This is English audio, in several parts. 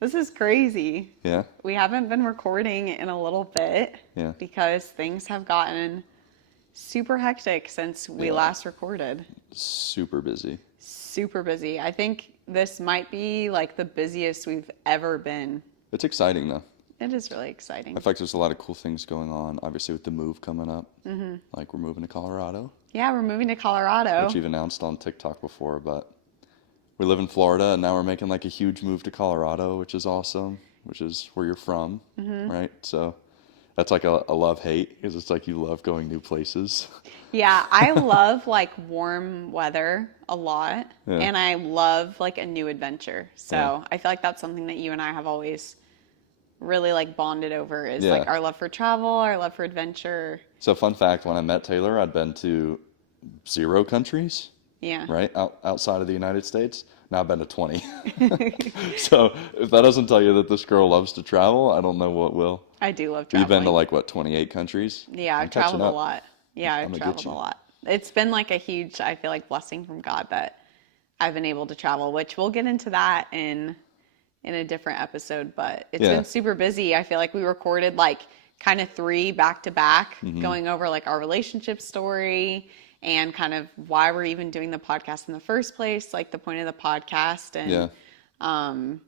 This is crazy. Yeah. We haven't been recording in a little bit Yeah. because things have gotten super hectic since we last recorded. Super busy. Super busy. I think this might be like the busiest we've ever been. It's exciting though. It is really exciting. In fact, there's a lot of cool things going on, obviously with the move coming up. Mm-hmm. Like we're moving to Colorado. Yeah, we're moving to Colorado. Which you've announced on TikTok before, but we live in Florida and now we're making like a huge move to Colorado, which is awesome, which is where you're from, right? So that's like a love-hate because it's like you love going new places. Yeah, I love like warm weather a lot, and I love like a new adventure. So I feel like that's something that you and I have always really like bonded over is like our love for travel, our love for adventure. So fun fact, when I met Taylor, I'd been to 0 countries. Yeah. Right? Outside of the United States. Now I've been to 20. So if that doesn't tell you that this girl loves to travel, I don't know what will. I do love traveling. You've been to like, what, 28 countries? Yeah, I've traveled a lot. Yeah, I've traveled a lot. It's been like a huge, I feel like, blessing from God that I've been able to travel, which we'll get into that in a different episode. But it's been super busy. I feel like we recorded like kind of 3 back-to-back, going over like our relationship story and kind of why we're even doing the podcast in the first place, like the point of the podcast. And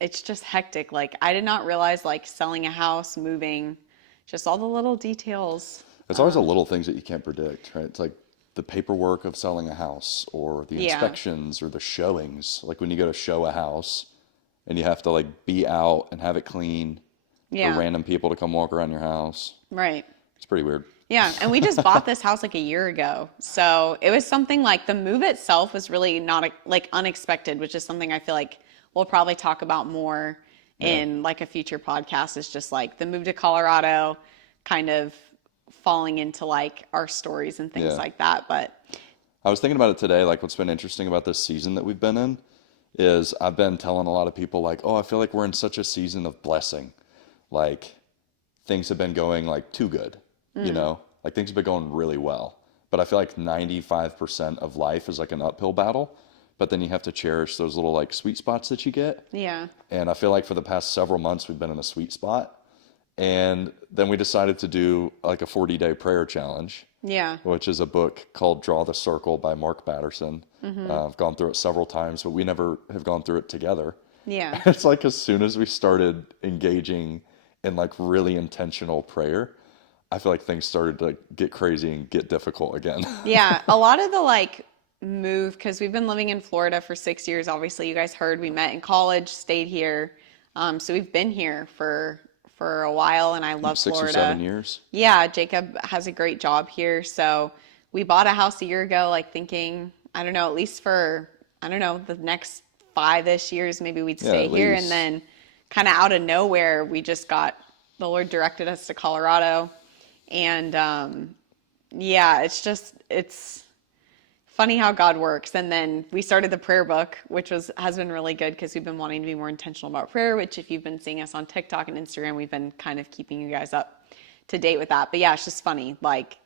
it's just hectic. Like I did not realize like selling a house, moving, just all the little details. It's always the little things that you can't predict, right? It's like the paperwork of selling a house or the inspections or the showings. Like when you go to show a house and you have to like be out and have it clean for random people to come walk around your house. Right. It's pretty weird. Yeah, and we just bought this house like a year ago. So it was something like the move itself was really not like unexpected, which is something I feel like we'll probably talk about more in like a future podcast. Is just like the move to Colorado kind of falling into like our stories and things like that. But I was thinking about it today, like what's been interesting about this season that we've been in is I've been telling a lot of people like, oh, I feel like we're in such a season of blessing. Like things have been going like too good. You know, like things have been going really well, but I feel like 95% of life is like an uphill battle, but then you have to cherish those little like sweet spots that you get. Yeah. And I feel like for the past several months, we've been in a sweet spot. And then we decided to do like a 40-day prayer challenge. Yeah. Which is a book called Draw the Circle by Mark Batterson. I've gone through it several times, but we never have gone through it together. Yeah. It's like as soon as we started engaging in like really intentional prayer, I feel like things started to get crazy and get difficult again. Yeah, a lot of the like move, because we've been living in Florida for 6 years. Obviously, you guys heard we met in college, stayed here. So we've been here for a while, and I love 6 Florida. or 7 years. Yeah, Jacob has a great job here. So we bought a house a year ago, like thinking, I don't know, at least for, I don't know, the next 5-ish years, maybe we'd stay here. And then kind of out of nowhere, we just got, the Lord directed us to Colorado. And it's funny how God works. And then we started the prayer book, which has been really good because we've been wanting to be more intentional about prayer, which if you've been seeing us on TikTok and Instagram, we've been kind of keeping you guys up to date with that. But yeah, it's just funny. Like,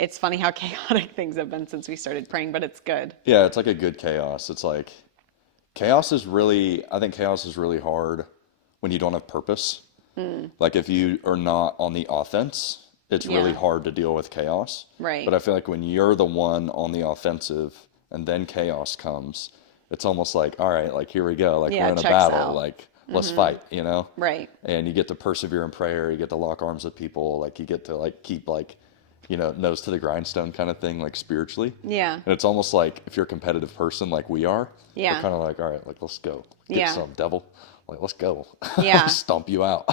it's funny how chaotic things have been since we started praying, but it's good. Yeah, it's like a good chaos. It's like I think chaos is really hard when you don't have purpose. Like if you are not on the offense, it's really hard to deal with chaos. Right. But I feel like when you're the one on the offensive and then chaos comes, it's almost like, all right, like here we go. Like we're in a battle. Out. Like let's fight, you know? Right. And you get to persevere in prayer. You get to lock arms with people. Like you get to like keep like, you know, nose to the grindstone kind of thing, like spiritually. Yeah. And it's almost like if you're a competitive person like we are, we're kind of like, all right, like let's go. Get some, devil. Like, let's go. Yeah. Stomp you out.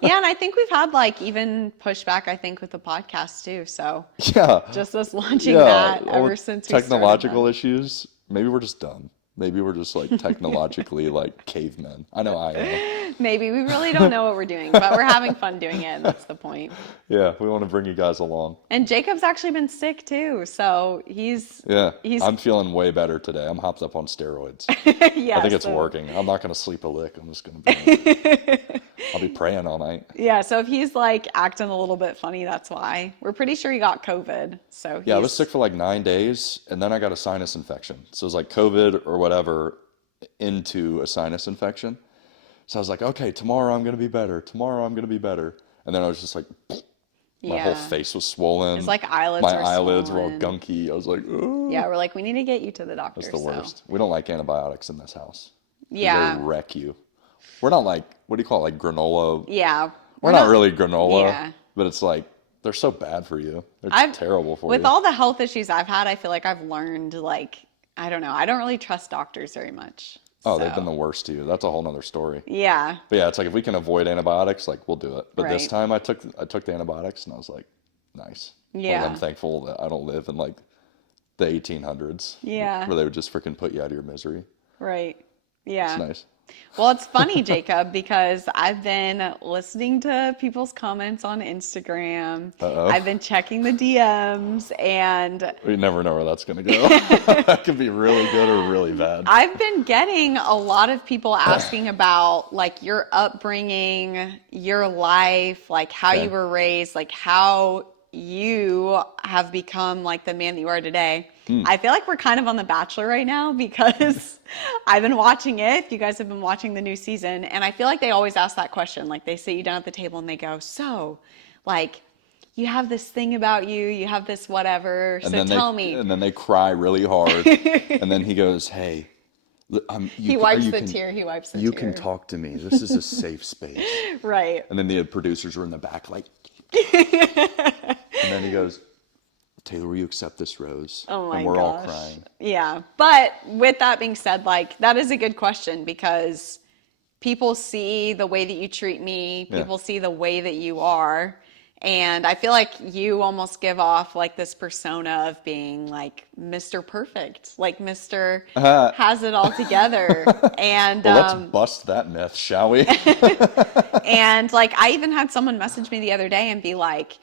Yeah, and I think we've had like even pushback, I think, with the podcast too. So just us launching that ever since we technological issues. Maybe we're just dumb. Maybe we're just like technologically like cavemen. I know I am. Maybe we really don't know what we're doing, but we're having fun doing it, and that's the point. Yeah, we want to bring you guys along. And Jacob's actually been sick too, so he's I'm feeling way better today. I'm hopped up on steroids. Yeah, I think it's working. I'm not going to sleep a lick. I'm just going to I'll be praying all night. Yeah, so if he's like acting a little bit funny, that's why. We're pretty sure he got COVID. So I was sick for like 9 days, and then I got a sinus infection. So it was like COVID or whatever, into a sinus infection. So I was like, okay, tomorrow I'm going to be better. Tomorrow I'm going to be better. And then I was just like, my whole Yeah. face was It's swollen. like eyelids My were eyelids were all swollen. gunky. I was like, oh, Yeah, we're like, we need to get you to the that's doctor. the So, worst. We don't like antibiotics in this house because they yeah. wreck you. We're not like, what do you call it, like granola? Yeah. We're not really granola, Yeah. but it's like, they're so bad for you. They're I've, terrible for with you. all the health issues I've had, I feel like I've learned, like, I don't know. I don't really trust doctors very much. Oh, they've been the So, worst to you. That's a whole nother story. yeah. But yeah, it's like if we can avoid antibiotics, like we'll do it. But this Right. time I took the antibiotics and I was like, nice. Like I'm Yeah. thankful that I don't live in like the 1800s Yeah. where they would just freaking put you out of your misery. Right. It's Yeah. nice. Well, it's funny, Jacob, because I've been listening to people's comments on Instagram. Uh-oh. I've been checking the DMs, and We never know where that's going to go. That could be really good or really bad. I've been getting a lot of people asking about like your upbringing, your life, like how Okay. you were raised, like how you have become like the man that you are today. I feel like we're kind of on The Bachelor right now because I've been watching it. You guys have been watching the new season, and I feel like they always ask that question. Like they sit you down at the table and they go, "So, like, you have this thing about you, you have this whatever. And So then tell they me." and then they cry really hard. And then he goes, "Hey, He wipes the tear. He wipes the you tear. can talk to me. This is a safe space." Right. And then the producers were in the back like, and then he goes, "Taylor, will you accept this rose?" Oh my And we're all gosh. crying. Yeah. But with that being said, like that is a good question because people see the way that you treat me, Yeah. people see the way that you are. And I feel like you almost give off like this persona of being like Mr. Perfect, like Mr. has it all together. And Well, let's bust that myth, shall we? and like I even had someone message me the other day and be like,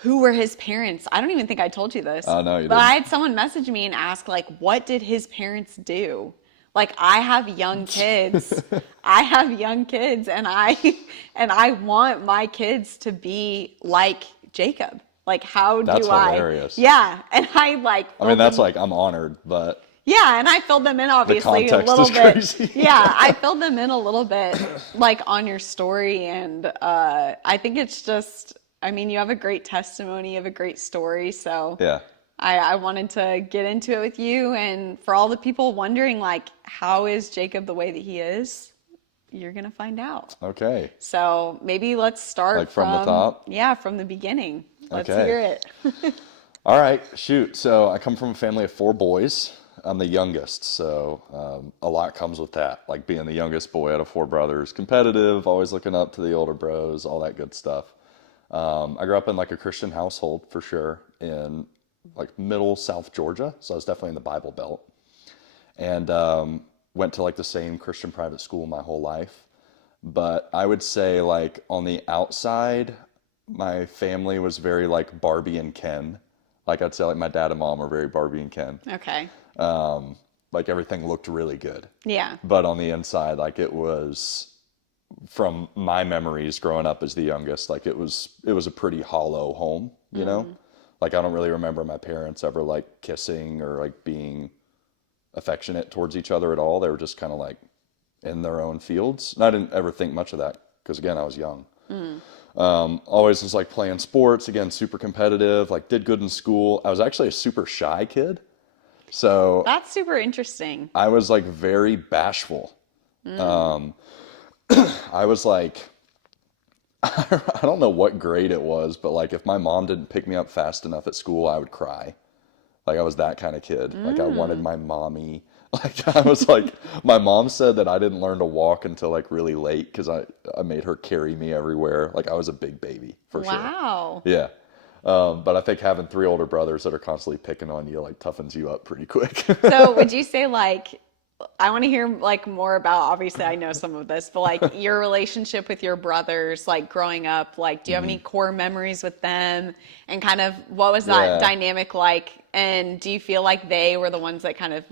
who were his parents? I don't even think I told you this. Oh, no, you but didn't. I had someone message me and ask, like, what did his parents do? Like, I have young kids. I have young kids, and I want my kids to be like Jacob. Like, how That's do I? hilarious. Yeah, and I like. I mean, that's them- like, I'm honored, but Yeah, and I filled them in obviously a context little is bit. crazy. Yeah, I filled them in a little bit, like on your story, and I think it's just. I mean, you have a great testimony, you have a great story, so yeah. I wanted to get into it with you. And for all the people wondering, like, how is Jacob the way that he is? You're gonna find out. Okay. So maybe let's start Like from the top? Yeah, from the beginning. Let's Okay. hear it. All right, shoot. So I come from a family of 4 boys. I'm the youngest, so a lot comes with that. Like being the youngest boy out of 4 brothers, competitive, always looking up to the older bros, all that good stuff. I grew up in like a Christian household for sure in like middle South Georgia, so I was definitely in the Bible Belt, and went to like the same Christian private school my whole life. But I would say like on the outside, my family was very like Barbie and Ken. Like I'd say like my dad and mom were very Barbie and Ken. Okay. Like everything looked really good. Yeah. But on the inside, like it was, from my memories growing up as the youngest, like it was a pretty hollow home, you know? Like I don't really remember my parents ever like kissing or like being affectionate towards each other at all. They were just kind of like in their own fields. And I didn't ever think much of that because again, I was young. Always was like playing sports, again, super competitive, like did good in school. I was actually a super shy kid. So That's super interesting. I was like very bashful. I was like, I don't know what grade it was, but like if my mom didn't pick me up fast enough at school, I would cry. Like I was that kind of kid. Like I wanted my mommy. Like I was like, my mom said that I didn't learn to walk until like really late because I made her carry me everywhere. Like I was a big baby for sure. Wow. Yeah. But I think having 3 older brothers that are constantly picking on you like toughens you up pretty quick. So would you say like, I want to hear like more about, obviously I know some of this, but like your relationship with your brothers, like growing up, like do you have any core memories with them and kind of what was that dynamic like? And do you feel like they were the ones that kind of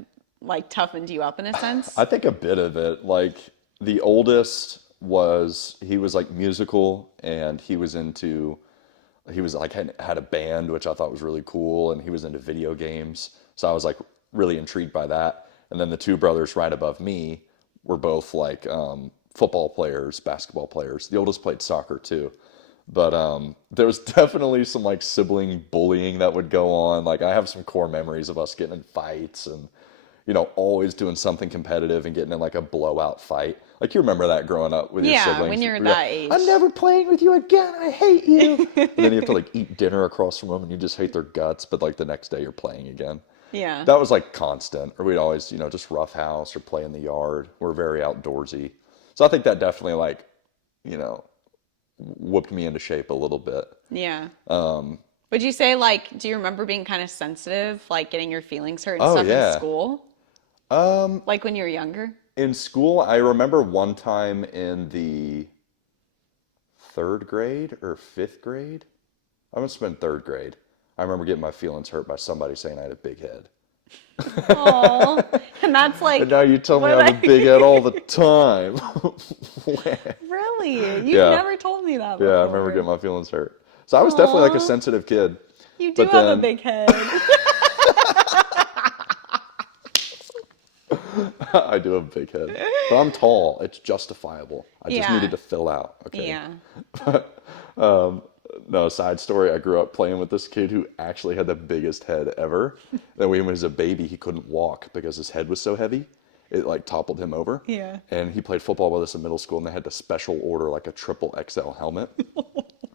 like toughened you up in a sense? I think a bit of it. Like the oldest he was like musical and he was like had a band, which I thought was really cool. And he was into video games. So I was like really intrigued by that. And then the two brothers right above me were both like football players, basketball players. The oldest played soccer too. But there was definitely some like sibling bullying that would go on. Like I have some core memories of us getting in fights and, always doing something competitive and getting in like a blowout fight. Like you remember that growing up with your siblings. When you're You're that like, age. I'm never playing with you again. I hate you. And then you have to like eat dinner across from them and you just hate their guts. But like the next day you're playing again. Yeah. That was like constant. Or we'd always, just roughhouse or play in the yard. We're very outdoorsy. So I think that definitely like, whooped me into shape a little bit. Yeah. Would you say like, do you remember being kind of sensitive, like getting your feelings hurt and Oh stuff in yeah. school? Like when you were younger? In school, I remember one time in the third grade or fifth grade. I must have been third grade. I remember getting my feelings hurt by somebody saying I had a big head. Oh, and that's like. And now you tell me I what have a big head all the time. Really? You've Yeah. never told me that before. Yeah, I remember getting my feelings hurt. So I was definitely like a sensitive kid. You do But have a then- big head. I do have a big head. But I'm tall. It's justifiable. I just Yeah. needed to fill out. Okay. Yeah. No, side story. I grew up playing with this kid who actually had the biggest head ever. Then when he was a baby, he couldn't walk because his head was so heavy. It like toppled him over. Yeah. And he played football with us in middle school and they had to special order like a triple XL helmet.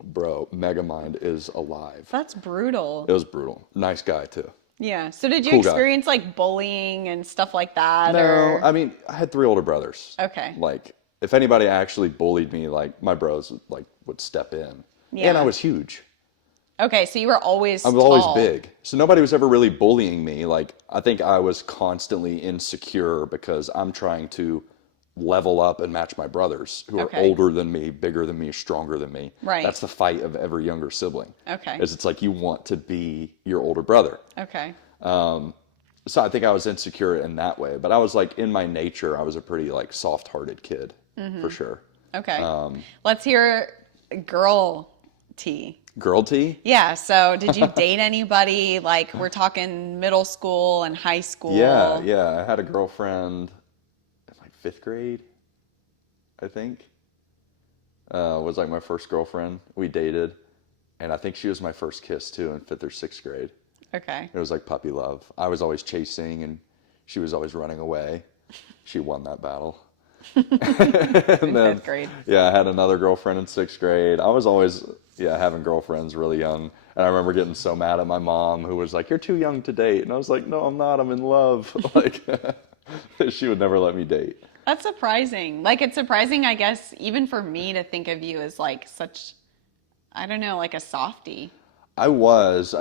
Bro, Megamind is alive. That's brutal. It was brutal. Nice guy too. Yeah. So did you Cool guy. experience like bullying and stuff like that? No, or... I mean, I had 3 older brothers. Okay. Like, if anybody actually bullied me, like, my bros would step in. Yeah. And I was huge. Okay, so you were always I was always big. So nobody was ever really bullying me. Like, I think I was constantly insecure because I'm trying to level up and match my brothers who are Okay. older than me, bigger than me, stronger than me. Right. That's the fight of every younger sibling. Okay. Is it's like you want to be your older brother. Okay. So I think I was insecure in that way, but I was like in my nature, I was a pretty like soft-hearted kid for sure. Okay. Let's hear girl tea. Girl tea? Yeah, so did you date anybody? Like we're talking middle school and high school. Yeah. I had a girlfriend in like 5th grade, I think. Was like my first girlfriend. We dated, and I think she was my first kiss too in 5th or 6th grade. Okay. It was like puppy love. I was always chasing and she was always running away. She won that battle. And then, 5th grade. yeah, I had another girlfriend in 6th grade. I was always, having girlfriends really young. And I remember getting so mad at my mom who was like, "You're too young to date." And I was like, "No, I'm not. I'm in love." Like, she would never let me date. That's surprising. Like it's surprising, I guess, even for me to think of you as like such, I don't know, like a softie. I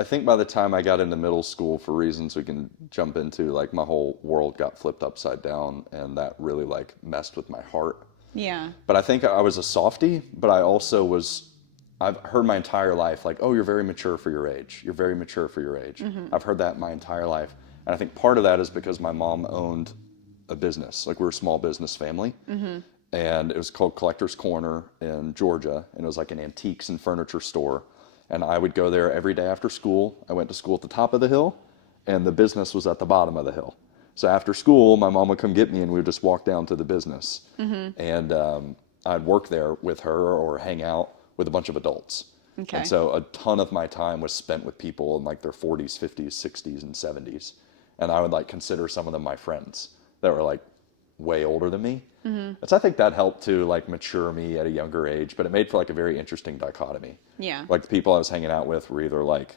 think by the time I got into middle school, for reasons we can jump into, like my whole world got flipped upside down and that really like messed with my heart. Yeah. But I think I was a softie, but I also I've heard my entire life, like, "Oh, you're very mature for your age. You're very mature for your age." I've heard that my entire life. And I think part of that is because my mom owned a business. Like we were a small business family. And it was called Collector's Corner in Georgia. And it was like an antiques and furniture store. And I would go there every day after school. I went to school at the top of the hill, and the business was at the bottom of the hill. So after school, my mom would come get me, and we would just walk down to the business. And I'd work there with her or hang out with a bunch of adults. Okay. And so a ton of my time was spent with people in like their 40s, 50s, 60s, and 70s. And I would like consider some of them my friends that were like way older than me. And so I think that helped to like mature me at a younger age, but it made for like a very interesting dichotomy. Yeah. Like the people I was hanging out with were either like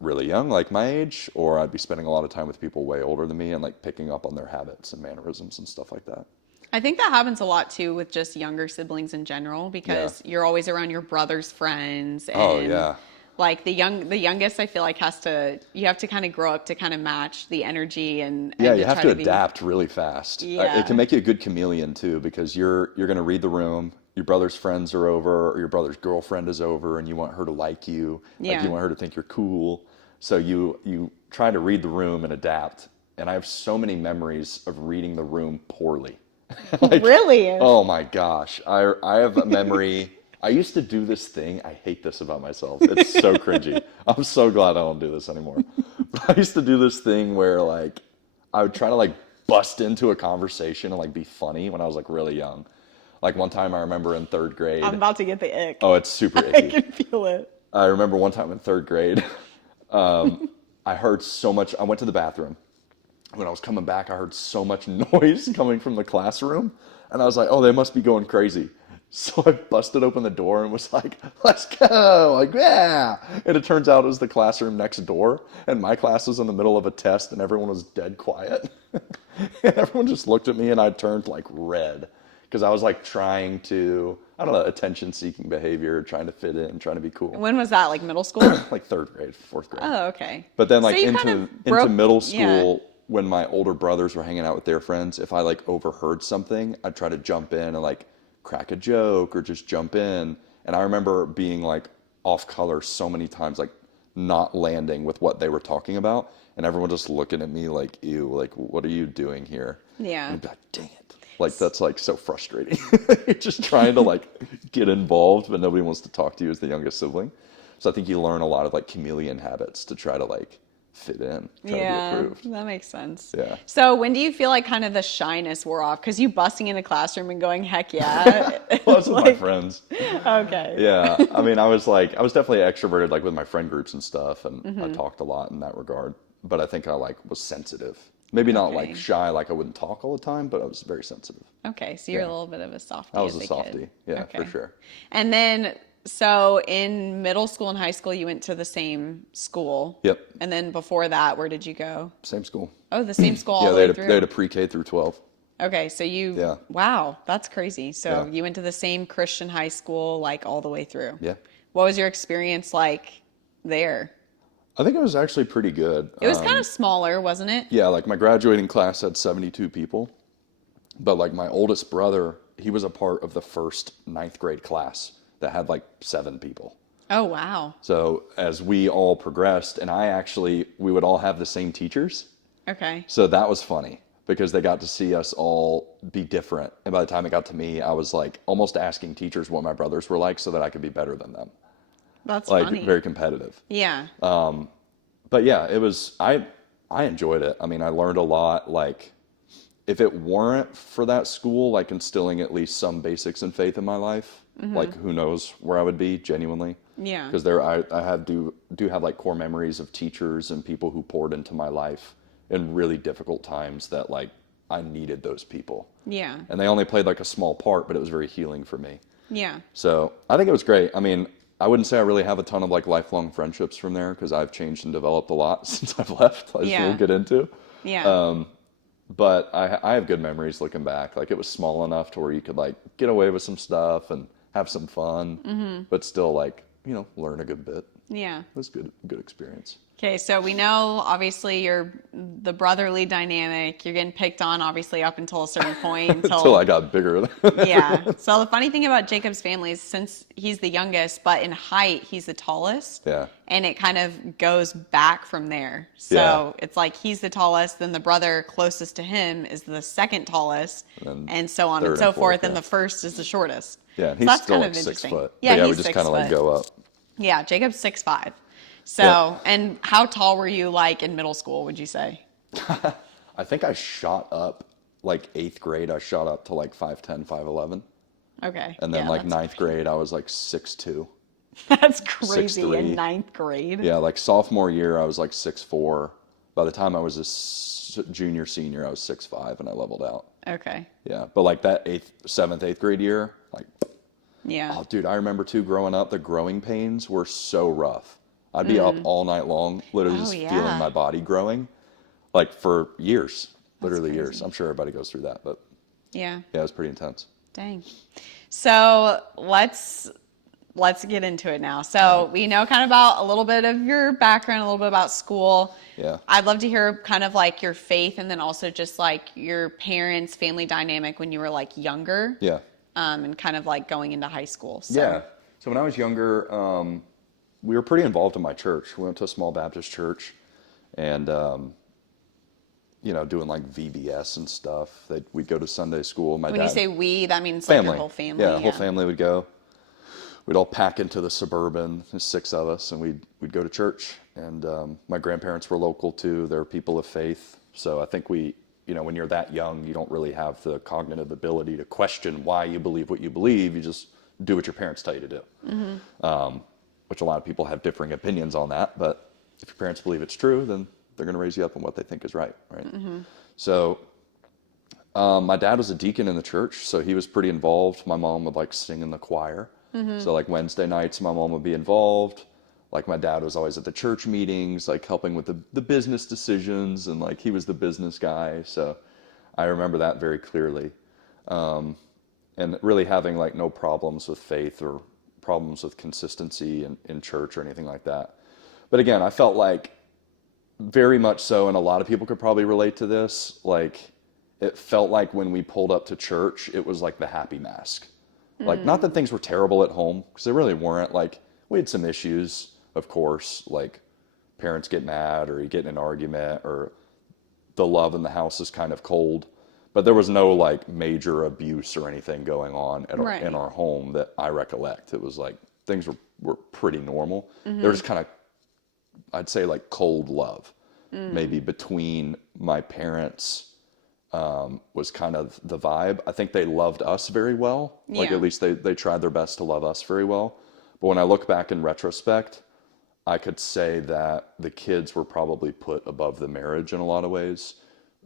really young, like my age, or I'd be spending a lot of time with people way older than me and like picking up on their habits and mannerisms and stuff like that. I think that happens a lot too with just younger siblings in general because you're always around your brother's friends. And Oh, yeah. Like the youngest, I feel like you have to kind of grow up to kind of match the energy and Yeah, to you have try to be- adapt really fast. Yeah. It can make you a good chameleon too, because you're going to read the room. Your brother's friends are over, or your brother's girlfriend is over, and you want her to like you. Like Yeah. you want her to think you're cool. So you try to read the room and adapt. And I have so many memories of reading the room poorly. Like, Really? oh my gosh. I have a memory. I used to do this thing. I hate this about myself. It's so cringy. I'm so glad I don't do this anymore. But I used to do this thing where like I would try to like bust into a conversation and like be funny when I was like really young. Like one time I remember in third grade. I'm about to get the ick. Oh, it's super I icky. can feel it. I remember one time in third grade, I heard so much. I went to the bathroom. When I was coming back, I heard so much noise coming from the classroom. And I was like, oh, they must be going crazy. So I busted open the door and was like, let's go. Like, yeah. And it turns out it was the classroom next door. And my class was in the middle of a test and everyone was dead quiet. And everyone just looked at me and I turned like red. Because I was like trying to, I don't know, attention seeking behavior, trying to fit in, trying to be cool. When was that? Like middle school? Like third grade, fourth grade. Oh, okay. But then like So you into kind of broke- middle school, when my older brothers were hanging out with their friends, if I like overheard something, I'd try to jump in and like crack a joke or just jump in. And I remember being like off color so many times, like not landing with what they were talking about. And everyone just looking at me like, ew, like, what are you doing here? Yeah. And I'd be like, dang it. Like, that's like so frustrating. You're just trying to like get involved, but nobody wants to talk to you as the youngest sibling. So I think you learn a lot of like chameleon habits to try to like fit in, try to be approved. That makes sense. Yeah. So when do you feel like kind of the shyness wore off? Because you busting in the classroom and going, heck yeah. Well, it's with my friends. Okay. Yeah. I mean, I was definitely extroverted like with my friend groups and stuff, and I talked a lot in that regard. But I think I like was sensitive. Maybe not like shy, like I wouldn't talk all the time, but I was very sensitive. Okay, so you're a little bit of a softie. I was as a a softie, kid. yeah, Okay. for sure. And then, so in middle school and high school, you went to the same school. Yep. And then before that, where did you go? Same school. Oh, the same school all Yeah, the way through. they had a pre-K through 12. Okay, so you, Yeah. wow, that's crazy. So Yeah. you went to the same Christian high school, like all the way through. Yeah. What was your experience like there? I think it was actually pretty good. It was kind of smaller, wasn't it? Yeah, like my graduating class had 72 people, but like my oldest brother, he was a part of the first ninth grade class that had like 7 people. Oh, wow. So as we all progressed, and we would all have the same teachers. Okay. So that was funny because they got to see us all be different. And by the time it got to me, I was like almost asking teachers what my brothers were like so that I could be better than them. That's Like funny. very competitive. Yeah. But yeah, it was, I enjoyed it. I mean, I learned a lot. Like if it weren't for that school, like instilling at least some basics in faith in my life, like who knows where I would be genuinely. Yeah. Because I do have like core memories of teachers and people who poured into my life in really difficult times that like I needed those people. Yeah. And they only played like a small part, but it was very healing for me. Yeah. So I think it was great. I mean, I wouldn't say I really have a ton of like lifelong friendships from there because I've changed and developed a lot since I've left, as we'll get into. Yeah. But I have good memories looking back. Like it was small enough to where you could like get away with some stuff and have some fun, but still like, learn a good bit. Yeah. It was good experience. Okay, so we know obviously you're the brotherly dynamic. You're getting picked on obviously up until a certain point. Until I got bigger. Yeah. So the funny thing about Jacob's family is since he's the youngest, but in height he's the tallest. Yeah. And it kind of goes back from there. So Yeah. it's like he's the tallest, then the brother closest to him is the second tallest, and so on and so forth, and the first is the shortest. Yeah, and he's that's still kind like of 6 interesting. foot. Yeah, But he's we just 6 kind of like foot. go up. Yeah, Jacob's 6'5". So, Yeah. and how tall were you like in middle school, would you say? I think I shot up like 8th grade. I shot up to like 5'10", 5'11". Okay. And then yeah, like that's 9th grade, I was like 6'2". That's crazy 6'3". in 9th grade. Yeah, like sophomore year, I was like 6'4". By the time I was a junior, senior, I was 6'5", and I leveled out. Okay. Yeah, but like that 7th, 8th grade year, like, Yeah. oh, dude, I remember too growing up, the growing pains were so rough. I'd be up all night long, literally Oh, just yeah. feeling my body growing, like for years, literally crazy. years. I'm sure everybody goes through that, but Yeah. yeah, it was pretty intense. Dang. So let's get into it now. So we know kind of about a little bit of your background, a little bit about school. Yeah. I'd love to hear kind of like your faith and then also just like your parents' family dynamic when you were like younger. Yeah. And kind of like going into high school. So. Yeah. So when I was younger, we were pretty involved in my church. We went to a small Baptist church and, doing like VBS and stuff. We'd go to Sunday school. My When dad, you say we, that means like your whole family. Yeah, the whole family would go. We'd all pack into the Suburban, there's 6 of us, and we'd go to church. And my grandparents were local too. They were people of faith. So I think when you're that young, you don't really have the cognitive ability to question why you believe what you believe. You just do what your parents tell you to do. Which a lot of people have differing opinions on that, but if your parents believe it's true, then they're going to raise you up in what they think is right, right? So my dad was a deacon in the church, so he was pretty involved. My mom would like sing in the choir. So like Wednesday nights, my mom would be involved. Like my dad was always at the church meetings, like helping with the business decisions, and like he was the business guy. So I remember that very clearly. And really having like no problems with faith or problems with consistency in church or anything like that. But again, I felt like very much so, and a lot of people could probably relate to this, like it felt like when we pulled up to church, it was like the happy mask. Like, not that things were terrible at home, because they really weren't. Like, we had some issues, of course, like parents get mad or you get in an argument or the love in the house is kind of cold. But there was no like major abuse or anything going on in our home that I recollect. It was like things were pretty normal. They were just kind of, I'd say, like cold love, maybe between my parents. Was kind of the vibe. I think they loved us very well. Like at least they tried their best to love us very well. But when I look back in retrospect, I could say that the kids were probably put above the marriage in a lot of ways.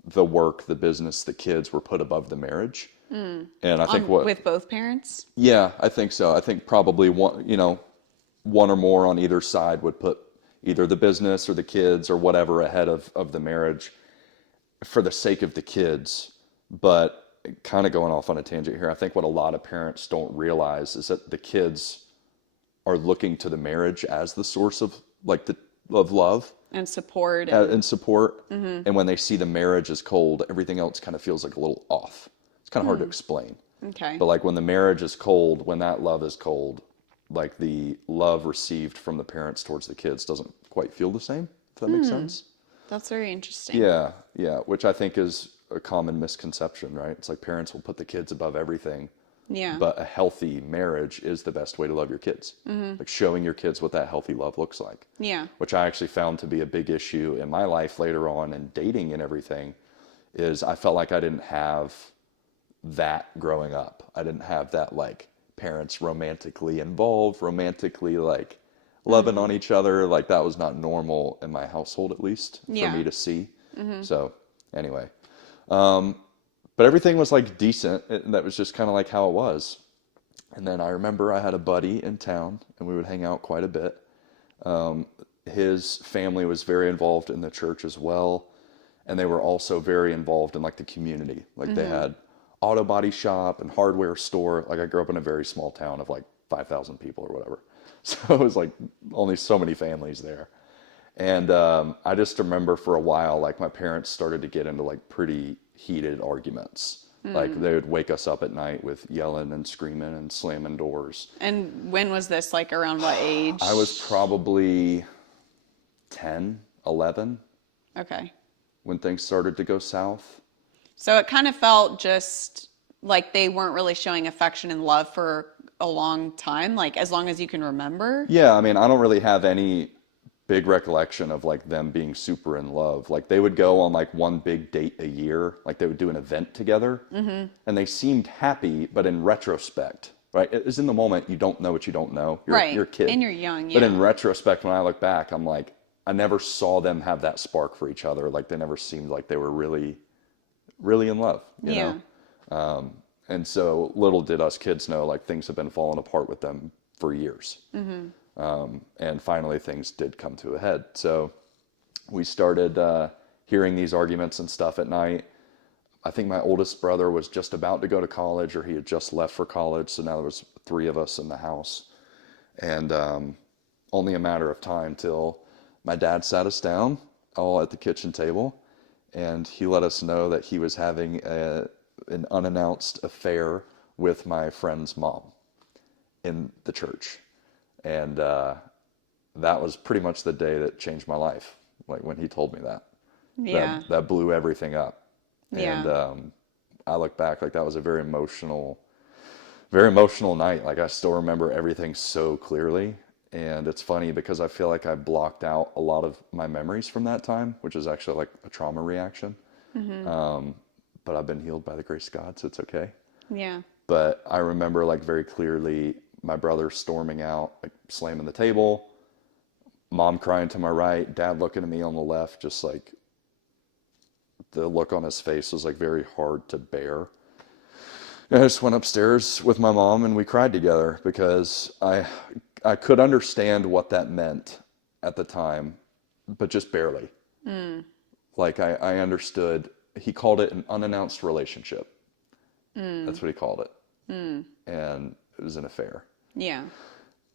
The work, the business, the kids were put above the marriage. And I think with both parents? Yeah, I think so. I think probably one or more on either side would put either the business or the kids or whatever ahead of the marriage for the sake of the kids. But kind of going off on a tangent here, I think what a lot of parents don't realize is that the kids are looking to the marriage as the source of like of love and support and when they see the marriage as cold, everything else kind of feels like a little off. It's kind of hard to explain. Okay. But like when the marriage is cold, when that love is cold, like the love received from the parents towards the kids doesn't quite feel the same, if that makes sense. That's very interesting. Yeah, which I think is a common misconception, right? It's like parents will put the kids above everything. Yeah. But a healthy marriage is the best way to love your kids. Like showing your kids what that healthy love looks like. Yeah. Which I actually found to be a big issue in my life later on in dating and everything, is I felt like I didn't have that growing up. I didn't have that like parents romantically involved, romantically like loving on each other. Like that was not normal in my household, at least for me to see. So anyway, but everything was like decent. And that was just kind of like how it was. And then I remember I had a buddy in town and we would hang out quite a bit. His family was very involved in the church as well. And they were also very involved in like the community. Like they had auto body shop and hardware store. Like I grew up in a very small town of like 5,000 people or whatever. So it was like only so many families there. And I just remember for a while, like my parents started to get into like pretty heated arguments. Like they would wake us up at night with yelling and screaming and slamming doors. And when was this? Like around what age? I was probably 10, 11. Okay. When things started to go south. So it kind of felt just like they weren't really showing affection and love for a long time, like as long as you can remember. Yeah, I mean, I don't really have any big recollection of like them being super in love. Like they would go on like one big date a year, like they would do an event together, and they seemed happy. But in retrospect, right, it's in the moment you don't know what you don't know. You're a kid and you're young. But in retrospect, when I look back, I'm like, I never saw them have that spark for each other. Like they never seemed like they were really, really in love. You know. And so little did us kids know, like things have been falling apart with them for years. And finally things did come to a head. So we started hearing these arguments and stuff at night. I think my oldest brother was just about to go to college, or he had just left for college. So now there was 3 of us in the house. And only a matter of time till my dad sat us down all at the kitchen table. And he let us know that he was having an unannounced affair with my friend's mom in the church. And that was pretty much the day that changed my life. Like when he told me that. That blew everything up. And I look back, like that was a very emotional night. Like I still remember everything so clearly. And it's funny because I feel like I blocked out a lot of my memories from that time, which is actually like a trauma reaction. But I've been healed by the grace of God, so it's okay. Yeah. But I remember like very clearly my brother storming out, like slamming the table, mom crying to my right, dad looking at me on the left, just like the look on his face was like very hard to bear. And I just went upstairs with my mom and we cried together because I could understand what that meant at the time, but just barely. Like I understood. He called it an unannounced relationship. That's what he called it. And it was an affair. Yeah.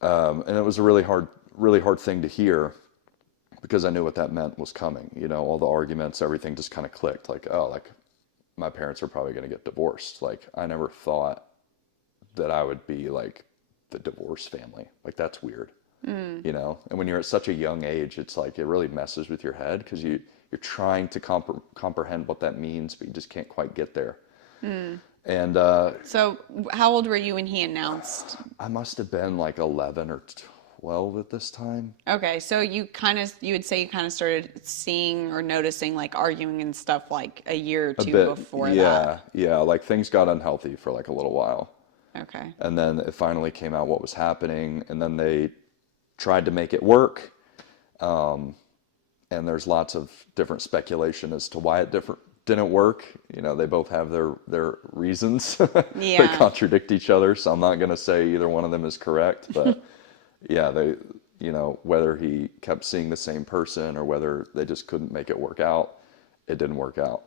And it was a really hard thing to hear because I knew what that meant was coming. You know, all the arguments, everything just kind of clicked. Like, oh, like my parents are probably going to get divorced. Like I never thought that I would be like the divorce family. Like that's weird. You know? And when you're at such a young age, it's like it really messes with your head because you're trying to comprehend what that means, but you just can't quite get there. And so how old were you when he announced? I must have been like 11 or 12 at this time. Okay, so you would say you kind of started seeing or noticing like arguing and stuff like a year or two before that. Yeah, like things got unhealthy for like a little while. Okay. And then it finally came out what was happening, and then they tried to make it work. And there's lots of different speculation as to why it didn't work. You know, they both have their reasons that contradict each other. So I'm not going to say either one of them is correct, but yeah, they, you know, whether he kept seeing the same person or whether they just couldn't make it work out, it didn't work out.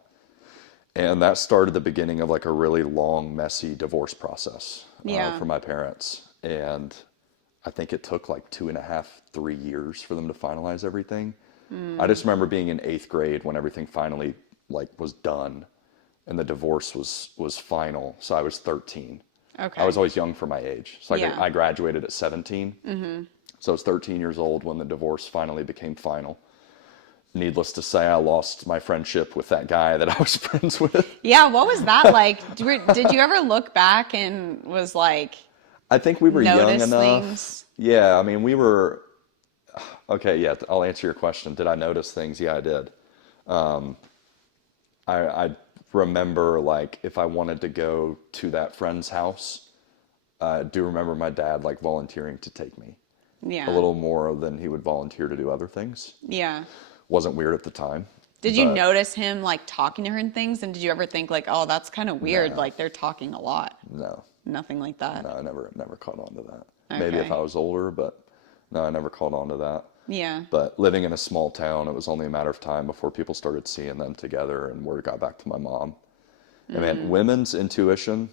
And that started the beginning of like a really long, messy divorce process for my parents. And I think it took like 2.5, 3 years for them to finalize everything. I just remember being in 8th grade when everything finally like was done and the divorce was final. So I was 13. Okay. I was always young for my age. So I graduated at 17. So I was 13 years old when the divorce finally became final. Needless to say, I lost my friendship with that guy that I was friends with. Yeah, what was that like? Did you ever look back and was like, I think we were young enough. Things? Yeah, I mean, we were. Okay, yeah, I'll answer your question. Did I notice things? Yeah, I did. I remember, like, if I wanted to go to that friend's house, I do remember my dad, like, volunteering to take me. Yeah. A little more than he would volunteer to do other things. Yeah. Wasn't weird at the time. Did you notice him, like, talking to her and things? And did you ever think, like, oh, that's kind of weird? No. Like, they're talking a lot. No. Nothing like that? No, I never caught on to that. Okay. Maybe if I was older, but no, I never caught on to that. Yeah. But living in a small town, it was only a matter of time before people started seeing them together and word got back to my mom. And man, women's intuition,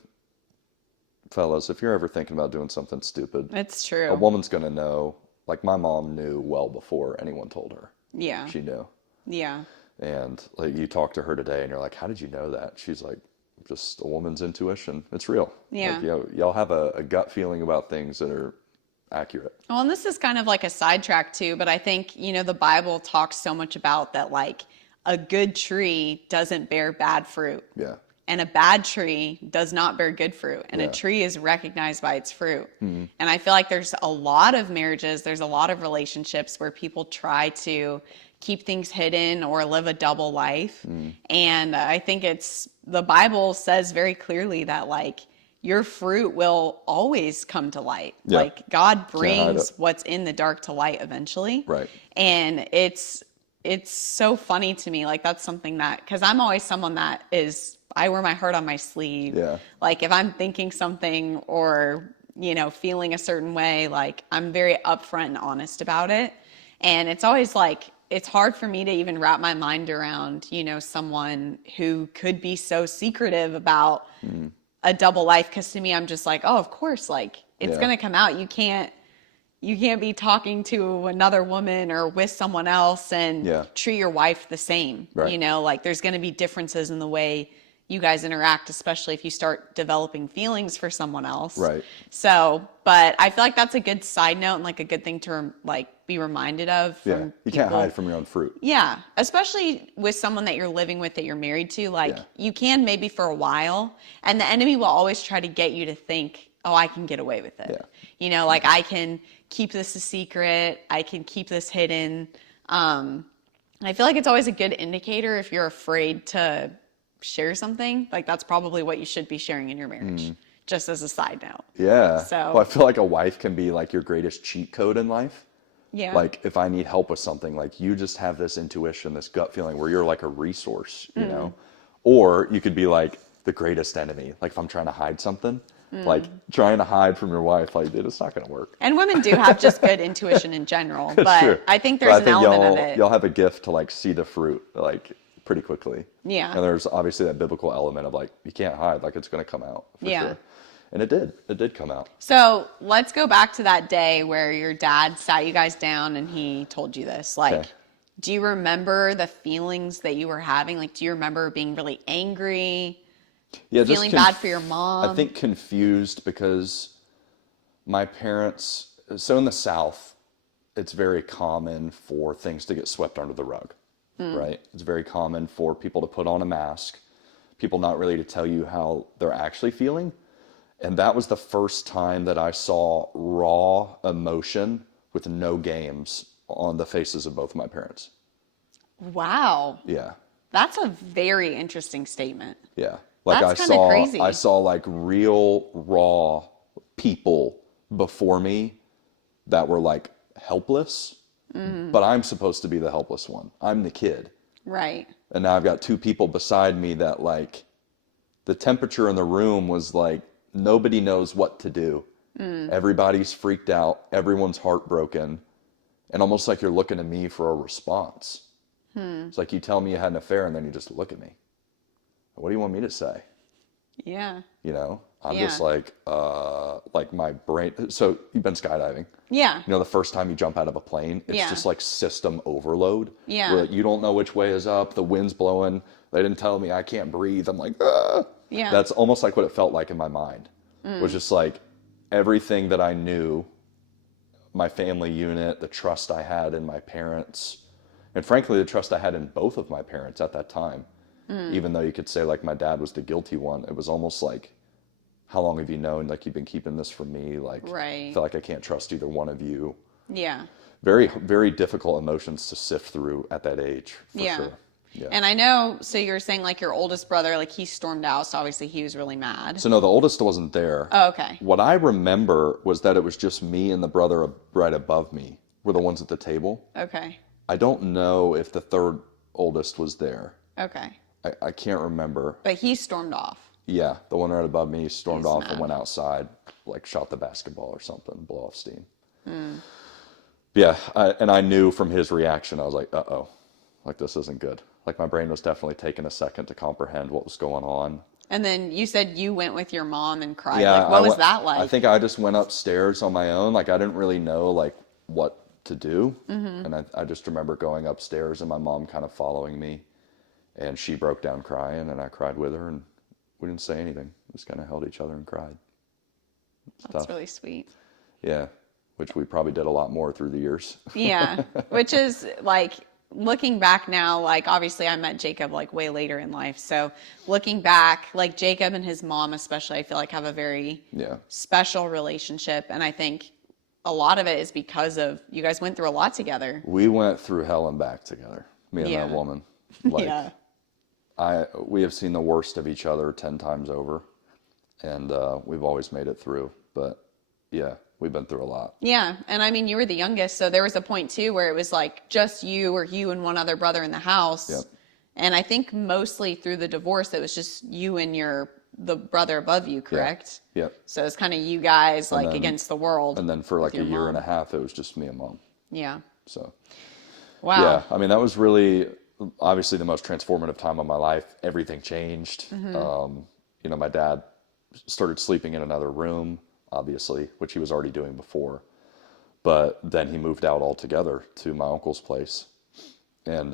fellas, if you're ever thinking about doing something stupid, It's true. a woman's going to know. Like my mom knew well before anyone told her. Yeah. She knew. Yeah. And like you talk to her today and you're like, how did you know that? She's like, just a woman's intuition. It's real. Yeah. Like, y'all have a gut feeling about things that are accurate. Well, and this is kind of like a sidetrack too, but I think, you know, the Bible talks so much about that, like a good tree doesn't bear bad fruit. Yeah. And a bad tree does not bear good fruit. And Yeah. a tree is recognized by its fruit. Mm-hmm. And I feel like there's a lot of marriages, there's a lot of relationships where people try to keep things hidden or live a double life. Mm. And I think the Bible says very clearly that like your fruit will always come to light. Yeah. Like God brings what's in the dark to light eventually. Right. And it's so funny to me. Like that's something that, cause I'm always someone that I wear my heart on my sleeve. Yeah. Like if I'm thinking something or, you know, feeling a certain way, like I'm very upfront and honest about it. And it's always like, it's hard for me to even wrap my mind around, you know, someone who could be so secretive about a double life. Cause to me, I'm just like, oh, of course, like it's going to come out. You can't be talking to another woman or with someone else and treat your wife the same. Right. You know, like there's going to be differences in the way you guys interact, especially if you start developing feelings for someone else. Right. So, but I feel like that's a good side note and like a good thing to like be reminded of. Yeah. You can't hide from your own fruit. Yeah. Especially with someone that you're living with, that you're married to, like you can maybe for a while, and the enemy will always try to get you to think oh, I can get away with it. Yeah. You know, like I can keep this a secret. I can keep this hidden. I feel like it's always a good indicator if you're afraid to share something. Like that's probably what you should be sharing in your marriage, just as a side note. Yeah. So, Well, I feel like a wife can be like your greatest cheat code in life. yeah. Like if I need help with something, like you just have this intuition, this gut feeling where you're like a resource, you know? Or you could be like the greatest enemy. Like if I'm trying to hide something, like trying to hide from your wife, like dude, it's not going to work. And women do have just good intuition in general, That's true. but I think But there's I an think element of it. y'all have a gift to like see the fruit like pretty quickly. Yeah. And there's obviously that biblical element of like you can't hide, like it's going to come out for Yeah. sure. And it did. It did come out. So let's go back to that day where your dad sat you guys down and he told you this. Like, Okay. do you remember the feelings that you were having? Like, do you remember being really angry, Yeah, feeling bad for your mom? I think confused because my parents, so in the South, it's very common for things to get swept under the rug, right? It's very common for people to put on a mask, people not really to tell you how they're actually feeling. And that was the first time that I saw raw emotion with no games on the faces of both of my parents. Wow. Yeah. That's a very interesting statement. Yeah. Like That's kinda crazy. I saw like real raw people before me that were like helpless, but I'm supposed to be the helpless one. I'm the kid. Right. And now I've got two people beside me that like the temperature in the room was like nobody knows what to do. Everybody's freaked out. Everyone's heartbroken. And almost like you're looking at me for a response. It's like you tell me you had an affair and then you just look at me. What do you want me to say? Yeah. You know, I'm Yeah. just like my brain. So you've been skydiving. Yeah. You know, the first time you jump out of a plane, it's Yeah. just like system overload. Yeah. Where you don't know which way is up. The wind's blowing. They didn't tell me I can't breathe. I'm like, ah. Yeah. That's almost like what it felt like in my mind. It was just like everything that I knew, my family unit, the trust I had in my parents, and frankly, the trust I had in both of my parents at that time. Even though you could say like my dad was the guilty one, it was almost like, how long have you known? Like you've been keeping this from me. Like Right. I feel like I can't trust either one of you. Yeah. Very, very difficult emotions to sift through at that age, for Yeah. sure. Yeah. And I know, so you're saying like your oldest brother, like he stormed out, so obviously he was really mad. So no, the oldest wasn't there. Oh, okay. What I remember was that it was just me and the brother right above me were the ones at the table. Okay. I don't know if the third oldest was there. Okay. I can't remember. But he stormed off. Yeah, the one right above me stormed He's off mad. and went outside, like shot the basketball or something, blow off steam. Yeah, and I knew from his reaction, I was like, uh-oh, like this isn't good. Like my brain was definitely taking a second to comprehend what was going on. And then you said you went with your mom and cried. Yeah, Like, what was that like? I think I just went upstairs on my own. Like I didn't really know like what to do. And I just remember going upstairs and my mom kind of following me. And she broke down crying and I cried with her and we didn't say anything. We just kind of held each other and cried. That's really sweet. Yeah, which we probably did a lot more through the years. Yeah. Which is like, looking back now, like obviously I met Jacob like way later in life. So looking back, like Jacob and his mom especially, I feel like have a very special relationship. And I think a lot of it is because of you guys went through a lot together. We went through hell and back together, me and Yeah. that woman. Like, Yeah. we have seen the worst of each other 10 times over, and we've always made it through. But yeah, we've been through a lot. Yeah. And I mean, you were the youngest. So there was a point too where it was like just you or you and one other brother in the house. Yep. And I think mostly through the divorce, it was just you and the brother above you, correct? Yep. So it's kind of you guys like then- against the world. And then for like a your year mom. and a half, it was just me and mom. Yeah. So Wow. yeah, I mean, that was really obviously the most transformative time of my life. Everything changed. You know, my dad started sleeping in another room, obviously, which he was already doing before. But then he moved out altogether to my uncle's place. And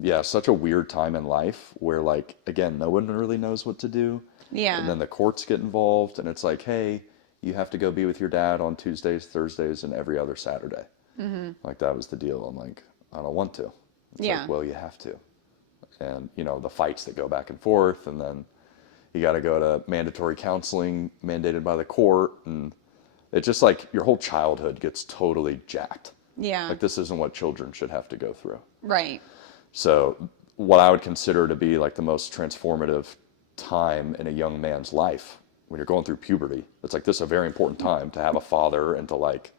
yeah, such a weird time in life where, like, again, no one really knows what to do. Yeah. And then the courts get involved, and it's like, hey, you have to go be with your dad on Tuesdays, Thursdays, and every other Saturday. Like, that was the deal. I'm like, I don't want to. It's Yeah. like, well, you have to. And, you know, the fights that go back and forth, and then, You got to go to mandatory counseling mandated by the court. And it's just like your whole childhood gets totally jacked. Yeah. Like this isn't what children should have to go through. Right. So what I would consider to be like the most transformative time in a young man's life when you're going through puberty, it's like this is a very important time to have a father and to like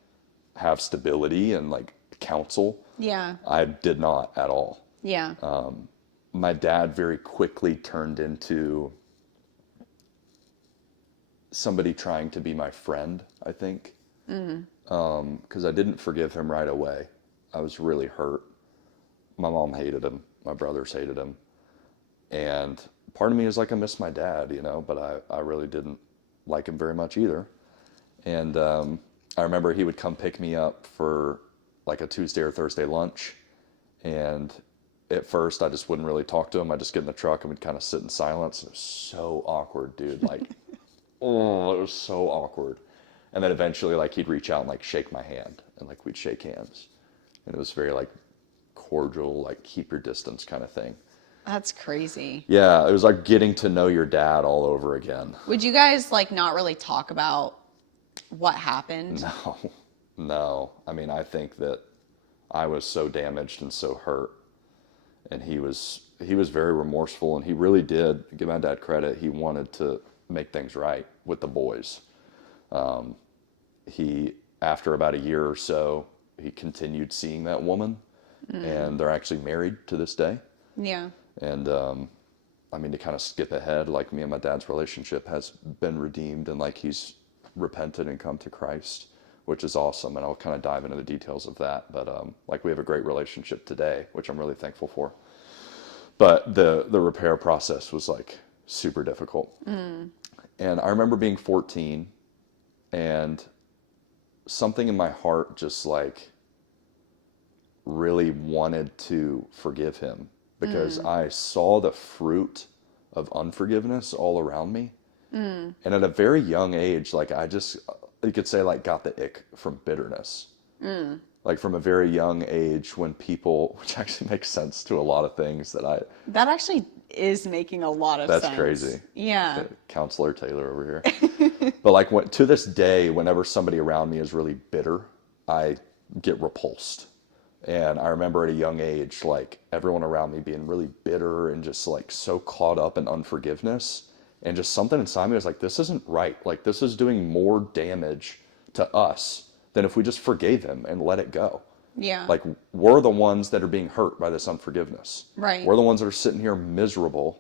have stability and like counsel. Yeah. I did not at all. Yeah. My dad very quickly turned into somebody trying to be my friend, I think. Because I didn't forgive him right away. I was really hurt. My mom hated him. My brothers hated him. And part of me is like, I miss my dad, you know, but I really didn't like him very much either. And I remember he would come pick me up for like a Tuesday or Thursday lunch. And at first I just wouldn't really talk to him. I'd just get in the truck and we'd kind of sit in silence. It was so awkward, dude. Like, oh, it was so awkward. And then eventually like he'd reach out and like shake my hand and like we'd shake hands. And it was very like cordial, like keep your distance kind of thing. That's crazy. Yeah, it was like getting to know your dad all over again. Would you guys like not really talk about what happened? No. I mean, I think that I was so damaged and so hurt, and he was very remorseful, and he really did give my dad credit. He wanted to make things right with the boys. He, after about a year or so, he continued seeing that woman, and they're actually married to this day. Yeah. And I mean, to kind of skip ahead, like me and my dad's relationship has been redeemed, and like he's repented and come to Christ, which is awesome. And I'll kind of dive into the details of that. But like we have a great relationship today, which I'm really thankful for. But the repair process was like super difficult. And I remember being 14 and something in my heart just like really wanted to forgive him because I saw the fruit of unforgiveness all around me. And at a very young age, like I just, you could say like got the ick from bitterness. Like from a very young age when people, which actually makes sense to a lot of things that actually is making a lot of sense. That's crazy. Yeah. Counselor Taylor over here. But like to this day, whenever somebody around me is really bitter, I get repulsed. And I remember at a young age, like everyone around me being really bitter and just like so caught up in unforgiveness. And just something inside me was like, this isn't right. Like this is doing more damage to us than if we just forgave him and let it go. Yeah. Like we're the ones that are being hurt by this unforgiveness. Right. We're the ones that are sitting here miserable,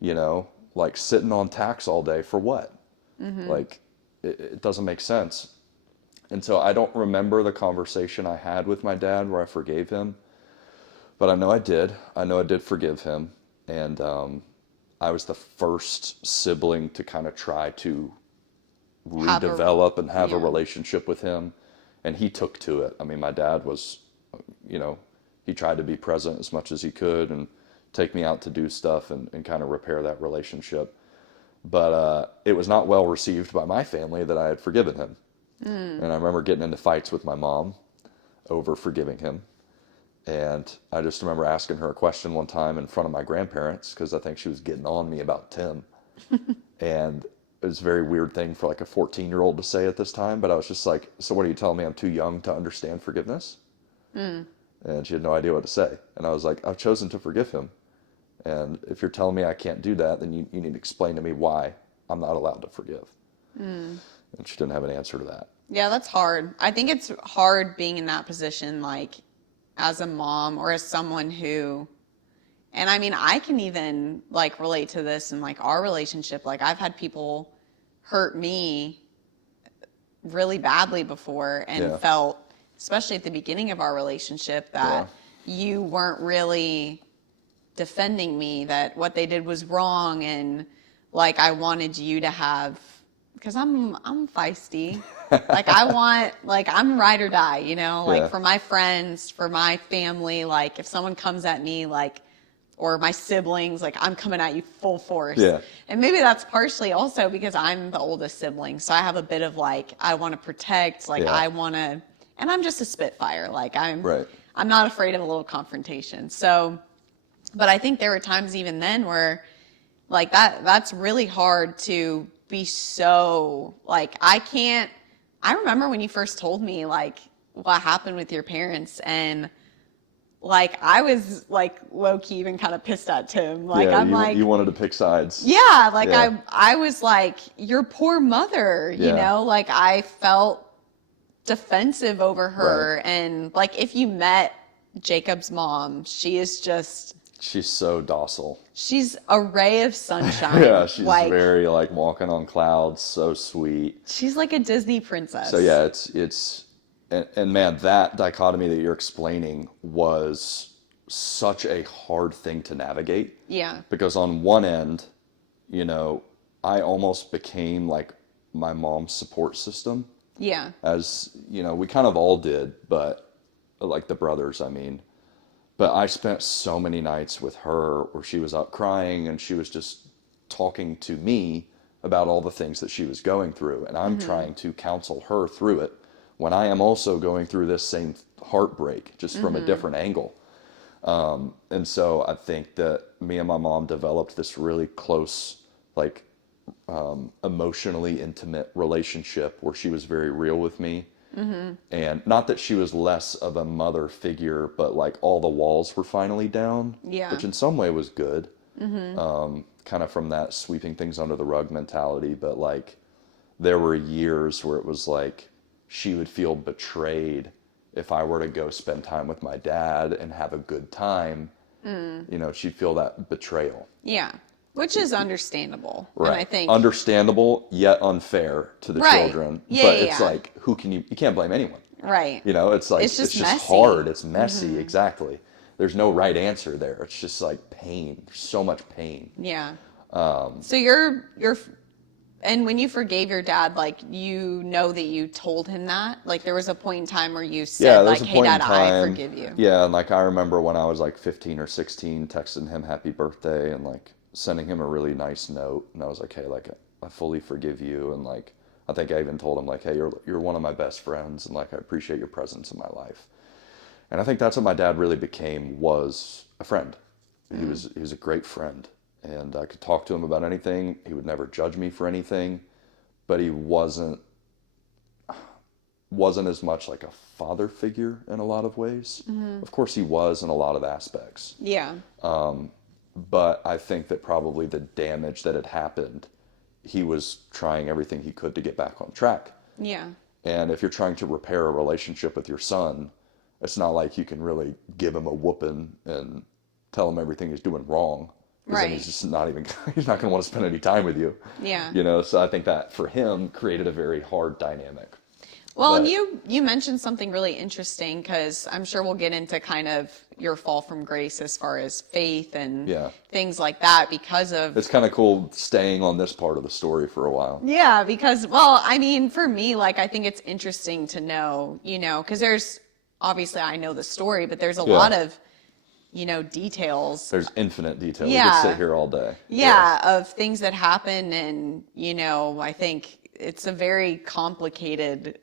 you know, like sitting on tax all day for what? Like it doesn't make sense. And so I don't remember the conversation I had with my dad where I forgave him, but I know I did. I know I did forgive him. And I was the first sibling to kind of try to redevelop and have a relationship with him. And he took to it. I mean, my dad was, you know, he tried to be present as much as he could and take me out to do stuff and kind of repair that relationship. But it was not well received by my family that I had forgiven him. And I remember getting into fights with my mom over forgiving him. And I just remember asking her a question one time in front of my grandparents because I think she was getting on me about Tim. And it was a very weird thing for like a 14-year-old to say at this time. But I was just like, so what are you telling me? I'm too young to understand forgiveness? And she had no idea what to say. And I was like, I've chosen to forgive him. And if you're telling me I can't do that, then you need to explain to me why I'm not allowed to forgive. And she didn't have an answer to that. Yeah, that's hard. I think it's hard being in that position, like as a mom or as someone who, and I mean, I can even like relate to this in like our relationship. Like I've had people hurt me really badly before and felt, especially at the beginning of our relationship, that you weren't really defending me, that what they did was wrong. And like, I wanted you to have, because I'm feisty. Like I want, like I'm ride or die, you know, like for my friends, for my family, like if someone comes at me, like, or my siblings, like I'm coming at you full force. Yeah. And maybe that's partially also because I'm the oldest sibling. So I have a bit of like, I want to protect, like I want to, and I'm just a spitfire. Like I'm not afraid of a little confrontation. So, but I think there were times even then where Like that's really hard to be so, like, I remember when you first told me like what happened with your parents, and like I was like low key even kind of pissed at Tim. Like Yeah, I'm like, you wanted to pick sides. yeah, like Yeah. I was like, your poor mother, you Yeah. know, like I felt defensive over Right. her. And like if you met Jacob's mom, she is just, She's so docile. she's a ray of Yeah, sunshine. she's Like very like walking on clouds, so sweet. she's like a Disney So princess. yeah, it's and man, that dichotomy that you're explaining was such a hard thing to navigate Yeah. because on one end, you know, I almost became like my mom's support system, Yeah. as you know, we kind of all did, but like the brothers, I mean. But I spent so many nights with her where she was up crying and she was just talking to me about all the things that she was going through. And I'm trying to counsel her through it when I am also going through this same heartbreak, just from a different angle. And so I think that me and my mom developed this really close, like, emotionally intimate relationship where she was very real with me. And not that she was less of a mother figure, but like all the walls were finally down, Yeah. which in some way was good. Kind of from that sweeping things under the rug mentality. But like there were years where it was like she would feel betrayed if I were to go spend time with my dad and have a good time. You know, she'd feel that betrayal. Yeah. Which is understandable. Right. And I think Understandable yet unfair to the Right. children. Yeah, But yeah, it's yeah. like, you can't blame anyone. right. You know, it's like, It's just messy. hard. It's messy. Exactly. There's no right answer there. It's just like pain. There's so much pain. Yeah. So you're, and when you forgave your dad, like, you know that you told him that? Like, there was a point in time where you said, Yeah, there like, was a hey, point Dad, in time. I forgive you. Yeah, and like I remember when I was like 15 or 16, texting him happy birthday and like sending him a really nice note. And I was like, hey, like I fully forgive you. And like I think I even told him like, hey, you're one of my best friends, and like I appreciate your presence in my life. And I think that's what my dad really became, was a friend. He was a great friend, and I could talk to him about anything. He would never judge me for anything, but he wasn't as much like a father figure in a lot of ways. Of course he was in a lot of aspects. Yeah. But I think that probably the damage that had happened, he was trying everything he could to get back on track. Yeah. And if you're trying to repair a relationship with your son, it's not like you can really give him a whooping and tell him everything he's doing wrong. Because then Right. he's just not even, he's not going to want to spend any time with you. Yeah. You know, so I think that for him created a very hard dynamic. Well, and But- you mentioned something really interesting, because I'm sure we'll get into kind of your fall from grace as far as faith and Yeah. things like that because of... It's kind of cool staying on this part of the story for a while. Yeah, because, well, I mean, for me, like, I think it's interesting to know, you know, because there's, obviously I know the story, but there's a lot of, you know, details. There's infinite detail. We Yeah. could sit here all day. Yeah, of things that happen. And, you know, I think it's a very complicated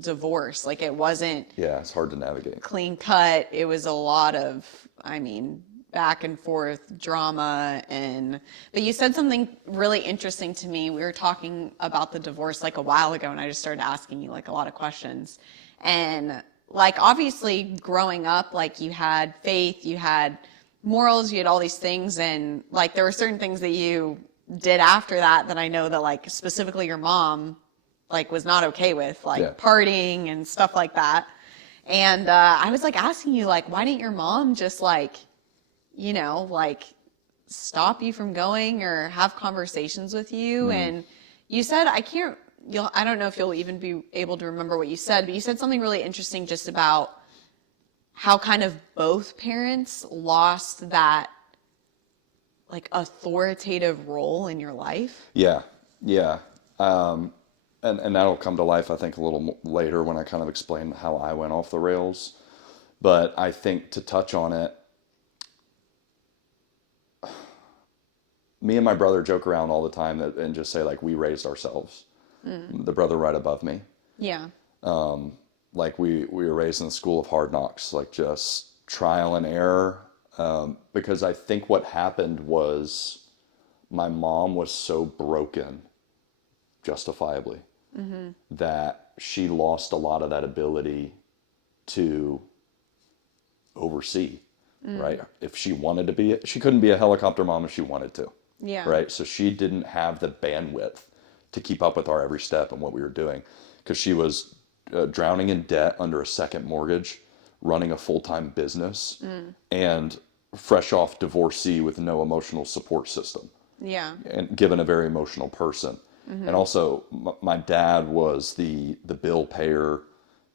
divorce. Like, it wasn't Yeah, it's hard to navigate. clean cut. It was a lot of, I mean, back and forth drama. But you said something really interesting to me. We were talking about the divorce like a while ago, and I just started asking you like a lot of questions. And like, obviously growing up, like, you had faith, you had morals, you had all these things. And like, there were certain things that you did after that I know that, like, specifically your mom, like, was not okay with, like partying and stuff like that. And I was like asking you, like, why didn't your mom just, like, you know, like, stop you from going or have conversations with you? And you said, I don't know if you'll even be able to remember what you said, but you said something really interesting just about how kind of both parents lost that, like, authoritative role in your life. Yeah, yeah. And that'll come to life, I think, a little later when I kind of explain how I went off the rails. But I think to touch on it, me and my brother joke around all the time and just say, like, we raised ourselves. The brother right above me. Yeah. Like, we were raised in the school of hard knocks, like, just trial and error. Because I think what happened was my mom was so broken, justifiably, that she lost a lot of that ability to oversee, right? If she wanted to be, she couldn't be a helicopter mom if she wanted to, Yeah. right? So she didn't have the bandwidth to keep up with our every step and what we were doing because she was drowning in debt under a second mortgage, running a full-time business, and fresh off divorcee with no emotional support system, Yeah. and given a very emotional person. And also, my dad was the bill payer.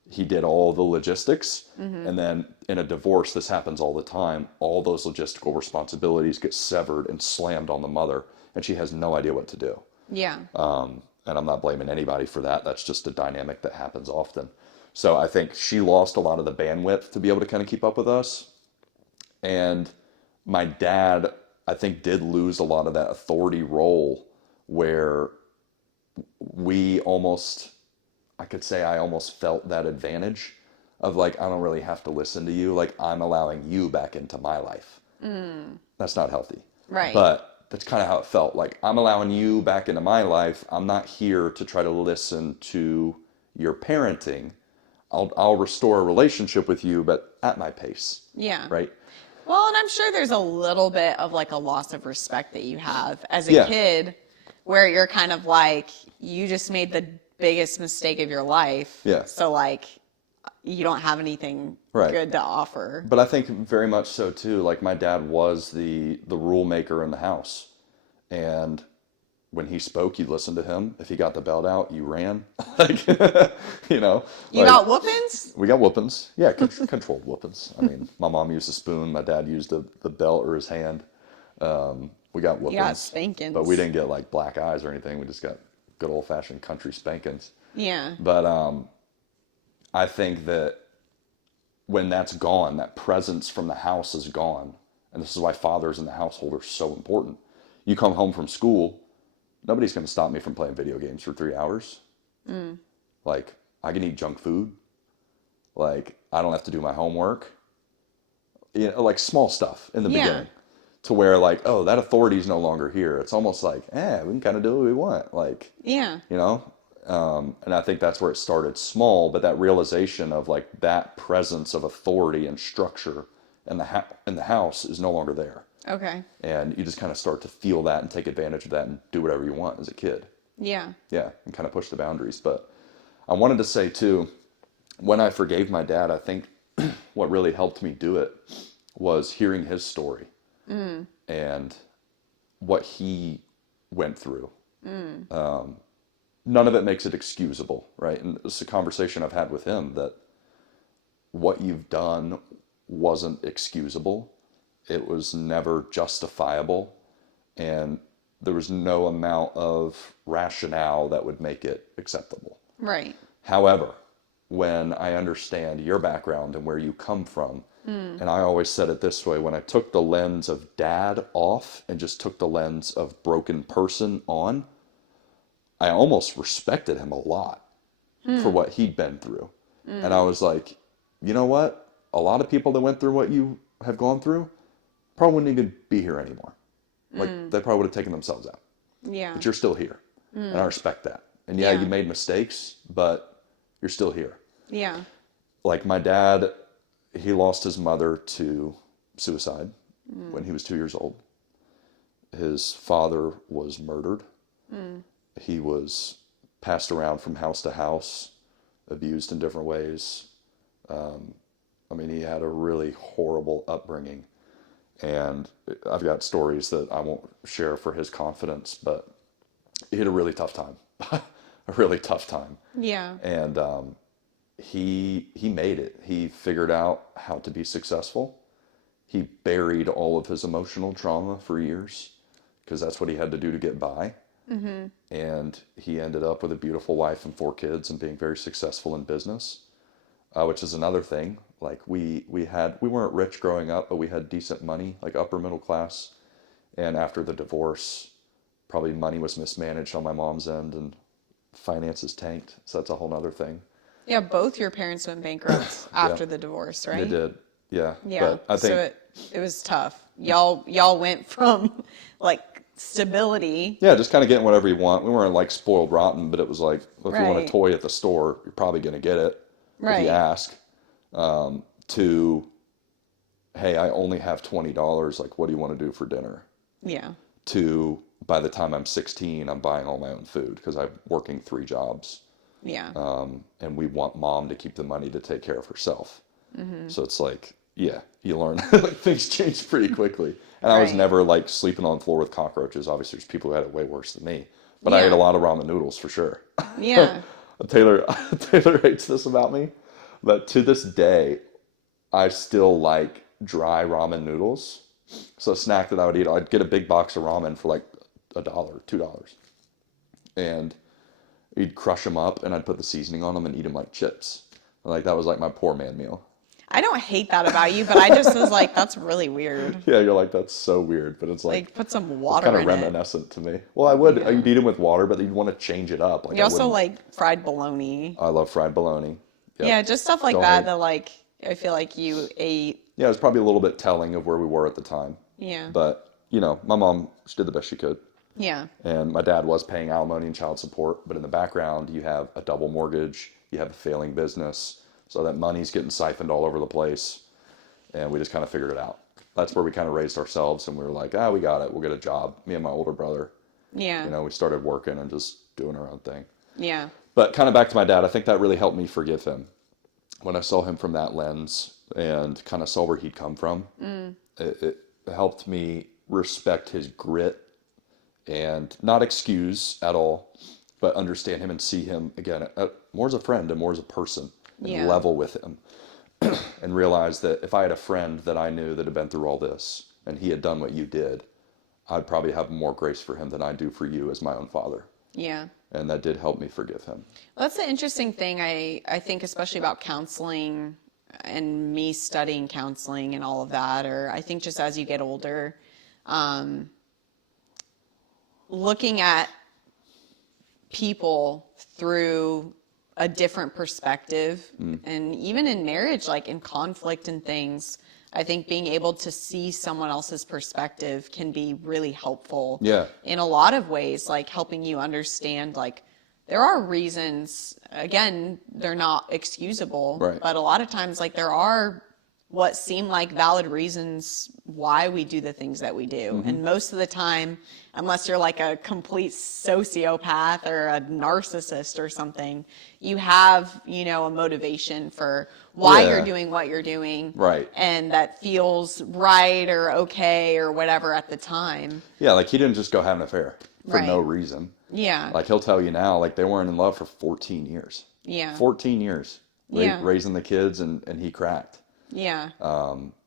He did all the logistics. And then in a divorce, this happens all the time. All those logistical responsibilities get severed and slammed on the mother, and she has no idea what to do. Yeah. And I'm not blaming anybody for that. That's just a dynamic that happens often. So I think she lost a lot of the bandwidth to be able to kind of keep up with us. And my dad, I think, did lose a lot of that authority role where we almost, I could say I almost felt that advantage of like, I don't really have to listen to you. Like, I'm allowing you back into my life. That's not healthy. Right. But that's kind of how it felt. Like, I'm allowing you back into my life. I'm not here to try to listen to your parenting. I'll restore a relationship with you, but at my pace. Yeah. Right? Well, and I'm sure there's a little bit of like a loss of respect that you have as a Yeah. kid where you're kind of like, you just made the biggest mistake of your life. Yeah. So like, you don't have anything Right. good to offer. But I think very much so too. Like, my dad was the rule maker in the house, and when he spoke, you listened to him. If he got the belt out, you ran. Like, you know, You like, got whoopings? we got whoopings. Yeah, controlled whoopings. I mean, my mom used a spoon. My dad used the belt or his hand. We got whoopings. You got spankings. But we didn't get like black eyes or anything. We just got good old fashioned country spankings. Yeah. But I think that when that's gone, that presence from the house is gone. And this is why fathers in the household are so important. You come home from school, nobody's going to stop me from playing video games for 3 hours. Like, I can eat junk food. Like, I don't have to do my homework. You know, like small stuff in the beginning. To where like, oh, that authority is no longer here. It's almost like, we can kind of do what we want. Like, Yeah. you know? And I think that's where it started small, but that realization of like that presence of authority and structure in the house is no longer there. Okay. And you just kind of start to feel that and take advantage of that and do whatever you want as a kid. Yeah. Yeah, and kind of push the boundaries. But I wanted to say too, when I forgave my dad, I think what really helped me do it was hearing his story and what he went through. None of it makes it excusable, right? And it's a conversation I've had with him that what you've done wasn't excusable. It was never justifiable. And there was no amount of rationale that would make it acceptable. Right. However, when I understand your background and where you come from, and I always said it this way, when I took the lens of dad off and just took the lens of broken person on, I almost respected him a lot for what he'd been through. And I was like, you know what? A lot of people that went through what you have gone through probably wouldn't even be here anymore. Like, they probably would have taken themselves out. Yeah. But you're still here. And I respect that. And yeah, you made mistakes, but you're still here. Yeah. Like, my dad, he lost his mother to suicide when he was 2 years old. His father was murdered. He was passed around from house to house, abused in different ways. I mean, he had a really horrible upbringing. And I've got stories that I won't share for his confidence, but he had a really tough time. A really tough time. Yeah. And he made it. He figured out how to be successful. He buried all of his emotional trauma for years because that's what he had to do to get by. And he ended up with a beautiful wife and 4 kids and being very successful in business, which is another thing. Like, we weren't rich growing up, but we had decent money, like upper middle class. And after the divorce, probably money was mismanaged on my mom's end and finances tanked. So that's a whole other thing. Yeah, both your parents went bankrupt after the divorce, right? They did. Yeah. Yeah. But I think So it was tough. Y'all went from like stability. Yeah, just kind of getting whatever you want. We weren't like spoiled rotten, but it was like, if you want a Right. toy at the store, you're probably going to get it if you Right. ask. To, hey, I only have $20. Like, what do you want to do for dinner? Yeah. To, by the time I'm 16, I'm buying all my own food because I'm working 3 jobs. Yeah. And we want mom to keep the money to take care of herself. Mm-hmm. So it's like, yeah, you learn like things change pretty quickly. And I was Right. never like sleeping on the floor with cockroaches. Obviously, there's people who had it way worse than me. But I ate a Yeah. lot of ramen noodles for sure. Yeah. Taylor Taylor hates this about me, but to this day, I still like dry ramen noodles. So a snack that I would eat, I'd get a big box of ramen for like $1, $2, and you'd crush them up, and I'd put the seasoning on them and eat them like chips. Like that was like my poor man meal. I don't hate that about you, but I just was like, that's really weird. Yeah, you're like, that's so weird, but it's like, Like, put some it's kind water of in it. reminiscent to me. Well, I would, Yeah. you'd eat them with water, but you'd want to change it up. Like You I also wouldn't, like fried bologna. I love fried bologna. Yep. Yeah, just stuff like Don't that hate. that like I feel like you ate. Yeah, it was probably a little bit telling of where we were at the time. Yeah. But, my mom, she did the best she could. Yeah. And my dad was paying alimony and child support. But in the background, you have a double mortgage, you have a failing business. So that money's getting siphoned all over the place. And we just kind of figured it out. That's where we kind of raised ourselves. And we were like, we got it. We'll get a job. Me and my older brother, Yeah. we started working and just doing our own thing. Yeah. But kind of back to my dad, I think that really helped me forgive him. When I saw him from that lens and kind of saw where he'd come from, it helped me respect his grit and not excuse at all, but understand him and see him again more as a friend and more as a person and Yeah. level with him and realize that if I had a friend that I knew that had been through all this and he had done what you did, I'd probably have more grace for him than I do for you as my own father. Yeah. And that did help me forgive him. Well, that's the interesting thing I think especially about counseling and me studying counseling and all of that, or I think just as you get older, looking at people through a different perspective, and even in marriage, like in conflict and things, I think being able to see someone else's perspective can be really helpful. Yeah. In a lot of ways, like helping you understand, like there are reasons, again, they're not excusable, Right. but a lot of times, like there are what seem like valid reasons why we do the things that we do. And most of the time, unless you're like a complete sociopath or a narcissist or something, you have, a motivation for why Yeah. you're doing what you're doing. Right. And that feels right or okay or whatever at the time. Yeah, like he didn't just go have an affair for Right. no reason. Yeah. Like he'll tell you now, like they weren't in love for 14 years. Yeah. 14 years. Yeah. Raising the kids and he cracked. Yeah.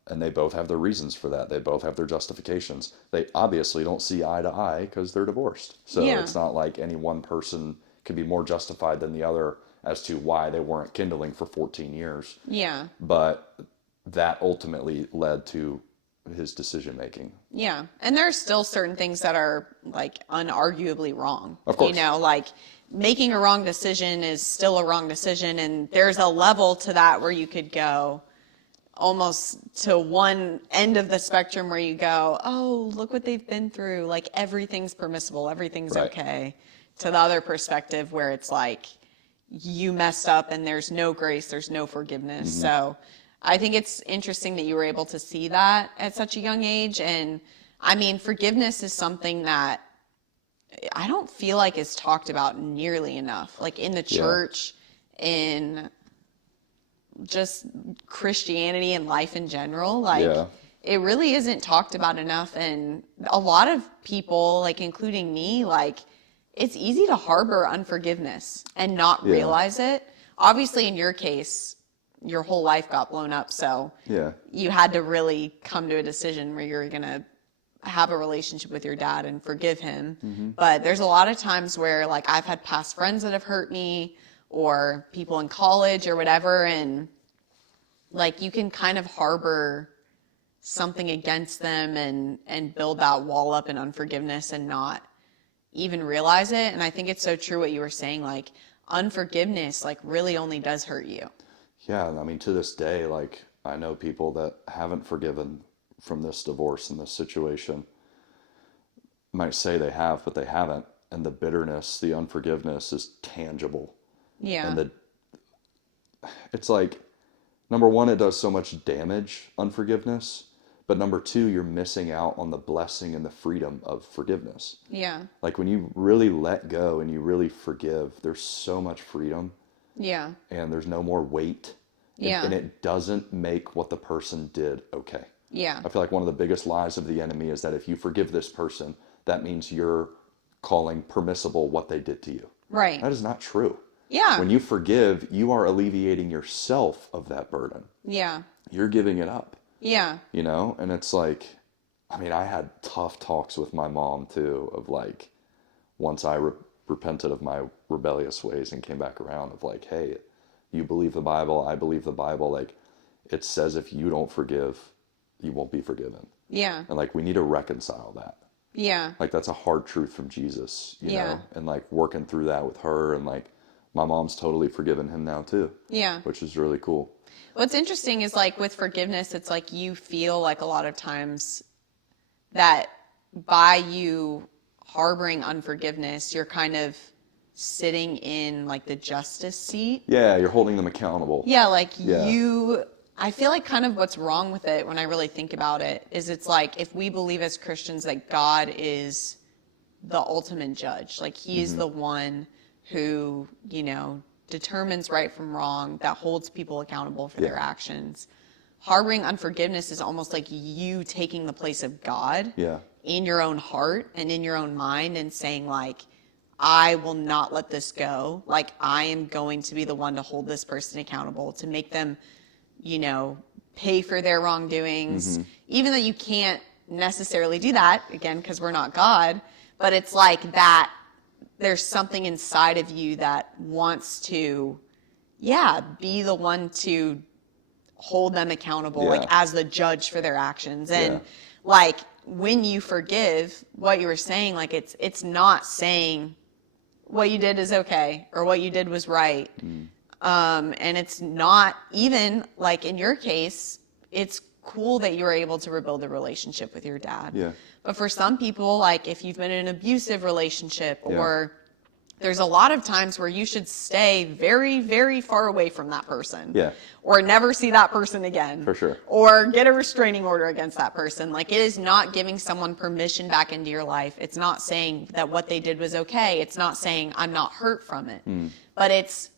And they both have their reasons for that. They both have their justifications. They obviously don't see eye to eye because they're divorced. So Yeah. it's not like any one person can be more justified than the other as to why they weren't kindling for 14 years. Yeah. But that ultimately led to his decision making. Yeah. And there's still certain things that are like unarguably wrong. Of course. Like making a wrong decision is still a wrong decision. And there's a level to that where you could go almost to one end of the spectrum where you go, oh, look what they've been through. Like everything's permissible. Everything's Right. okay. To the other perspective where it's like you messed up and there's no grace, there's no forgiveness. So I think it's interesting that you were able to see that at such a young age. And I mean, forgiveness is something that I don't feel like is talked about nearly enough, like in the church, in just Christianity and life in general. Like it really isn't talked about enough. And a lot of people, like including me, like it's easy to harbor unforgiveness and not realize it. Obviously, in your case, your whole life got blown up. So you had to really come to a decision where you're going to have a relationship with your dad and forgive him. But there's a lot of times where like I've had past friends that have hurt me or people in college or whatever. And like you can kind of harbor something against them and build that wall up in unforgiveness and not even realize it. And I think it's so true what you were saying, like unforgiveness like really only does hurt you. Yeah, I mean, to this day, like I know people that haven't forgiven from this divorce and this situation. might say they have, but they haven't. And the bitterness, the unforgiveness is tangible. Yeah. And it's like, number one, it does so much damage, unforgiveness. But number two, you're missing out on the blessing and the freedom of forgiveness. Yeah. Like when you really let go and you really forgive, there's so much freedom. Yeah. And there's no more weight. Yeah. And it doesn't make what the person did okay. Yeah. I feel like one of the biggest lies of the enemy is that if you forgive this person, that means you're calling permissible what they did to you. Right. That is not true. Yeah. When you forgive, you are alleviating yourself of that burden. Yeah. You're giving it up. Yeah. You know? And it's like, I mean, I had tough talks with my mom too, of like, once I repented of my rebellious ways and came back around, of like, hey, you believe the Bible, I believe the Bible. Like, it says if you don't forgive, you won't be forgiven. Yeah. And like, we need to reconcile that. Yeah. Like, that's a hard truth from Jesus, you Yeah. know? And like working through that with her, and like my mom's totally forgiven him now too. Yeah. Which is really cool. What's interesting is like with forgiveness, it's like you feel like a lot of times that by you harboring unforgiveness, you're kind of sitting in like the justice seat. Yeah, you're holding them accountable. Yeah, like Yeah. I feel like kind of what's wrong with it when I really think about it is it's like if we believe as Christians that God is the ultimate judge, like he's the one who, you know, determines right from wrong, that holds people accountable for their actions. Harboring unforgiveness is almost like you taking the place of God in your own heart and in your own mind and saying like, I will not let this go. Like I am going to be the one to hold this person accountable, to make them, you know, pay for their wrongdoings, even though you can't necessarily do that, again, because we're not God, but it's like that there's something inside of you that wants to, be the one to hold them accountable, like as the judge for their actions. And like when you forgive, what you were saying, like it's not saying what you did is okay or what you did was right. And it's not even like in your case, it's cool that you were able to rebuild a relationship with your dad. Yeah. But for some people, like if you've been in an abusive relationship or there's a lot of times where you should stay very, very far away from that person. Yeah. Or never see that person again. For sure. Or get a restraining order against that person. Like it is not giving someone permission back into your life. It's not saying that what they did was okay. It's not saying I'm not hurt from it. But it's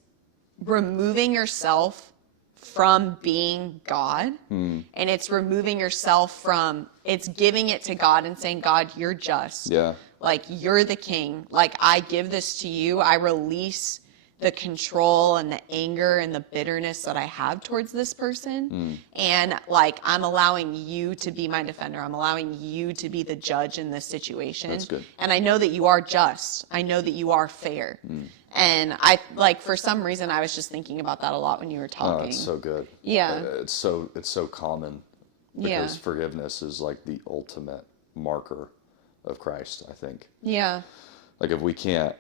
removing yourself from being God, and it's removing yourself from, it's giving it to God and saying, God, you're just. Yeah. Like, you're the king. Like, I give this to you. I release the control and the anger and the bitterness that I have towards this person. And, like, I'm allowing you to be my defender. I'm allowing you to be the judge in this situation. That's good. And I know that you are just. I know that you are fair. And I, like, for some reason, I was just thinking about that a lot when you were talking. Oh, it's so good. Yeah. It's so common because forgiveness is like the ultimate marker of Christ, I think. Yeah. Like if we can't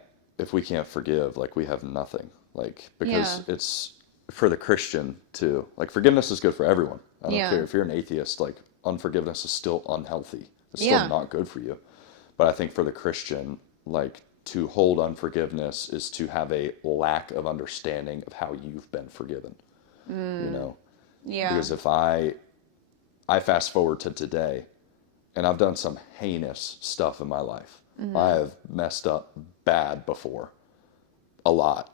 forgive, like we have nothing. Like because it's for the Christian too. Like forgiveness is good for everyone. I don't care if you're an atheist, like unforgiveness is still unhealthy. It's still not good for you. But I think for the Christian, like to hold unforgiveness is to have a lack of understanding of how you've been forgiven. You know? Yeah. Because if I fast forward to today, and I've done some heinous stuff in my life. I have messed up bad before. A lot.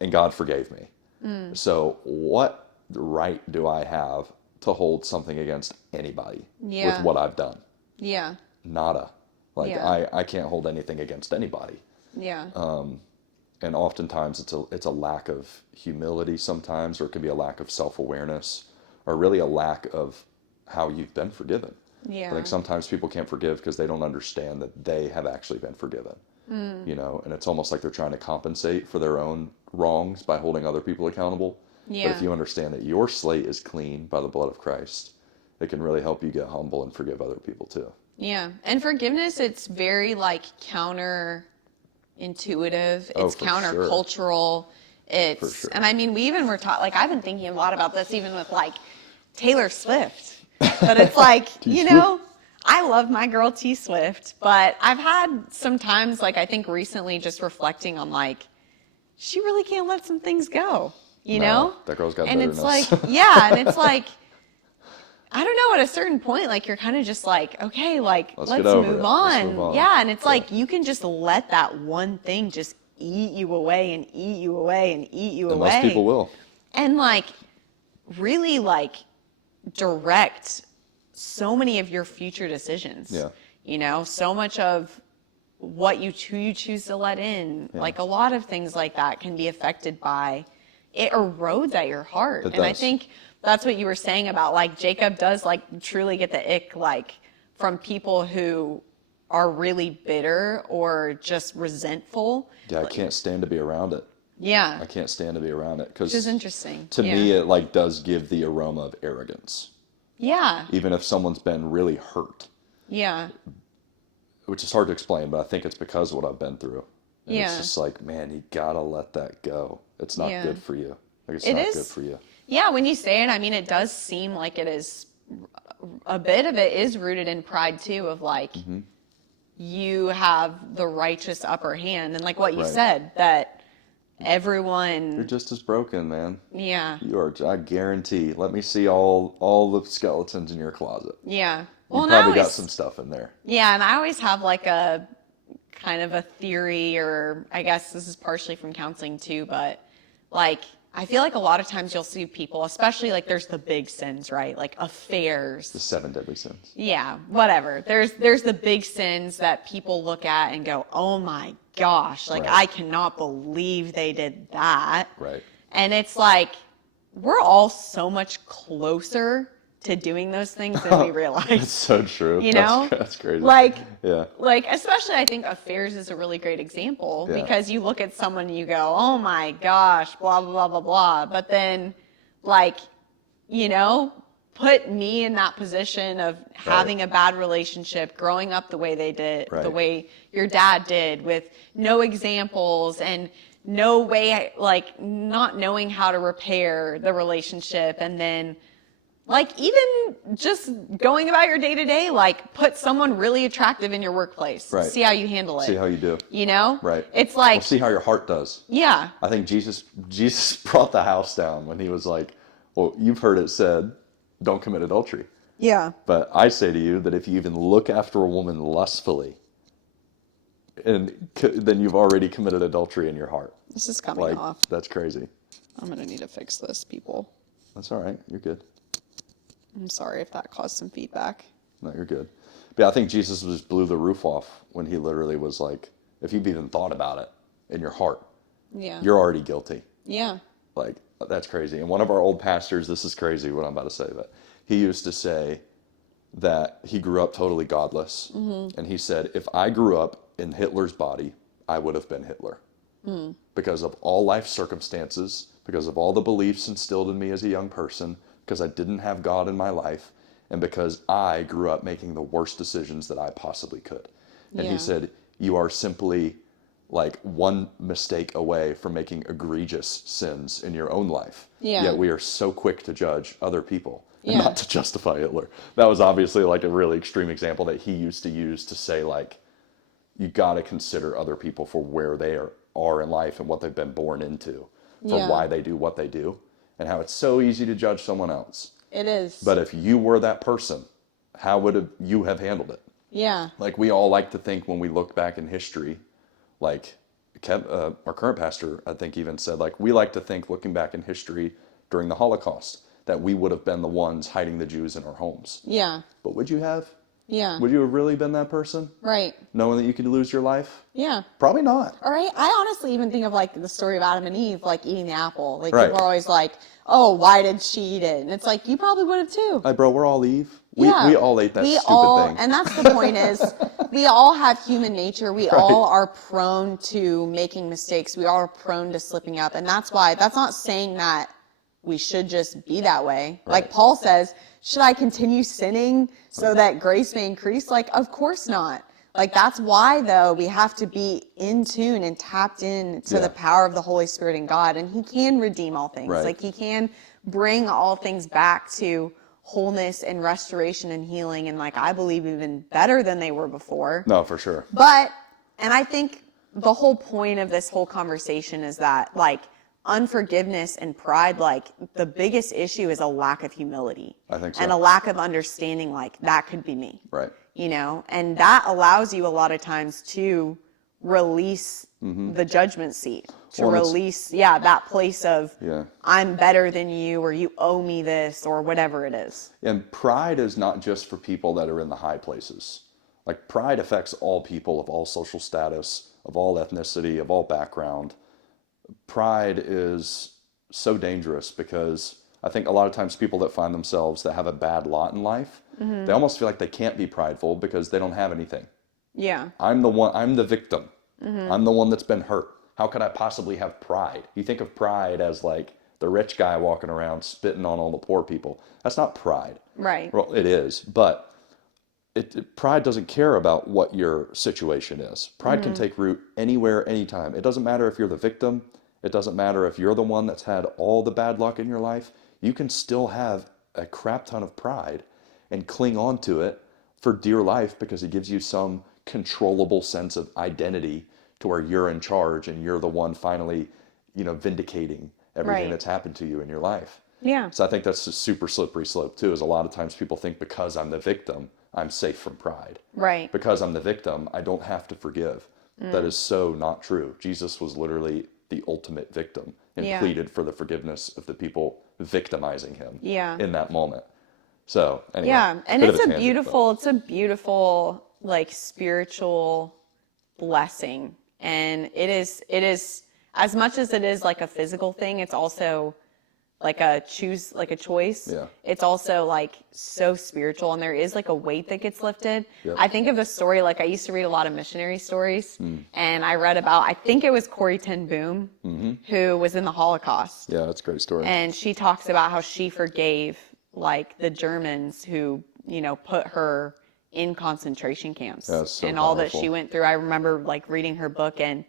And God forgave me. So what right do I have to hold something against anybody with what I've done? Yeah. Nada. Like I can't hold anything against anybody. Yeah. And oftentimes it's a lack of humility sometimes, or it can be a lack of self-awareness, or really a lack of how you've been forgiven. Yeah. I think sometimes people can't forgive because they don't understand that they have actually been forgiven. You know, and it's almost like they're trying to compensate for their own wrongs by holding other people accountable. Yeah. But if you understand that your slate is clean by the blood of Christ, it can really help you get humble and forgive other people too. Yeah. And forgiveness, it's very like counterintuitive. It's countercultural. It's, and I mean, we even were taught, like, I've been thinking a lot about this even with like Taylor Swift. But it's like, you know, I love my girl T Swift, but I've had some times, like I think recently, just reflecting on like, she really can't let some things go, you know? That girl's got and bitterness. it's like, yeah, and it's like, I don't know, at a certain point, like you're kind of just like, okay, like let's move on. Let's move on. Yeah, and it's like you can just let that one thing just eat you away and eat you away and eat you away. Most people will. And like really like direct so many of your future decisions. Yeah. You know, so much of what you choose to let in, like a lot of things like that can be affected by it erodes at your heart. It and I does. think that's what you were saying about like Jacob does like truly get the ick like from people who are really bitter or just resentful. Yeah, I can't stand to be around it. Yeah. I can't stand to be around it because Which is interesting. To me, it like does give the aroma of arrogance. Yeah. Even if someone's been really hurt. Yeah. Which is hard to explain, but I think it's because of what I've been through. And Yeah. It's just like, man, you gotta let that go. It's not good for you. Like it's It not is. good for you. Yeah, when you say it, I mean, it does seem like it is, a bit of it is rooted in pride too, of like, you have the righteous upper hand. And like what you said, that everyone. You're just as broken, man. Yeah. You are, I guarantee. Let me see all the skeletons in your closet. Yeah. You Well, probably got some stuff in there. Yeah, and I always have like a kind of a theory, or I guess this is partially from counseling too, but like I feel like a lot of times you'll see people, especially like there's the big sins, right? Like affairs. The 7 deadly sins. Yeah, whatever. There's the big sins that people look at and go, "Oh my gosh, like I cannot believe they did that." Right. And it's like we're all so much closer to doing those things than we realize. That's so true. You know? That's crazy. Like, yeah. Like, especially I think affairs is a really great example because you look at someone and you go, oh my gosh, blah, blah, blah, blah, blah. But then, like, you know, put me in that position of having a bad relationship, growing up the way they did, the way your dad did, with no examples and no way, like, not knowing how to repair the relationship. And then, like, even just going about your day to day, like, put someone really attractive in your workplace. Right. See how you handle it. See how you do. You know? Right. It's like. Well, see how your heart does. Yeah. I think Jesus brought the house down when he was like, well, you've heard it said, don't commit adultery. Yeah. But I say to you that if you even look after a woman lustfully, then you've already committed adultery in your heart. This is coming off. That's crazy. I'm going to need to fix this, people. That's all right. You're good. I'm sorry if that caused some feedback. No, you're good. But yeah, I think Jesus just blew the roof off when he literally was like, if you've even thought about it in your heart, you're already guilty. Yeah. Like, that's crazy. And one of our old pastors, this is crazy what I'm about to say, but he used to say that he grew up totally godless. And he said, if I grew up in Hitler's body, I would have been Hitler. Because of all life circumstances, because of all the beliefs instilled in me as a young person, because I didn't have God in my life, and because I grew up making the worst decisions that I possibly could. And he said, you are simply like one mistake away from making egregious sins in your own life. Yet we are so quick to judge other people and not to justify Hitler. That was obviously like a really extreme example that he used to use to say, like, you got to consider other people for where they are in life and what they've been born into, for why they do what they do, and how it's so easy to judge someone else. It is. But if you were that person, how would you have handled it? Yeah. Like, we all like to think when we look back in history, like our current pastor, I think, even said, like, we like to think looking back in history during the Holocaust that we would have been the ones hiding the Jews in our homes. Yeah. But would you have? Yeah. Would you have really been that person? Right. Knowing that you could lose your life? Yeah. Probably not. All right. I honestly even think of like the story of Adam and Eve, like eating the apple. Like Right. people are always like, oh, why did she eat it? And it's like, you probably would have too. Hey, bro, we're all Eve. We all ate that stupid thing. And that's the point is we all have human nature. We all are prone to making mistakes. We all are prone to slipping up. And that's why, that's not saying that we should just be that way. Right. Like Paul says, should I continue sinning so that grace may increase? Like, of course not. Like, that's why, though, we have to be in tune and tapped in to the power of the Holy Spirit and God. And he can redeem all things. Right. Like, he can bring all things back to wholeness and restoration and healing, and like I believe even better than they were before. No, for sure. And I think the whole point of this whole conversation is that like unforgiveness and pride, like the biggest issue is a lack of humility. I think so. And a lack of understanding, like that could be me. Right. You know, and that allows you a lot of times to release the judgment seat, to release, that place of I'm better than you, or you owe me this, or whatever it is. And pride is not just for people that are in the high places. Like pride affects all people of all social status, of all ethnicity, of all background. Pride is so dangerous because I think a lot of times people that find themselves that have a bad lot in life, they almost feel like they can't be prideful because they don't have anything. Yeah. I'm the victim. I'm the one that's been hurt. How could I possibly have pride? You think of pride as like the rich guy walking around spitting on all the poor people. That's not pride. Right. Well, it is, but pride doesn't care about what your situation is. Pride can take root anywhere, anytime. It doesn't matter if you're the victim. It doesn't matter if you're the one that's had all the bad luck in your life. You can still have a crap ton of pride and cling on to it for dear life because it gives you some controllable sense of identity to where you're in charge and you're the one finally, vindicating everything that's happened to you in your life. Yeah. So I think that's a super slippery slope too, is a lot of times people think because I'm the victim, I'm safe from pride. Right. Because I'm the victim, I don't have to forgive. That is so not true. Jesus was literally the ultimate victim and pleaded for the forgiveness of the people victimizing him in that moment. So anyway. Yeah. And it's a beautiful like spiritual blessing. And it is as much as it is like a physical thing, it's also like a choice. Yeah. It's also like so spiritual, and there is like a weight that gets lifted. Yep. I think of the story, like I used to read a lot of missionary stories, and I read about, I think it was Corrie ten Boom, who was in the Holocaust. Yeah, that's a great story. And she talks about how she forgave like the Germans who, put her in concentration camps and all that she went through. I remember like reading her book, and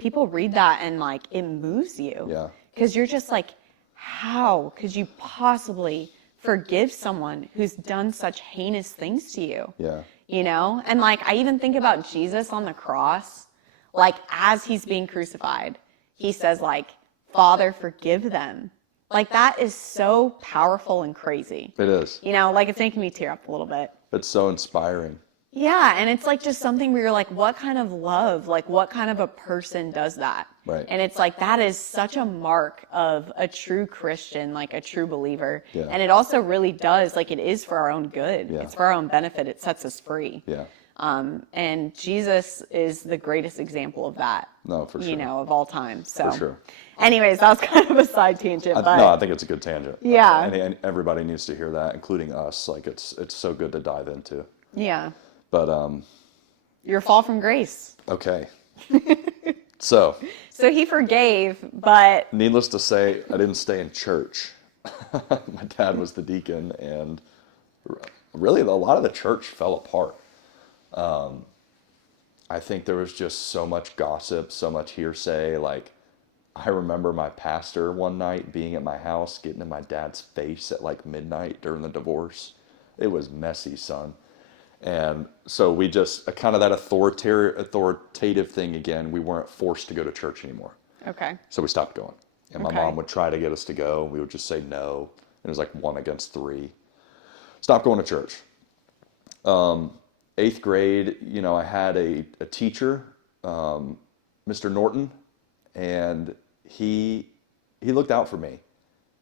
people read that and like it moves you. Yeah. Because you're just like, how could you possibly forgive someone who's done such heinous things to you? Yeah. And like I even think about Jesus on the cross, like as he's being crucified, he says like, Father, forgive them. Like that is so powerful and crazy. It is. Like it's making me tear up a little bit. It's so inspiring. Yeah, and it's like just something where you're like, what kind of love, like what kind of a person does that? Right. And it's like, that is such a mark of a true Christian, like a true believer. Yeah. And it also really does, like it is for our own good. Yeah. It's for our own benefit. It sets us free. Yeah. And Jesus is the greatest example of that. No, for sure. Of all time. So. For sure. Anyways, that was kind of a side tangent. I think it's a good tangent. Yeah. And everybody needs to hear that, including us. Like it's so good to dive into. Yeah. But your fall from grace. Okay. So he forgave, but needless to say, I didn't stay in church. My dad was the deacon, and really a lot of the church fell apart. I think there was just so much gossip, so much hearsay. Like, I remember my pastor one night being at my house, getting in my dad's face at like midnight during the divorce. It was messy, son. And so we just, kind of that authoritative thing again, we weren't forced to go to church anymore. Okay. So we stopped going. And my mom would try to get us to go. We would just say no. It was like 1 against 3. Stopped going to church. 8th grade, I had a teacher, Mr. Norton, and he looked out for me.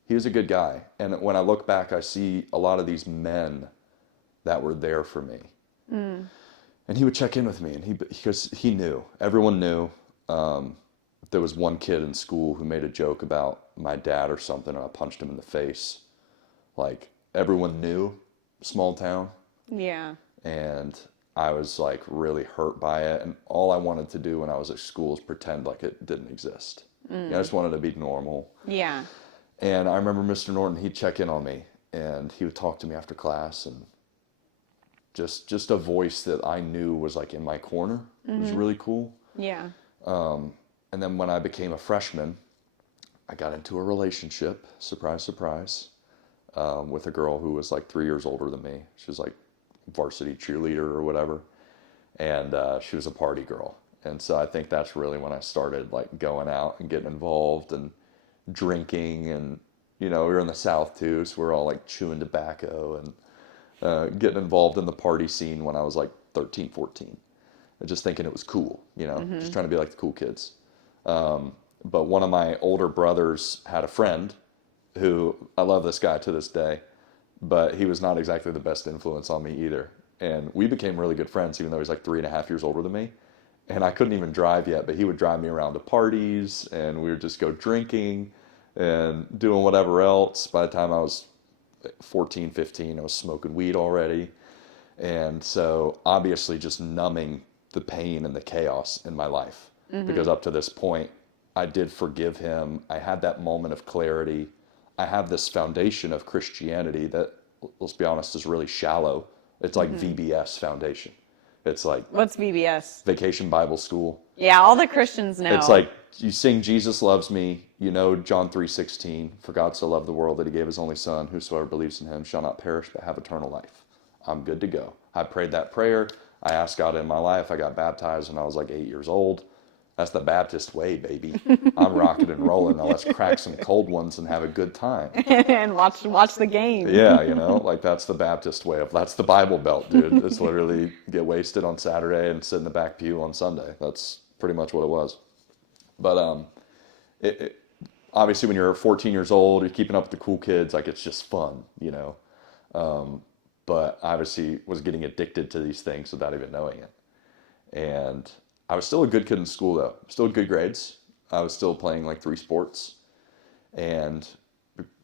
He was a good guy. And when I look back, I see a lot of these men that were there for me. And he would check in with me, and because he knew, everyone knew. There was one kid in school who made a joke about my dad or something, and I punched him in the face. Like, everyone knew, small town. Yeah. And I was like really hurt by it, and all I wanted to do when I was at school is pretend like it didn't exist. I just wanted to be normal. Yeah. And I remember Mr. Norton, he'd check in on me, and he would talk to me after class, and just a voice that I knew was like in my corner. It was really cool. Yeah. And then when I became a freshman, I got into a relationship. Surprise, surprise. with a girl who was like 3 years older than me. She was like varsity cheerleader or whatever. And she was a party girl. And so I think that's really when I started like going out and getting involved and drinking. And, we were in the South too. So we were all like chewing tobacco and getting involved in the party scene when I was like 13, 14. And just thinking it was cool, just trying to be like the cool kids. But one of my older brothers had a friend who, I love this guy to this day, but he was not exactly the best influence on me either. And we became really good friends, even though he's like 3.5 years older than me. And I couldn't even drive yet, but he would drive me around to parties, and we would just go drinking and doing whatever else. By the time I was 14, 15, I was smoking weed already. And so obviously just numbing the pain and the chaos in my life. Because up to this point, I did forgive him. I had that moment of clarity. I have this foundation of Christianity that, let's be honest, is really shallow. It's like VBS foundation. It's like, what's VBS? Vacation Bible School. Yeah, all the Christians know. It's like you sing Jesus loves me, John 3:16, for God so loved the world that he gave his only son, whosoever believes in him shall not perish but have eternal life. I'm good to go. I prayed that prayer. I asked God in my life. I got baptized when I was like 8 years old. That's the Baptist way, baby. I'm rocking and rolling. Now let's crack some cold ones and have a good time. And watch the game. Yeah, like that's the Baptist way that's the Bible Belt, dude. It's literally get wasted on Saturday and sit in the back pew on Sunday. That's pretty much what it was. But obviously when you're 14 years old, you're keeping up with the cool kids, like it's just fun, But I obviously was getting addicted to these things without even knowing it. And I was still a good kid in school, though. Still good grades. I was still playing like 3 sports. And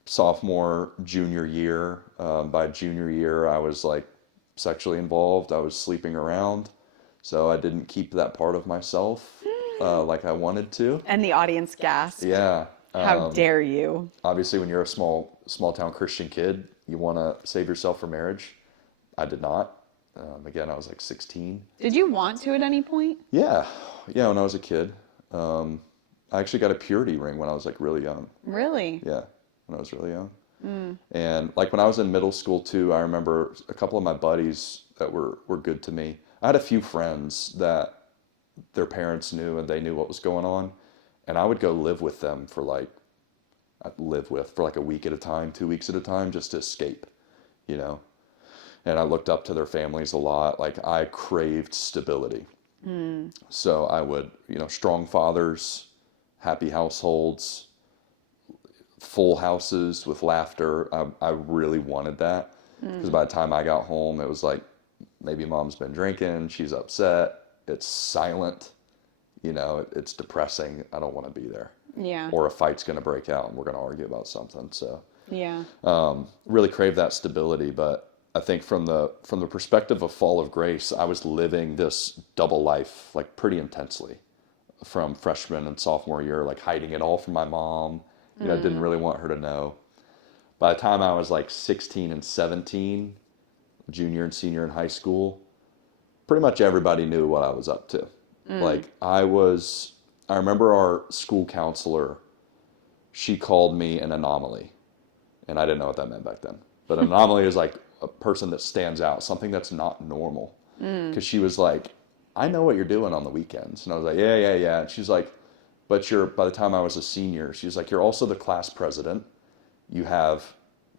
sophomore, junior year, by junior year, I was like sexually involved. I was sleeping around. So I didn't keep that part of myself like I wanted to. And the audience gasped. Yeah. How dare you? Obviously, when you're a small town Christian kid, you want to save yourself for marriage. I did not. Again, I was like 16. Did you want to at any point? Yeah, when I was a kid. I actually got a purity ring when I was like really young. Really? Yeah, when I was really young. And like when I was in middle school too, I remember a couple of my buddies that were good to me. I had a few friends that their parents knew and they knew what was going on. And I would go live with them for like a week at a time, 2 weeks at a time, just to escape, And I looked up to their families a lot. Like I craved stability. So I would, strong fathers, happy households, full houses with laughter. I really wanted that. Because by the time I got home, it was like, maybe mom's been drinking, she's upset, it's silent, it's depressing. I don't want to be there. Yeah. Or a fight's going to break out and we're going to argue about something. So yeah, really crave that stability. But I think from the perspective of Fall of Grace, I was living this double life like pretty intensely from freshman and sophomore year, like hiding it all from my mom. I didn't really want her to know. By the time I was like 16 and 17, junior and senior in high school, pretty much everybody knew what I was up to. Like I remember our school counselor, she called me an anomaly. And I didn't know what that meant back then. But an anomaly is like a person that stands out, something that's not normal. Because she was like, I know what you're doing on the weekends. And I was like, yeah. And she's like, but by the time I was a senior, she's like, you're also the class president. You have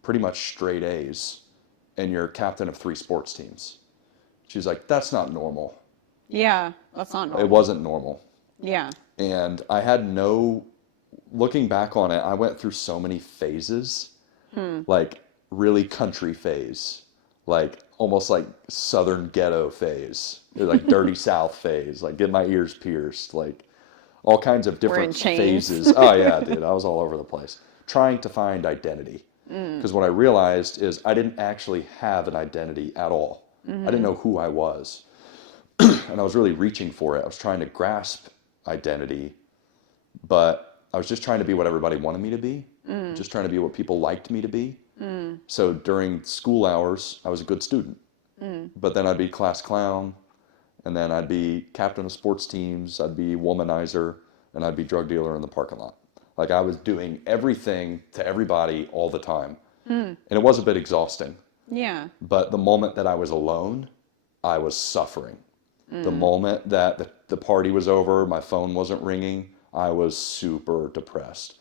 pretty much straight A's. And you're captain of 3 sports teams. She's like, that's not normal. Yeah, that's not normal. It wasn't normal. Yeah. And I had looking back on it, I went through so many phases. Like really country phase, like almost like southern ghetto phase, like dirty South phase, like get my ears pierced, like all kinds of different phases. Oh yeah, dude, I was all over the place trying to find identity. Because what I realized is I didn't actually have an identity at all. I didn't know who I was. And I was really reaching for it. I was trying to grasp identity, but I was just trying to be what everybody wanted me to be. Just trying to be what people liked me to be. So during school hours, I was a good student. But then I'd be class clown, and then I'd be captain of sports teams, I'd be womanizer, and I'd be drug dealer in the parking lot. Like I was doing everything to everybody all the time. And it was a bit exhausting. Yeah. But the moment that I was alone, I was suffering. The moment that the party was over, my phone wasn't ringing, I was super depressed.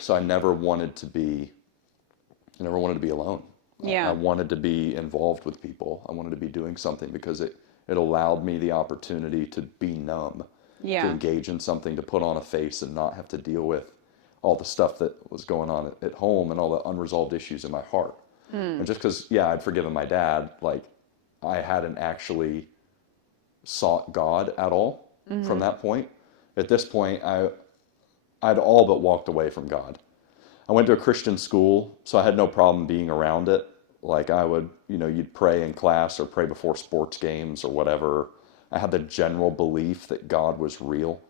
So I never wanted to be alone. Yeah. I wanted to be involved with people. I wanted to be doing something because it allowed me the opportunity to be numb, to engage in something, to put on a face and not have to deal with all the stuff that was going on at home and all the unresolved issues in my heart. And just because, I'd forgiven my dad, like I hadn't actually sought God at all from that point. At this point, I'd all but walked away from God. I went to a Christian school, so I had no problem being around it. Like I would, you'd pray in class or pray before sports games or whatever. I had the general belief that God was real.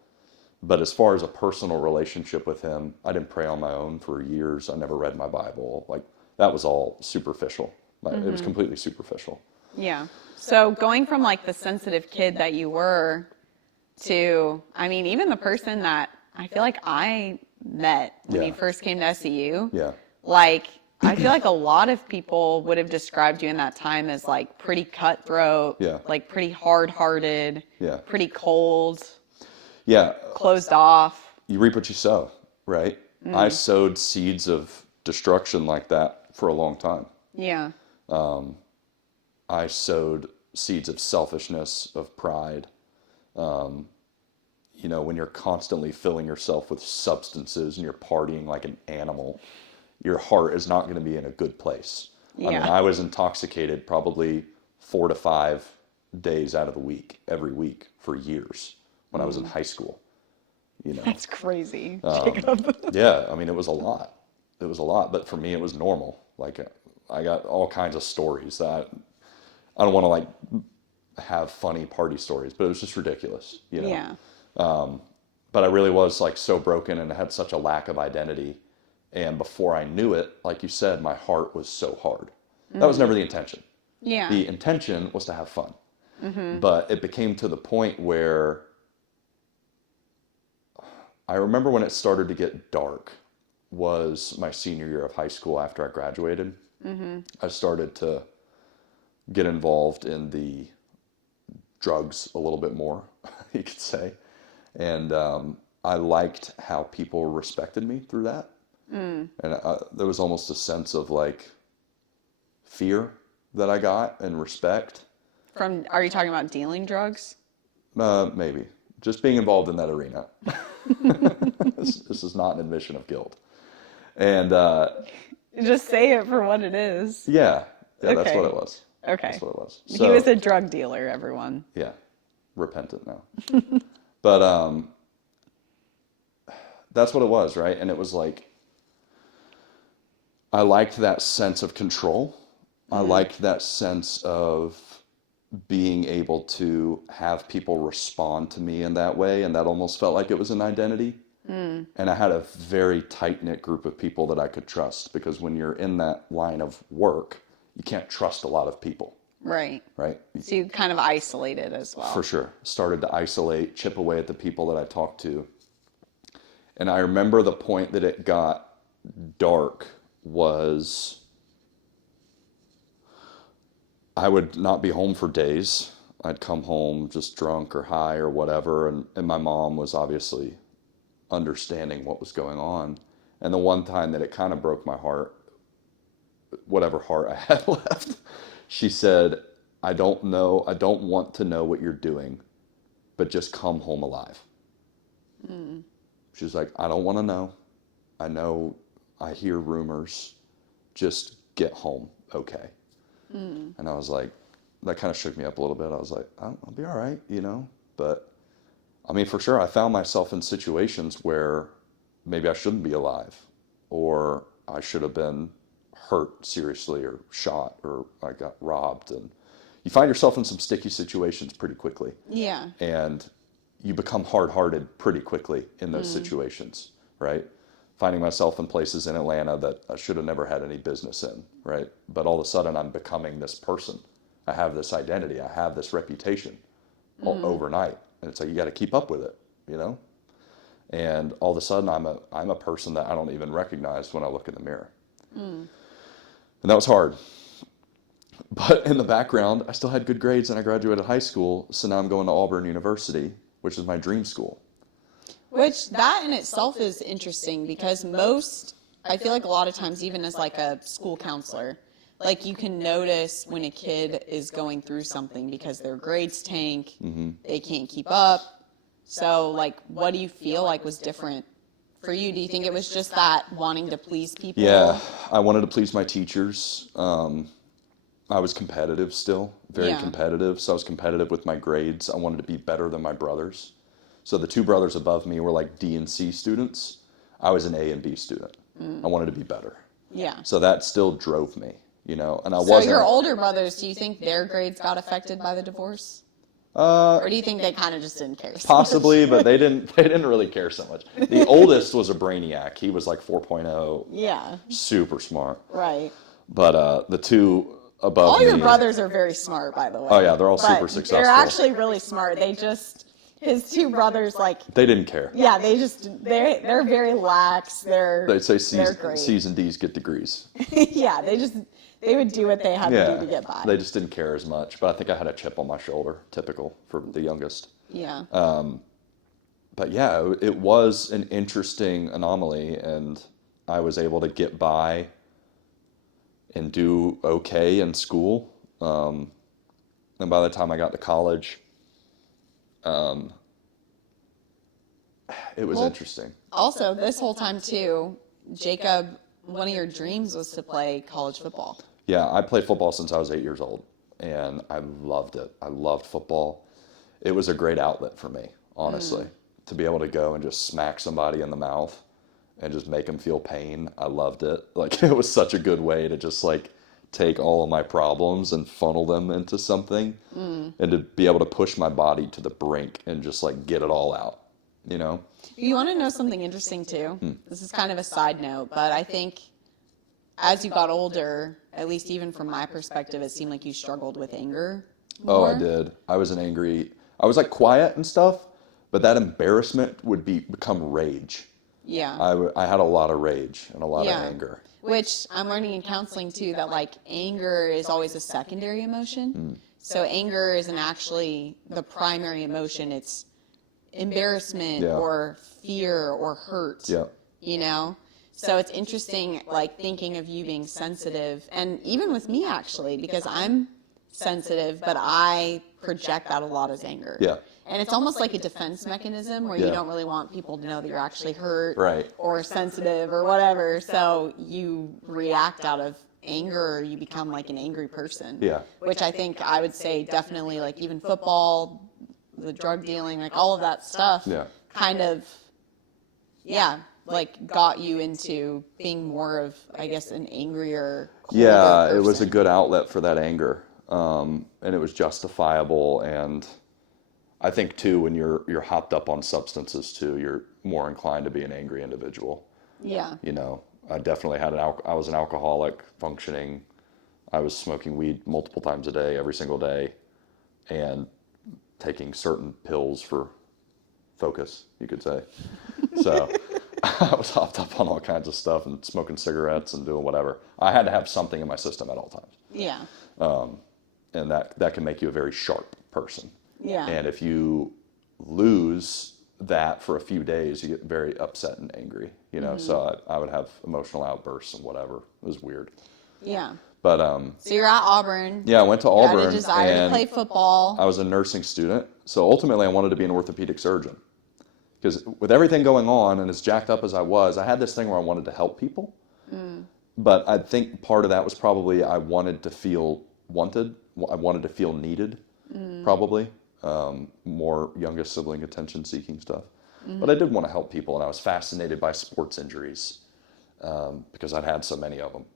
But as far as a personal relationship with him, I didn't pray on my own for years. I never read my Bible. Like that was all superficial. It was completely superficial. Yeah. So going from like the sensitive kid that you were to, I mean, even the person that I feel like I met when you first came to SEU, like I feel like a lot of people would have described you in that time as like pretty cutthroat, like pretty hard-hearted, pretty cold, closed off. You reap what you sow, right? I sowed seeds of destruction like that for a long time. Yeah. I sowed seeds of selfishness, of pride. When you're constantly filling yourself with substances and you're partying like an animal, your heart is not going to be in a good place. I mean, I was intoxicated probably 4 to 5 days out of the week, every week for years when I was in high school. That's crazy, Jacob. I mean, it was a lot. It was a lot, but for me, it was normal. Like I got all kinds of stories that I don't want to like have funny party stories, but it was just ridiculous, Yeah. But I really was like so broken and had such a lack of identity. And before I knew it, like you said, my heart was so hard. That was never the intention. Yeah. The intention was to have fun. But it became to the point where I remember when it started to get dark was my senior year of high school after I graduated. I started to get involved in the drugs a little bit more, you could say. And I liked how people respected me through that. And there was almost a sense of like fear that I got and respect. Are you talking about dealing drugs? Maybe. Just being involved in that arena. This is not an admission of guilt. And just say it for what it is. Yeah, that's what it was. Okay. That's what it was. So, he was a drug dealer, everyone. Yeah. Repentant now. But that's what it was, right? And it was like, I liked that sense of control. I liked that sense of being able to have people respond to me in that way. And that almost felt like it was an identity. And I had a very tight-knit group of people that I could trust, because when you're in that line of work, you can't trust a lot of people. Right. Right? So you kind of isolated as well. For sure. Started to isolate, chip away at the people that I talked to. And I remember the point that it got dark was I would not be home for days. I'd come home just drunk or high or whatever. And my mom was obviously understanding what was going on. And the one time that it kind of broke my heart, whatever heart I had left, she said, I don't want to know what you're doing, but just come home alive. She's like, I don't want to know. I know, I hear rumors. Just get home, okay? And I was like, that kind of shook me up a little bit. I was like, I'll be all right, But, I mean, for sure, I found myself in situations where maybe I shouldn't be alive, or I should have been hurt seriously or shot, or I got robbed. And you find yourself in some sticky situations pretty quickly. Yeah. And you become hard-hearted pretty quickly in those situations, right? Finding myself in places in Atlanta that I should have never had any business in, right? But all of a sudden I'm becoming this person. I have this identity. I have this reputation all overnight. And it's like, you got to keep up with it, And all of a sudden I'm a person that I don't even recognize when I look in the mirror. And that was hard. But in the background, I still had good grades and I graduated high school. So now I'm going to Auburn University, which is my dream school. Which that in itself is interesting because I feel like a lot of times, even as like a school counselor, like you can notice when a kid is going through something because their grades tank, they can't keep up. So like, what do you feel like was different for you? Do you think it was just that wanting to please people? Yeah, I wanted to please my teachers. I was competitive still, very competitive. So I was competitive with my grades. I wanted to be better than my brothers. So the two brothers above me were like D and C students. I was an A and B student. I wanted to be better. Yeah. So that still drove me, you know, and I So wasn't. your older brothers, do you think their grades got affected by the divorce? Or do you think they kind of just didn't care? Possibly, but they didn't really care so much. The oldest was a brainiac. He was like 4.0. Yeah. Super smart. Right. But the two above All me. your brothers are very smart, by the way. Oh yeah, they're all But super successful. They're actually really smart. His two brothers, like, they didn't care. yeah, they're very lax. They'd say they're great. C's and D's get degrees. Yeah, they would do what they had to do to get by. They just didn't care as much. But I think I had a chip on my shoulder, typical for the youngest. Yeah. But yeah, it was an interesting anomaly, and I was able to get by and do okay in school. And by the time I got to college, it was interesting. Also, this whole time too, Jacob, one of your dreams was to play college football. Yeah, I played football since I was 8 years old, and I loved it. I loved football. It was a great outlet for me, honestly, to be able to go and just smack somebody in the mouth and just make them feel pain. I loved it. Like, it was such a good way to just like take all of my problems and funnel them into something, and to be able to push my body to the brink and just like get it all out, you know? You want to know something interesting too? This is kind of a side note, but I think as you got older, at least even from my perspective, it seemed like you struggled with anger more. Oh, I did. I was I was like quiet and stuff, but that embarrassment would become rage. Yeah. I had a lot of rage and a lot of anger. Which I'm learning in counseling too, that like anger is always a secondary emotion. So anger isn't actually the primary emotion. It's embarrassment or fear or hurt. Yeah. You know? So it's interesting, like thinking of you being sensitive, and even with me actually, because I'm sensitive, but I project that a lot as anger. Yeah. And it's almost like a defense mechanism where you don't really want people to know that you're actually hurt or sensitive or whatever. So you react out of anger, or you become like an angry person. Yeah. Which I think I would say definitely, like even football, the drug dealing, like all of that stuff kind of, like got you into being more of, I guess, an angrier, colder person. It was a good outlet for that anger. And it was justifiable. And I think too, when you're hopped up on substances too, you're more inclined to be an angry individual. Yeah. You know, I definitely I was an alcoholic functioning. I was smoking weed multiple times a day, every single day, and taking certain pills for focus, you could say. So I was hopped up on all kinds of stuff and smoking cigarettes and doing whatever. I had to have something in my system at all times. Yeah. And that can make you a very sharp person. Yeah. And if you lose that for a few days, you get very upset and angry, you know? So I would have emotional outbursts and whatever. It was weird. Yeah. But so you're at Auburn. yeah, I went to Auburn. You had a desire to play football. I was a nursing student. So ultimately I wanted to be an orthopedic surgeon. Because with everything going on, and as jacked up as I was, I had this thing where I wanted to help people. But I think part of that was probably I wanted to feel wanted. I wanted to feel needed, probably. More youngest sibling attention seeking stuff. But I did want to help people, and I was fascinated by sports injuries because I'd had so many of them.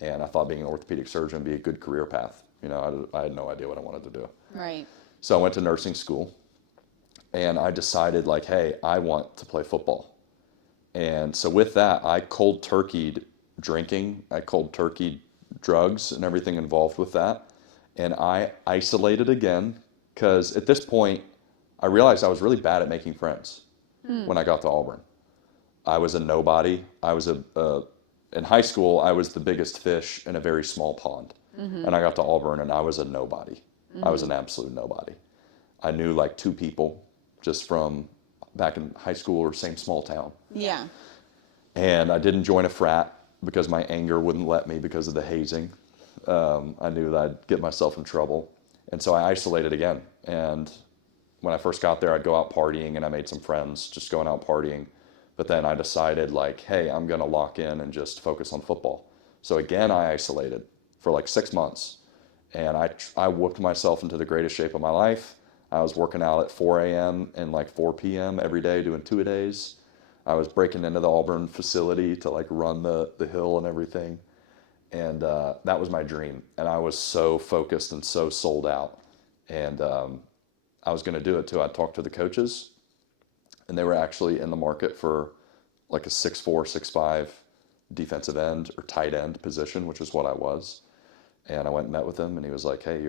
And I thought being an orthopedic surgeon would be a good career path. You know, I had no idea what I wanted to do. Right. So I went to nursing school, and I decided, like, hey, I want to play football. And so with that, I cold turkeyed drinking. I cold turkeyed drugs and everything involved with that. And I isolated again, because at this point, I realized I was really bad at making friends when I got to Auburn. I was a nobody. I was a in high school, I was the biggest fish in a very small pond. And I got to Auburn and I was a nobody. I was an absolute nobody. I knew like 2 people just from back in high school or same small town. Yeah. And I didn't join a frat because my anger wouldn't let me because of the hazing. I knew that I'd get myself in trouble. And so I isolated again. And when I first got there, I'd go out partying and I made some friends just going out partying. But then I decided like, hey, I'm going to lock in and just focus on football. So again, I isolated for like 6 months. And I whooped myself into the greatest shape of my life. I was working out at 4 a.m. and like 4 p.m. every day doing 2-a-days. I was breaking into the Auburn facility to like run the hill and everything. And that was my dream. And I was so focused and so sold out. And I was going to do it too. I talked to the coaches and they were actually in the market for like a 6'4", 6'5" defensive end or tight end position, which is what I was. And I went and met with him and he was like, hey,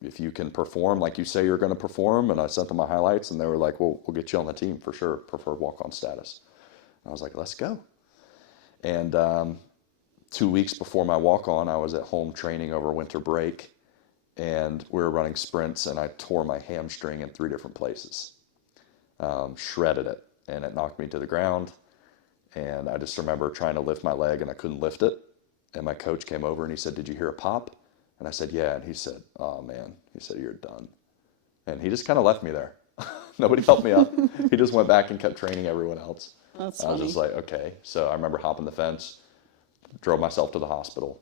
if you can perform like you say you're going to perform. And I sent them my highlights and they were like, well, we'll get you on the team for sure. Preferred walk-on status. And I was like, let's go. And 2 weeks before my walk-on, I was at home training over winter break and we were running sprints and I tore my hamstring in 3 different places. Shredded it and it knocked me to the ground. And I just remember trying to lift my leg and I couldn't lift it. And my coach came over and he said, did you hear a pop? And I said, yeah. And he said, oh man, he said, you're done. And he just kind of left me there. Nobody helped me up. He just went back and kept training everyone else. That's I was funny. just like, okay. So I remember hopping the fence, drove myself to the hospital.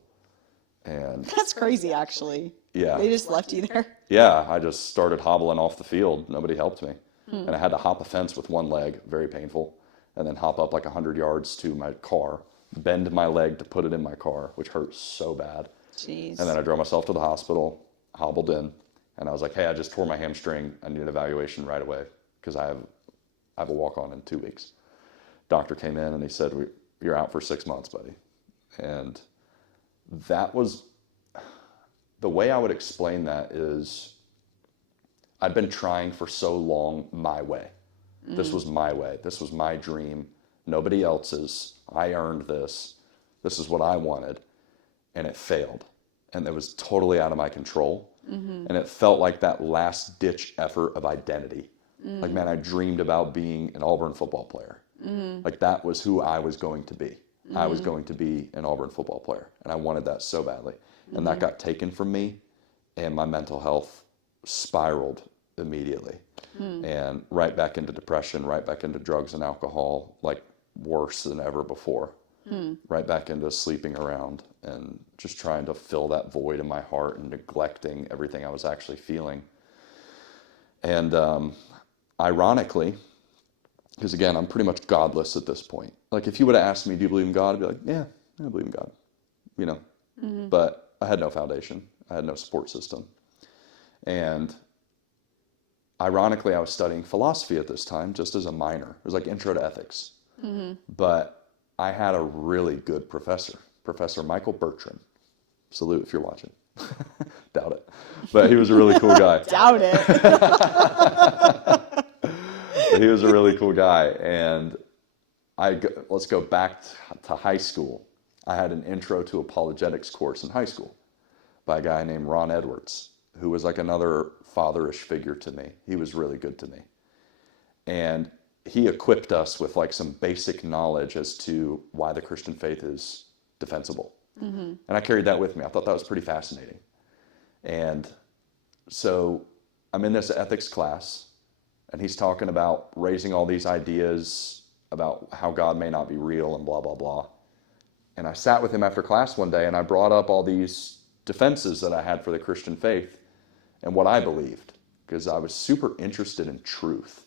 And That's crazy, actually. yeah, They just left you there. yeah, I just started hobbling off the field. Nobody helped me. And I had to hop a fence with one leg, very painful, and then hop up like 100 yards to my car, bend my leg to put it in my car, which hurt so bad. Jeez. And then I drove myself to the hospital, hobbled in, and I was like, hey, I just tore my hamstring. I need an evaluation right away because I have a walk-on in 2 weeks. Doctor came in and he said, you're out for 6 months, buddy. And that was, the way I would explain that is I'd been trying for so long my way. This was my way. This was my dream. Nobody else's. I earned this. This is what I wanted. And it failed. And it was totally out of my control. And it felt like that last ditch effort of identity. Like, man, I dreamed about being an Auburn football player. Like that was who I was going to be. I was going to be an Auburn football player. And I wanted that so badly. And that got taken from me. And my mental health spiraled immediately. And right back into depression, right back into drugs and alcohol, like worse than ever before. Right back into sleeping around and just trying to fill that void in my heart and neglecting everything I was actually feeling. And ironically, because again, I'm pretty much godless at this point. Like if you would have asked me, do you believe in God? I'd be like, yeah, I believe in God, you know. But I had no foundation. I had no support system. And ironically, I was studying philosophy at this time, just as a minor. It was like intro to ethics. But I had a really good professor, Professor Michael Bertram. Salute if you're watching. Doubt it. But he was a really cool guy. Doubt it. But he was a really cool guy. And let's go back to high school. I had an intro to apologetics course in high school by a guy named Ron Edwards, who was like another fatherish figure to me. He was really good to me. And he equipped us with like some basic knowledge as to why the Christian faith is defensible. And I carried that with me. I thought that was pretty fascinating. And so I'm in this ethics class and he's talking about raising all these ideas about how God may not be real and blah, blah, blah. And I sat with him after class one day and I brought up all these defenses that I had for the Christian faith and what I believed, because I was super interested in truth.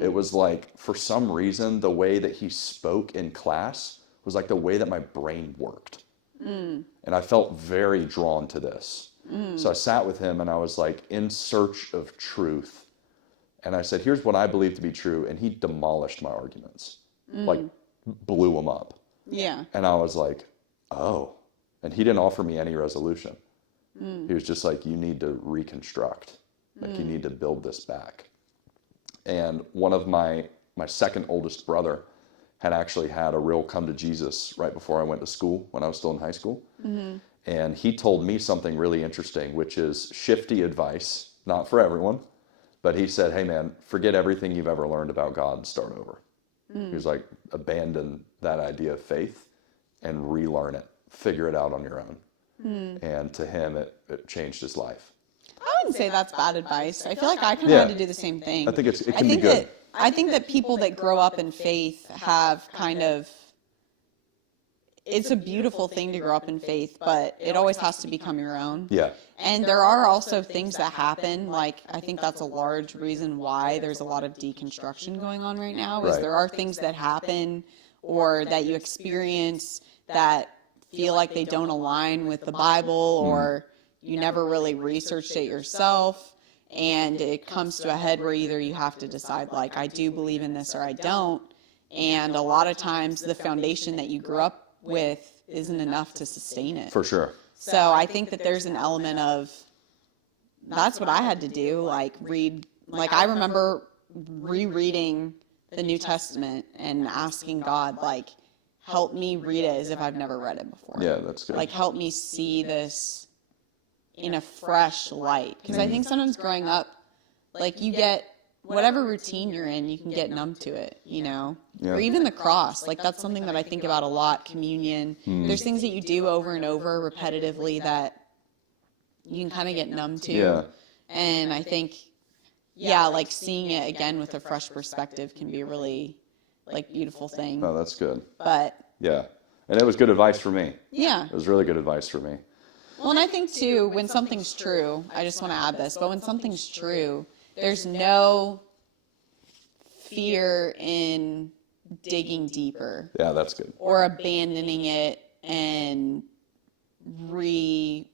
It was like, for some reason, the way that he spoke in class was like the way that my brain worked. And I felt very drawn to this. So I sat with him and I was like in search of truth. And I said, here's what I believe to be true. And he demolished my arguments, like blew them up. Yeah. And I was like, oh. And he didn't offer me any resolution. He was just like, you need to reconstruct. Like, you need to build this back. And one of my second oldest brother, had actually had a real come to Jesus right before I went to school when I was still in high school. Mm-hmm. And he told me something really interesting, which is shifty advice, not for everyone, but he said, hey man, forget everything you've ever learned about God and start over. He was like, abandon that idea of faith and relearn it, figure it out on your own. And to him, it changed his life. I wouldn't say that's bad advice. I feel like I kind of had to do the same thing. I think it can be good. I think that people that grow up in faith have kind of, it's a beautiful thing to grow up in faith, but it always has to become your own. Yeah. And there are also things that happen, like I think that's a large reason why there's a lot of deconstruction going on right now, is there are things that happen or that you experience that feel like they don't align with the Bible, or you never really researched it yourself, and it comes to a head where either you have to decide, like, I do believe in this or I don't, and a lot of times the foundation that you grew up with isn't enough to sustain it. For sure. So I think that there's an element of, that's what I had to do, like I remember rereading the New Testament and asking God, like, help me read it as if I've never read it before. Yeah, that's good. Like, help me see this in a fresh light. Because I think sometimes growing up, like, you get whatever routine you're in, you can get numb to it, you know? Yeah. Or even the cross. Like, that's something that I think about a lot, communion. There's things that you do over and over repetitively that you can kind of get numb to. Yeah. And I think, yeah, like, seeing it again with a fresh perspective can be a really, like, beautiful thing. Oh, that's good. But Yeah. And it was good advice for me. yeah. It was really good advice for me. Well, and I think, too, when something's true, I just want to add this, but when something's true, there's no fear in digging deeper. Yeah, that's good. Or abandoning it and reopening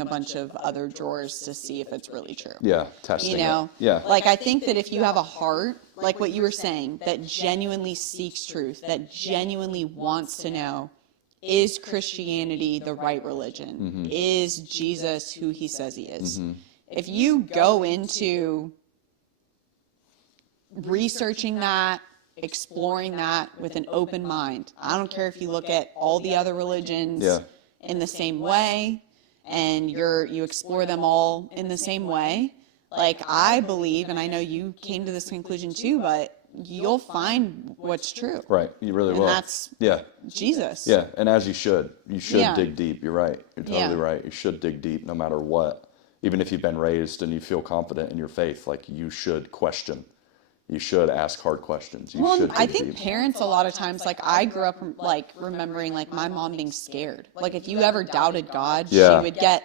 a bunch of other drawers to see if it's really true. Yeah, testing You know? it. Yeah. Like, I think that if you have a heart, like what you were saying, that genuinely seeks truth, that genuinely wants to know, is Christianity the right religion? Mm-hmm. Is Jesus who he says he is? Mm-hmm. If you go into researching that, exploring that with an open mind, I don't care if you look at all the other religions in the same way and you explore them all in the same way. Like, I believe, and I know you came to this conclusion too, but you'll find what's true. Right. You really will. And that's Jesus. Yeah. And as you should. You should Yeah. dig deep. You're right. You're totally Yeah. right. You should dig deep no matter what. Even if you've been raised and you feel confident in your faith, like, you should question. You should ask hard questions. You should dig I think deep. parents a lot of times, like, I grew up like remembering like my mom being scared. Like, if you ever doubted God, she would get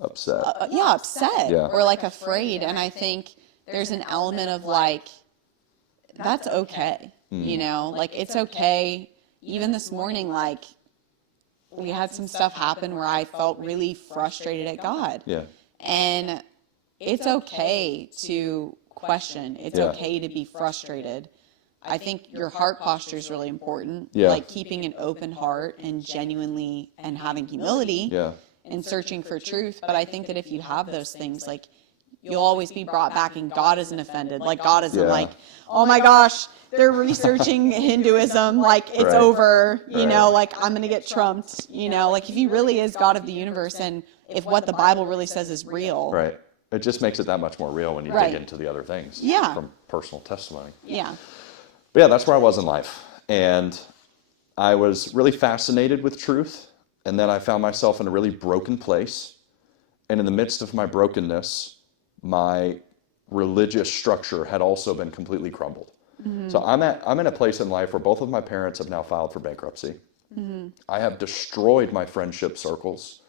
upset. upset Yeah. or like afraid. And I think there's an element of like, that's okay. You know, like, it's okay. Even this morning, like, we had some stuff happen where I felt really frustrated at God. Yeah. And it's okay to question. It's okay to be frustrated. I think your heart posture is really important. Yeah. Like, keeping an open heart and genuinely and having humility and searching for truth. But I think that if you have those things, like, you'll always be brought back and God isn't offended. Like, God isn't like, oh my gosh, they're researching Hinduism. Like, it's over, you know, like, I'm going to get trumped, you know, like, if he really is God of the universe and if what the Bible really says is real. Right. It just makes it that much more real when you dig into the other things. Yeah. From personal testimony. Yeah. But yeah, that's where I was in life. And I was really fascinated with truth. And then I found myself in a really broken place. And in the midst of my brokenness, my religious structure had also been completely crumbled. Mm-hmm. So I'm in a place in life where both of my parents have now filed for bankruptcy. Mm-hmm. I have destroyed my friendship circles.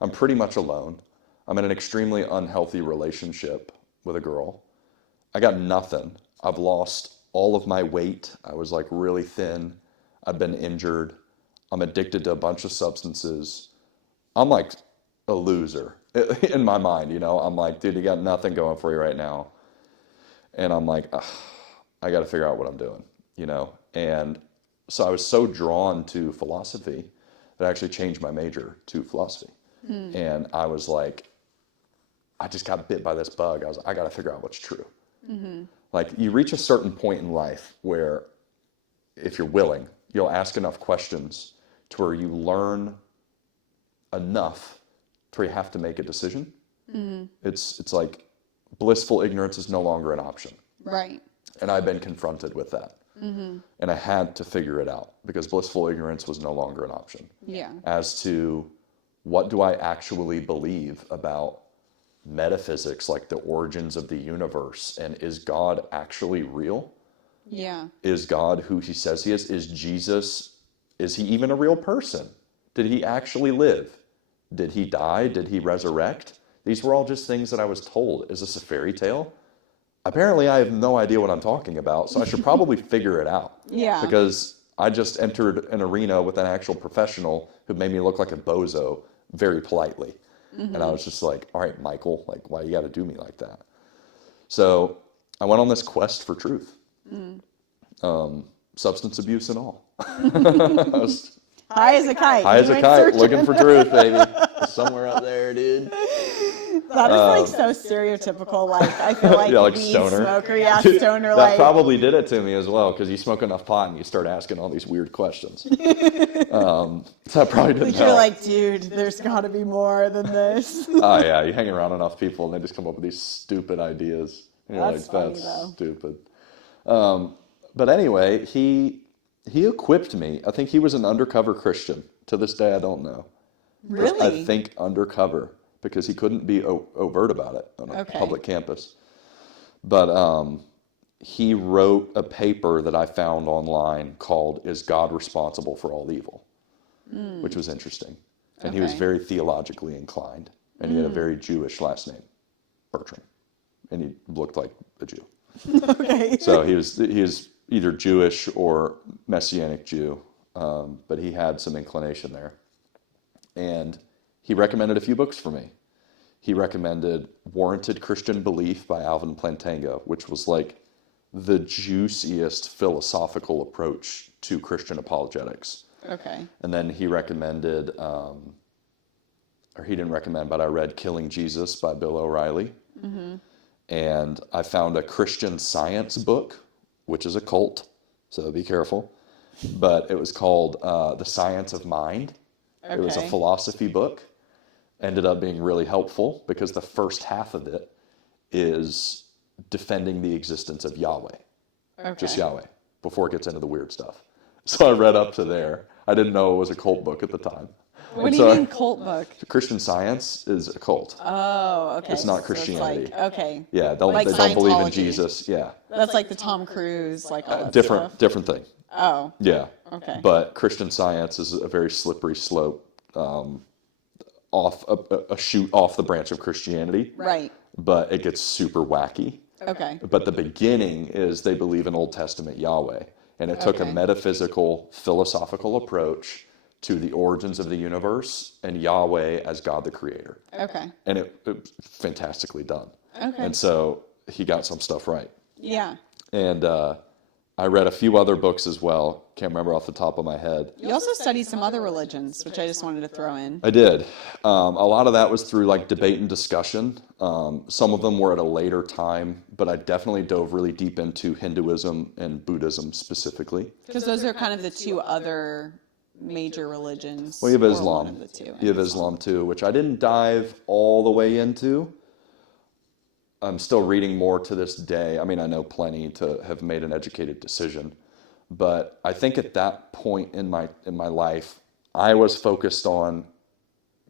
I'm pretty much alone. I'm in an extremely unhealthy relationship with a girl. I got nothing. I've lost all of my weight. I was like really thin. I've been injured. I'm addicted to a bunch of substances. I'm like a loser in my mind, you know. I'm like, dude, you got nothing going for you right now. And I'm like, I got to figure out what I'm doing, you know. And so I was so drawn to philosophy that I actually changed my major to philosophy. And I was like, I just got bit by this bug. I got to figure out what's true. Mm-hmm. Like, you reach a certain point in life where if you're willing, you'll ask enough questions to where you learn enough to where you have to make a decision. It's like blissful ignorance is no longer an option. Right. And I've been confronted with that. And I had to figure it out because blissful ignorance was no longer an option. Yeah. As to what do I actually believe about metaphysics, like the origins of the universe, and is God actually real? Yeah. Is God who he says he is? Is Jesus, is he even a real person? Did he actually live? Did he die? Did he resurrect? These were all just things that I was told. Is this a fairy tale? Apparently I have no idea what I'm talking about, so I should probably figure it out. Yeah. Because I just entered an arena with an actual professional who made me look like a bozo very politely. And I was just like, all right, Michael, like, why you got to do me like that? So I went on this quest for truth. Substance abuse and all. I was high as a kite. high as a kite, looking for truth, baby. Somewhere out there, dude. That is like so stereotypical. Like I feel like Yeah, like weed stoner. smoker, yeah, Dude, stoner. that Like probably did it to me as well, because you smoke enough pot and you start asking all these weird questions. So I probably didn't you're help. like, dude, there's got to be more than this. Oh yeah, you hang around enough people and they just come up with these stupid ideas. And you're That's like, funny, that's though. stupid. But anyway, he equipped me. I think he was an undercover Christian. To this day, I don't know. Really? I think undercover, because he couldn't be overt about it on a Okay. public campus. But he wrote a paper that I found online called "Is God Responsible for All Evil?" Which was interesting. And he was Okay. very theologically inclined. And he had a very Jewish last name, Bertram. And he looked like a Jew. Okay. So he was either Jewish or Messianic Jew, but he had some inclination there. And he recommended a few books for me. He recommended Warranted Christian Belief by Alvin Plantinga, which was like the juiciest philosophical approach to Christian apologetics. Okay. And then he recommended, or he didn't recommend, but I read Killing Jesus by Bill O'Reilly. And I found a Christian Science book, which is a cult, so be careful. But it was called The Science of Mind. It was a Okay. philosophy book. Ended up being really helpful because the first half of it is defending the existence of Yahweh. Okay. Just Yahweh, before it gets into the weird stuff. So I read up to there. I didn't know it was a cult book at the time. What And do so you mean cult book? Christian Science is a cult. Oh, okay. It's not So Christianity. like, okay. Yeah, Like they don't believe in Scientology. Jesus. Yeah, That's like the Tom Cruise, like all that different stuff. different thing. Oh, Yeah. okay. But Christian Science is a very slippery slope, off a shoot off the branch of Christianity. Right. But it gets super wacky. Okay. But the beginning is they believe in Old Testament Yahweh, and it took a Okay. metaphysical, philosophical approach to the origins of the universe and Yahweh as God the Creator, Okay. and it fantastically done. Okay. And so he got some stuff right. Yeah. And I read a few other books as well. Can't remember off the top of my head. You also studied some other religions, which I just wanted to throw in. I did. A lot of that was through like debate and discussion. Some of them were at a later time, but I definitely dove really deep into Hinduism and Buddhism specifically. Because those are kind of the two other major religions. Well, you have or Islam. one of the two. You have Islam too, which I didn't dive all the way into. I'm still reading more to this day. I mean, I know plenty to have made an educated decision, but I think at that point in my life, I was focused on,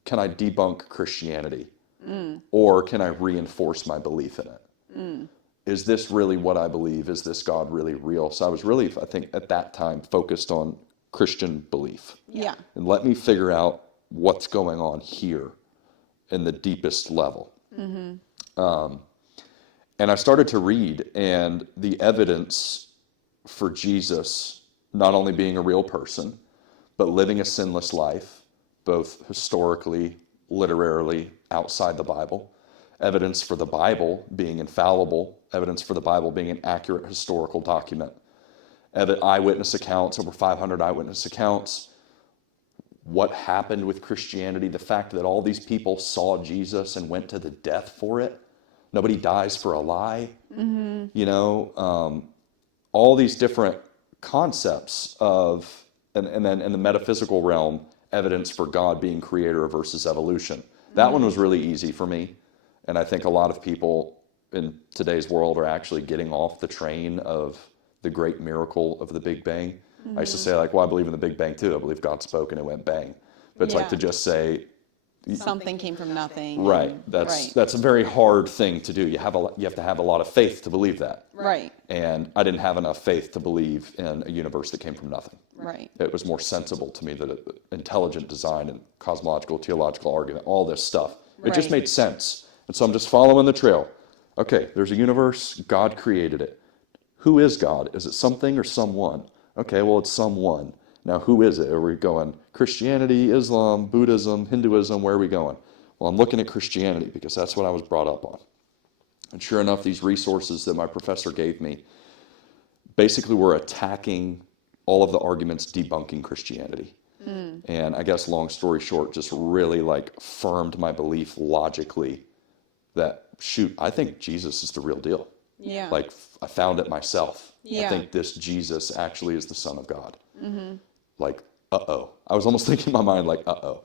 can I debunk Christianity, or can I reinforce my belief in it? Is this really what I believe? Is this God really real? So I was really, I think, at that time focused on Christian belief, Yeah. and let me figure out what's going on here in the deepest level. And I started to read, and the evidence for Jesus not only being a real person, but living a sinless life, both historically, literarily, outside the Bible, evidence for the Bible being infallible, evidence for the Bible being an accurate historical document, eyewitness accounts, over 500 eyewitness accounts, what happened with Christianity, the fact that all these people saw Jesus and went to the death for it. Nobody dies for a lie. You know, all these different concepts of, and then in the metaphysical realm, evidence for God being creator versus evolution. That one was really easy for me. And I think a lot of people in today's world are actually getting off the train of the great miracle of the Big Bang. I used to say, like, well, I believe in the Big Bang too. I believe God spoke and it went bang. But it's like to just say, something came from nothing. right. That's a very hard thing to do. You have to have a lot of faith to believe that. Right. And I didn't have enough faith to believe in a universe that came from nothing. Right. It was more sensible to me that intelligent design and cosmological, theological argument, all this stuff, it just made sense. And so I'm just following the trail. Okay, there's a universe. God created it. Who is God? Is it something or someone? Okay, well, it's someone. Now, who is it? Are we going Christianity, Islam, Buddhism, Hinduism? Where are we going? Well, I'm looking at Christianity because that's what I was brought up on. And sure enough, these resources that my professor gave me basically were attacking all of the arguments debunking Christianity. And I guess, long story short, just really like firmed my belief logically that, shoot, I think Jesus is the real deal. Yeah. Like, I found it myself. Yeah. I think this Jesus actually is the Son of God. Like, uh-oh. I was almost thinking in my mind, like, uh-oh.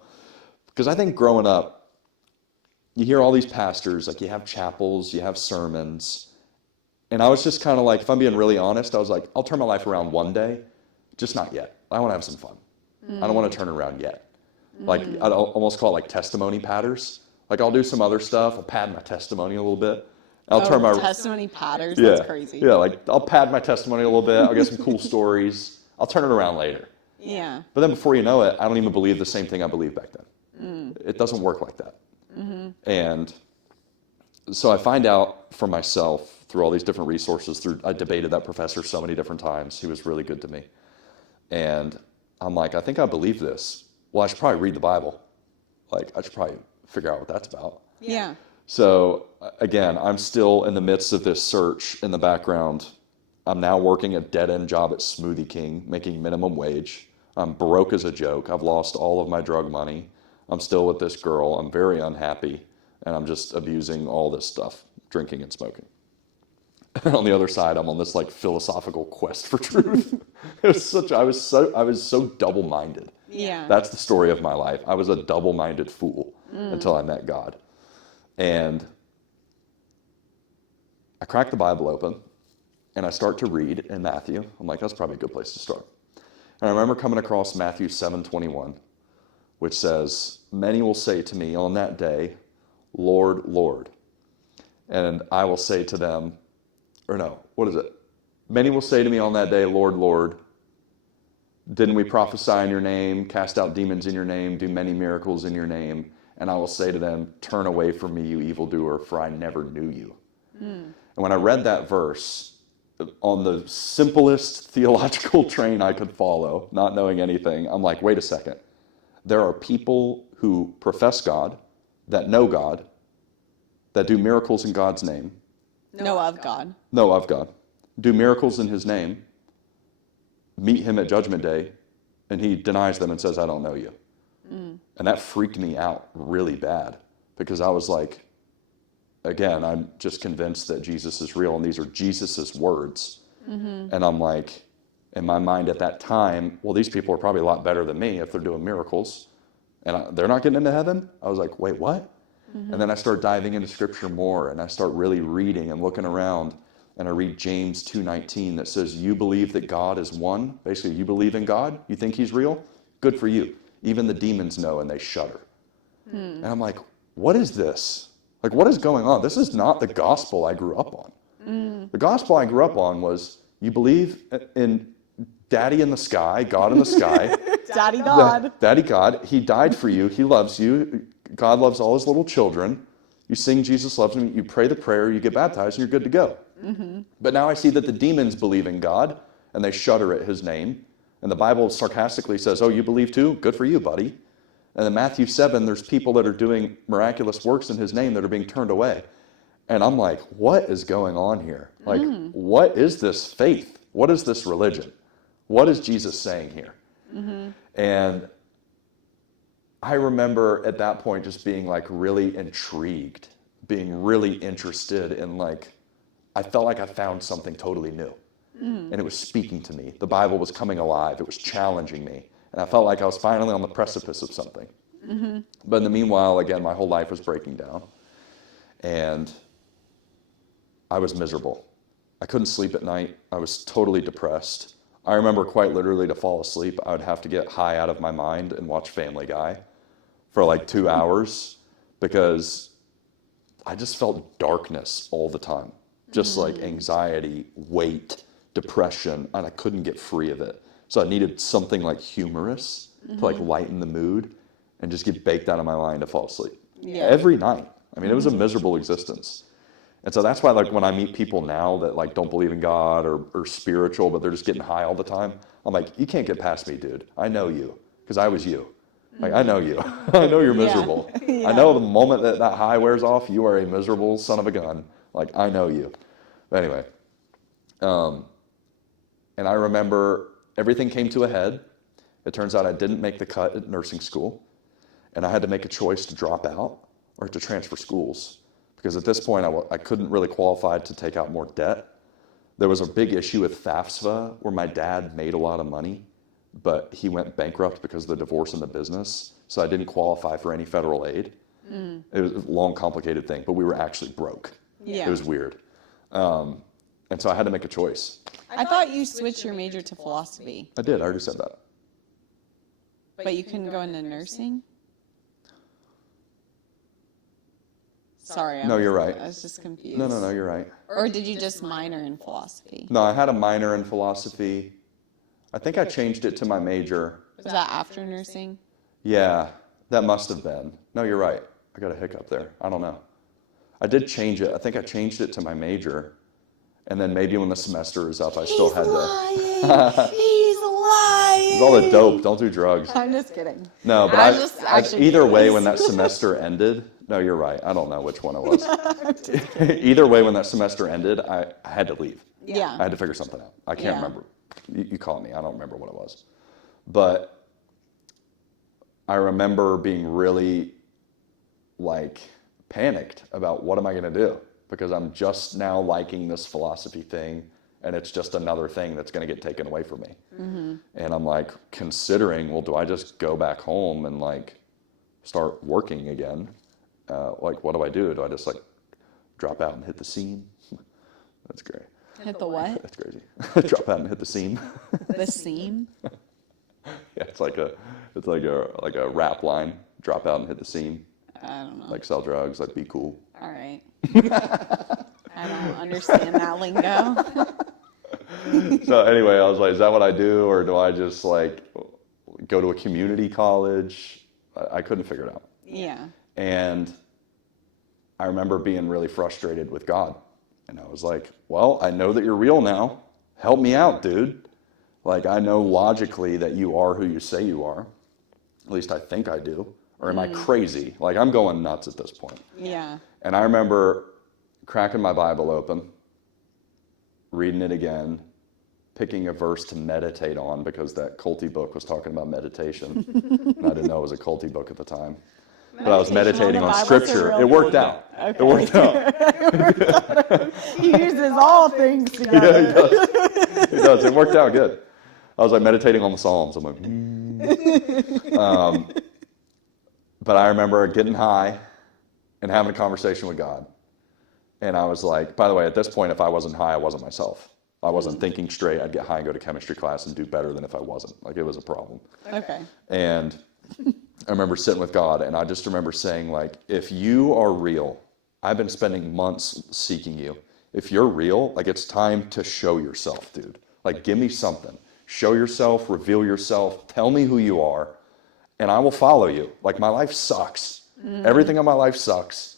Because I think growing up, you hear all these pastors, like, you have chapels, you have sermons. And I was just kind of like, if I'm being really honest, I was like, I'll turn my life around one day, just not yet. I want to have some fun. I don't want to turn it around yet. Like, I'd almost call it like testimony patters. Like, I'll do some other stuff. I'll pad my testimony a little bit. I'll turn my testimony patterns. That's crazy. Yeah, like, I'll pad my testimony a little bit. I'll get some cool stories. I'll turn it around later. Yeah. But then before you know it, I don't even believe the same thing I believed back then. It doesn't work like that. And so I find out for myself through all these different resources. I debated that professor so many different times. He was really good to me. And I'm like, I think I believe this. Well, I should probably read the Bible. Like, I should probably figure out what that's about. Yeah. So again, I'm still in the midst of this search in the background. I'm now working a dead-end job at Smoothie King, making minimum wage. I'm broke as a joke. I've lost all of my drug money. I'm still with this girl. I'm very unhappy. And I'm just abusing all this stuff, drinking and smoking. And on the other side, I'm on this like philosophical quest for truth. I was so double-minded. Yeah. That's the story of my life. I was a double-minded fool until I met God. And I crack the Bible open and I start to read in Matthew. I'm like, that's probably a good place to start. And I remember coming across Matthew 7:21, which says, many will say to me on that day, Lord, Lord. And I will say to them, or no, what is it? Many will say to me on that day, Lord, Lord, didn't we prophesy in your name, cast out demons in your name, do many miracles in your name? And I will say to them, turn away from me, you evildoer, for I never knew you. And when I read that verse, on the simplest theological train I could follow, not knowing anything, I'm like, wait a second. There are people who profess God, that know God, that do miracles in God's name. Know of God. Know of God. Do miracles in his name, meet him at Judgment Day, and he denies them and says, I don't know you. And that freaked me out really bad because I was like, again, I'm just convinced that Jesus is real and these are Jesus's words. And I'm like, in my mind at that time, well, these people are probably a lot better than me if they're doing miracles and they're not getting into heaven. I was like, wait, what? And then I start diving into scripture more and I start really reading and looking around and I read James 2:19 that says, you believe that God is one. Basically, you believe in God. You think he's real. Good for you. Even the demons know and they shudder. And I'm like, what is this? Like, what is going on? This is not the gospel I grew up on. The gospel I grew up on was you believe in Daddy in the sky, God in the sky. Daddy God. Daddy God. He died for you. He loves you. God loves all his little children. You sing Jesus loves me. You pray the prayer. You get baptized and you're good to go. But now I see that the demons believe in God and they shudder at his name. And the Bible sarcastically says, oh, you believe too? Good for you, buddy. And in Matthew 7, there's people that are doing miraculous works in his name that are being turned away. And I'm like, what is going on here? Like, what is this faith? What is this religion? What is Jesus saying here? And I remember at that point just being like really intrigued, being really interested in like, I felt like I found something totally new. and it was speaking to me. The Bible was coming alive. It was challenging me. And I felt like I was finally on the precipice of something. But in the meanwhile, again, my whole life was breaking down. And I was miserable. I couldn't sleep at night. I was totally depressed. I remember quite literally to fall asleep, I would have to get high out of my mind and watch Family Guy for like 2 hours because I just felt darkness all the time. Just like anxiety, weight, depression, and I couldn't get free of it. So I needed something like humorous to like lighten the mood and just get baked out of my mind to fall asleep. Yeah. Every night. I mean, it was a miserable existence. And so that's why, like, when I meet people now that like don't believe in God or spiritual, but they're just getting high all the time, I'm like, you can't get past me, dude. I know you, because I was you. Like, I know you. I know you're miserable. I know the moment that that high wears off, you are a miserable son of a gun. Like, I know you. But anyway, and I remember everything came to a head. It turns out I didn't make the cut at nursing school, and I had to make a choice to drop out or to transfer schools. Because at this point, I couldn't really qualify to take out more debt. There was a big issue with FAFSA where my dad made a lot of money, but he went bankrupt because of the divorce in the business. So I didn't qualify for any federal aid. It was a long, complicated thing, but we were actually broke. Yeah. It was weird. And so I had to make a choice. I thought you switched your major to philosophy, I did. I already said that. but you couldn't go into nursing? Sorry. No, you're right. I was just confused. No, you're right. Or did you just minor in philosophy? No, I had a minor in philosophy. I think I changed it to my major. Was that after nursing? Yeah, that must have been. No, you're right. I got a hiccup there. I don't know. I did change it. I think I changed it to my major. And then maybe when the semester is up, I still had to. He's lying. It's all the dope. Don't do drugs. I'm just kidding. No, but I was just actually either way, curious. when that semester ended, no, you're right. I don't know which one it was. Either way, when that semester ended, I had to leave. Yeah. I had to figure something out. I can't Yeah. remember. You caught me. I don't remember what it was. But I remember being really, like, panicked about what am I going to do? Because I'm just now liking this philosophy thing, and it's just another thing that's going to get taken away from me. And I'm, like, considering, well, do I just go back home and, like, start working again? Like, what do I do? Do I just, like, drop out and hit the scene? That's great. Hit the what? That's crazy. Drop out and hit the scene. The seam? Yeah, it's like a rap line. Drop out and hit the scene. I don't know. Like sell drugs, like be cool. All right. I don't understand that lingo. So anyway, I was like, is that what I do, or do I just like go to a community college? I couldn't figure it out. Yeah. And I remember being really frustrated with God. And I was like, well, I know that you're real now. Help me out, dude. Like, I know logically that you are who you say you are. At least I think I do. Or am I crazy? Like, I'm going nuts at this point. Yeah. And I remember cracking my Bible open, reading it again, picking a verse to meditate on because that culty book was talking about meditation. And I didn't know it was a culty book at the time. But I was meditating on scripture. It worked out. Okay. It worked out. He uses all things together. Yeah, he does. He does. It worked out good. I was like meditating on the Psalms. I'm like, but I remember getting high and having a conversation with God. And I was like, by the way, at this point, if I wasn't high, I wasn't myself. I wasn't thinking straight. I'd get high and go to chemistry class and do better than if I wasn't. Like, it was a problem. Okay. And I remember sitting with God, and I just remember saying, like, if you are real, I've been spending months seeking you. If you're real, like, it's time to show yourself, dude. Like, give me something. Show yourself, reveal yourself, tell me who you are, and I will follow you. Like, my life sucks. Everything in my life sucks.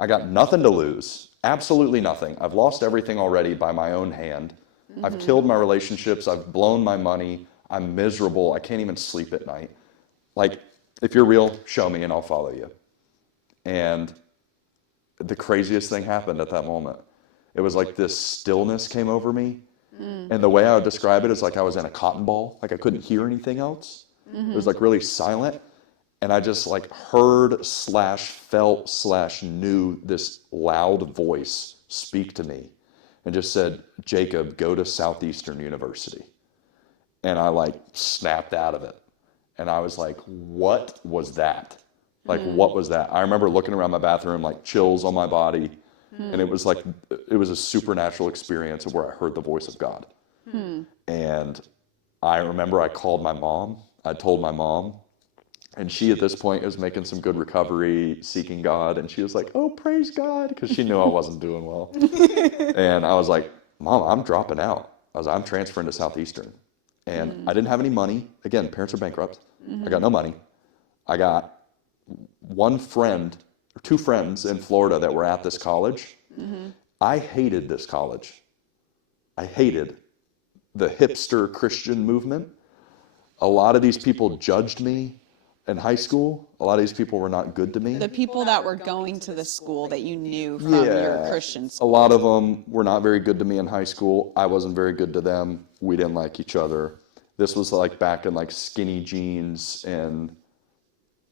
I got nothing to lose. Absolutely nothing. I've lost everything already by my own hand. I've killed my relationships. I've blown my money. I'm miserable. I can't even sleep at night. Like, if you're real, show me and I'll follow you. And the craziest thing happened at that moment. It was like this stillness came over me. And the way I would describe it is like I was in a cotton ball. Like, I couldn't hear anything else. It was like really silent. And I just like heard / felt / knew this loud voice speak to me. and just said, Jacob, go to Southeastern University. And I like snapped out of it. And I was like, what was that? Like, what was that? I remember looking around my bathroom, like chills on my body. And it was like, it was a supernatural experience of where I heard the voice of God. And I remember I called my mom. I told my mom. And she, at this point, was making some good recovery, seeking God. And she was like, oh, praise God, because she knew I wasn't doing well. And I was like, Mom, I'm dropping out. I'm transferring to Southeastern. And I didn't have any money. Again, parents are bankrupt. I got no money. I got one friend, or two friends in Florida that were at this college. I hated this college. I hated the hipster Christian movement. A lot of these people judged me in high school. A lot of these people were not good to me. The people that were going to the school that you knew from your Christian school. A lot of them were not very good to me in high school. I wasn't very good to them. We didn't like each other. This was like back in like skinny jeans and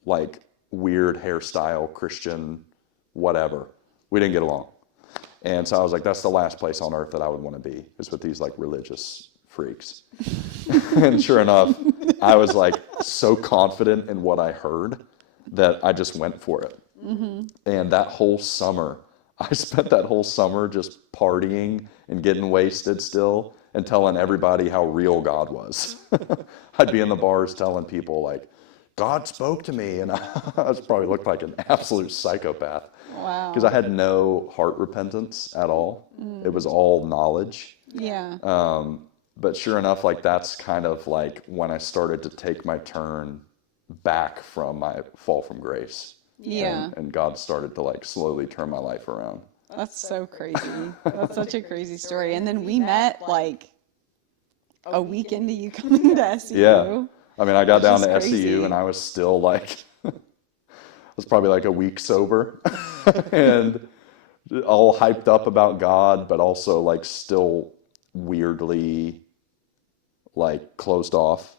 like weird hairstyle, Christian, whatever. We didn't get along. And so I was like, that's the last place on earth that I would want to be, is with these like religious freaks. And sure enough, I was like so confident in what I heard that I just went for it. And that whole summer, I spent that whole summer just partying and getting wasted still and telling everybody how real God was. I'd be in the bars telling people like, God spoke to me, and I probably looked like an absolute psychopath. Wow. Because I had no heart repentance at all. It was all knowledge. Yeah. But sure enough, like that's kind of like when I started to take my turn back from my fall from grace. Yeah. And God started to like slowly turn my life around. That's so crazy. That's such a crazy story. And then we met like a week into you coming to SEU. Yeah. I mean, I got down to crazy. SEU and I was still like, I was probably like a week sober and all hyped up about God, but also like still weirdly like closed off.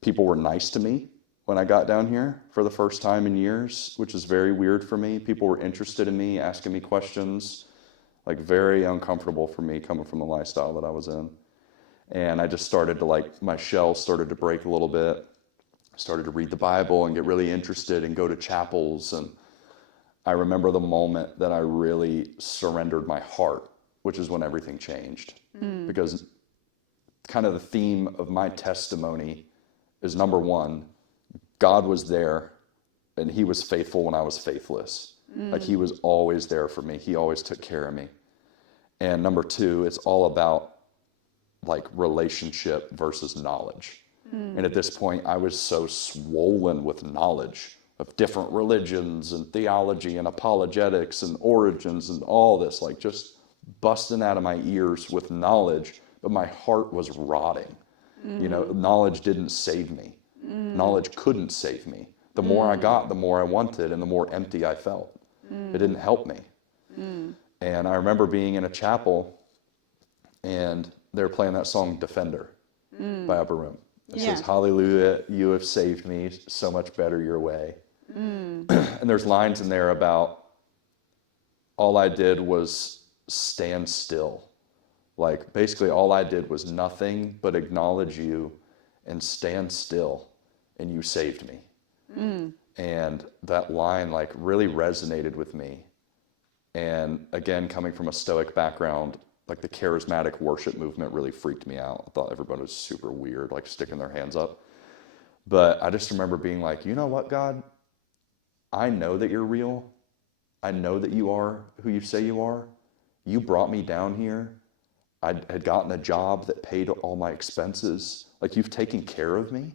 People were nice to me when I got down here for the first time in years, which is very weird for me. People were interested in me, asking me questions, like very uncomfortable for me coming from the lifestyle that I was in. And I just started to like, my shell started to break a little bit. I started to read the Bible and get really interested and go to chapels. And I remember the moment that I really surrendered my heart, which is when everything changed. Because kind of the theme of my testimony is, number one, God was there and he was faithful when I was faithless. Like he was always there for me. He always took care of me. And number two, it's all about like relationship versus knowledge. And at this point, I was so swollen with knowledge of different religions and theology and apologetics and origins and all this, like just busting out of my ears with knowledge, but my heart was rotting. You know, knowledge didn't save me. Knowledge couldn't save me. The more I got, the more I wanted, and the more empty I felt. It didn't help me. And I remember being in a chapel, and they were playing that song Defender by Upper Room. It says, hallelujah, you have saved me, so much better your way. And there's lines in there about all I did was stand still. Like basically all I did was nothing but acknowledge you and stand still, and you saved me. And that line like really resonated with me. And again, coming from a Stoic background, like the charismatic worship movement really freaked me out. I thought everybody was super weird, like sticking their hands up. But I just remember being like, you know what, God? I know that you're real. I know that you are who you say you are. You brought me down here. I had gotten a job that paid all my expenses. Like you've taken care of me.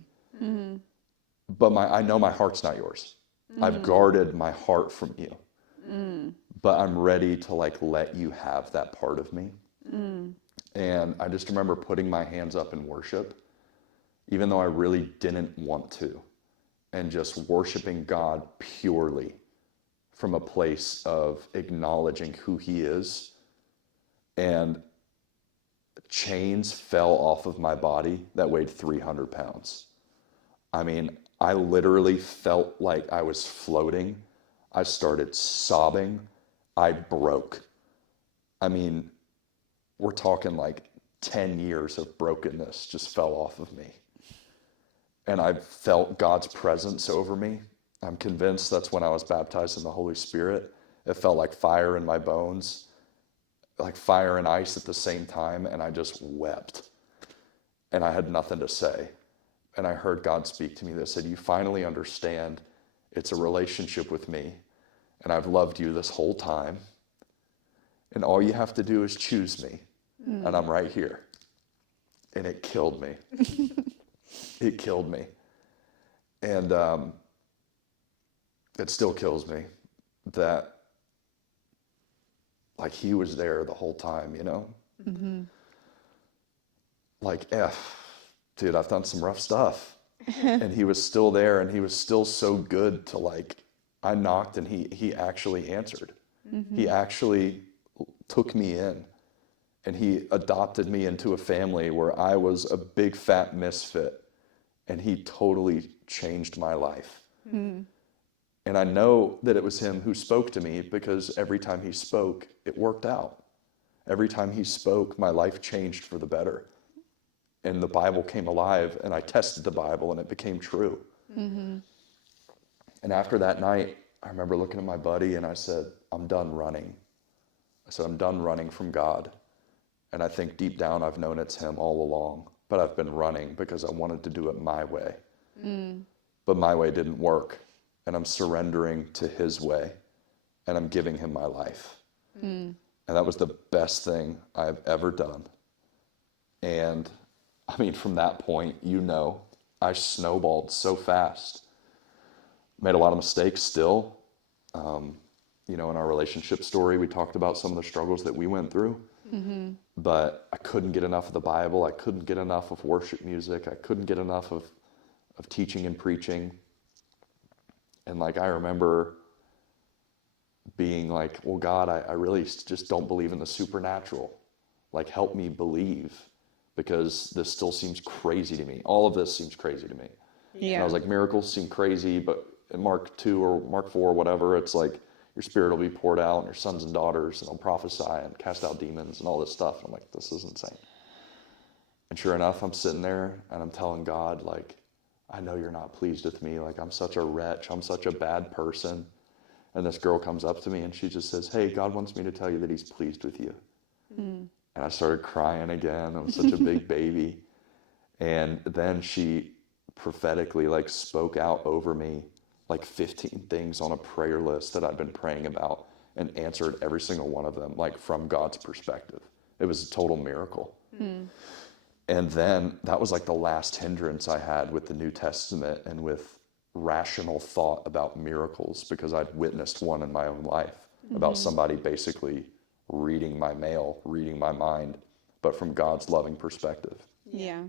But I know my heart's not yours. I've guarded my heart from you. But I'm ready to like let you have that part of me. And I just remember putting my hands up in worship, even though I really didn't want to, and just worshiping God purely from a place of acknowledging who he is. And chains fell off of my body that weighed 300 pounds. I mean, I literally felt like I was floating. I started sobbing. I broke. I mean, we're talking like 10 years of brokenness just fell off of me. And I felt God's presence over me. I'm convinced that's when I was baptized in the Holy Spirit. It felt like fire in my bones, like fire and ice at the same time. And I just wept. And I had nothing to say. And I heard God speak to me that said, you finally understand it's a relationship with me. And I've loved you this whole time. And all you have to do is choose me. And I'm right here. And it killed me. It killed me. And it still kills me that, like, he was there the whole time, you know? Mm-hmm. Like, dude, I've done some rough stuff. And he was still there, and he was still so good to, like, I knocked and he actually answered. Mm-hmm. He actually took me in, and he adopted me into a family where I was a big fat misfit, and he totally changed my life. Mm-hmm. And I know that it was him who spoke to me, because every time he spoke, it worked out. Every time he spoke, my life changed for the better. And the Bible came alive, and I tested the Bible, and it became true. Mm-hmm. And after that night, I remember looking at my buddy, and I said, I'm done running. I said, I'm done running from God. And I think deep down I've known it's him all along. But I've been running because I wanted to do it my way. But my way didn't work. And I'm surrendering to his way. And I'm giving him my life. And that was the best thing I've ever done. And I mean, from that point, you know, I snowballed so fast. Made a lot of mistakes still. You know, in our relationship story, we talked about some of the struggles that we went through. Mm-hmm. But I couldn't get enough of the Bible. I couldn't get enough of worship music. I couldn't get enough of teaching and preaching. And like, I remember being like, well, God, I really just don't believe in the supernatural. Like, help me believe, because this still seems crazy to me. All of this seems crazy to me. Yeah. And I was like, miracles seem crazy, but in Mark 2 or Mark 4 or whatever, it's like, your spirit will be poured out, and your sons and daughters, and they'll prophesy and cast out demons and all this stuff. And I'm like, this is insane. And sure enough, I'm sitting there and I'm telling God, like, I know you're not pleased with me. Like, I'm such a wretch. I'm such a bad person. And this girl comes up to me and she just says, hey, God wants me to tell you that he's pleased with you. And I started crying again. I was such a big baby. And then she prophetically, like, spoke out over me like 15 things on a prayer list that I'd been praying about, and answered every single one of them, like, from God's perspective. It was a total miracle. And then that was like the last hindrance I had with the New Testament and with rational thought about miracles, because I'd witnessed one in my own life about somebody basically reading my mail, reading my mind, but from God's loving perspective. Yeah.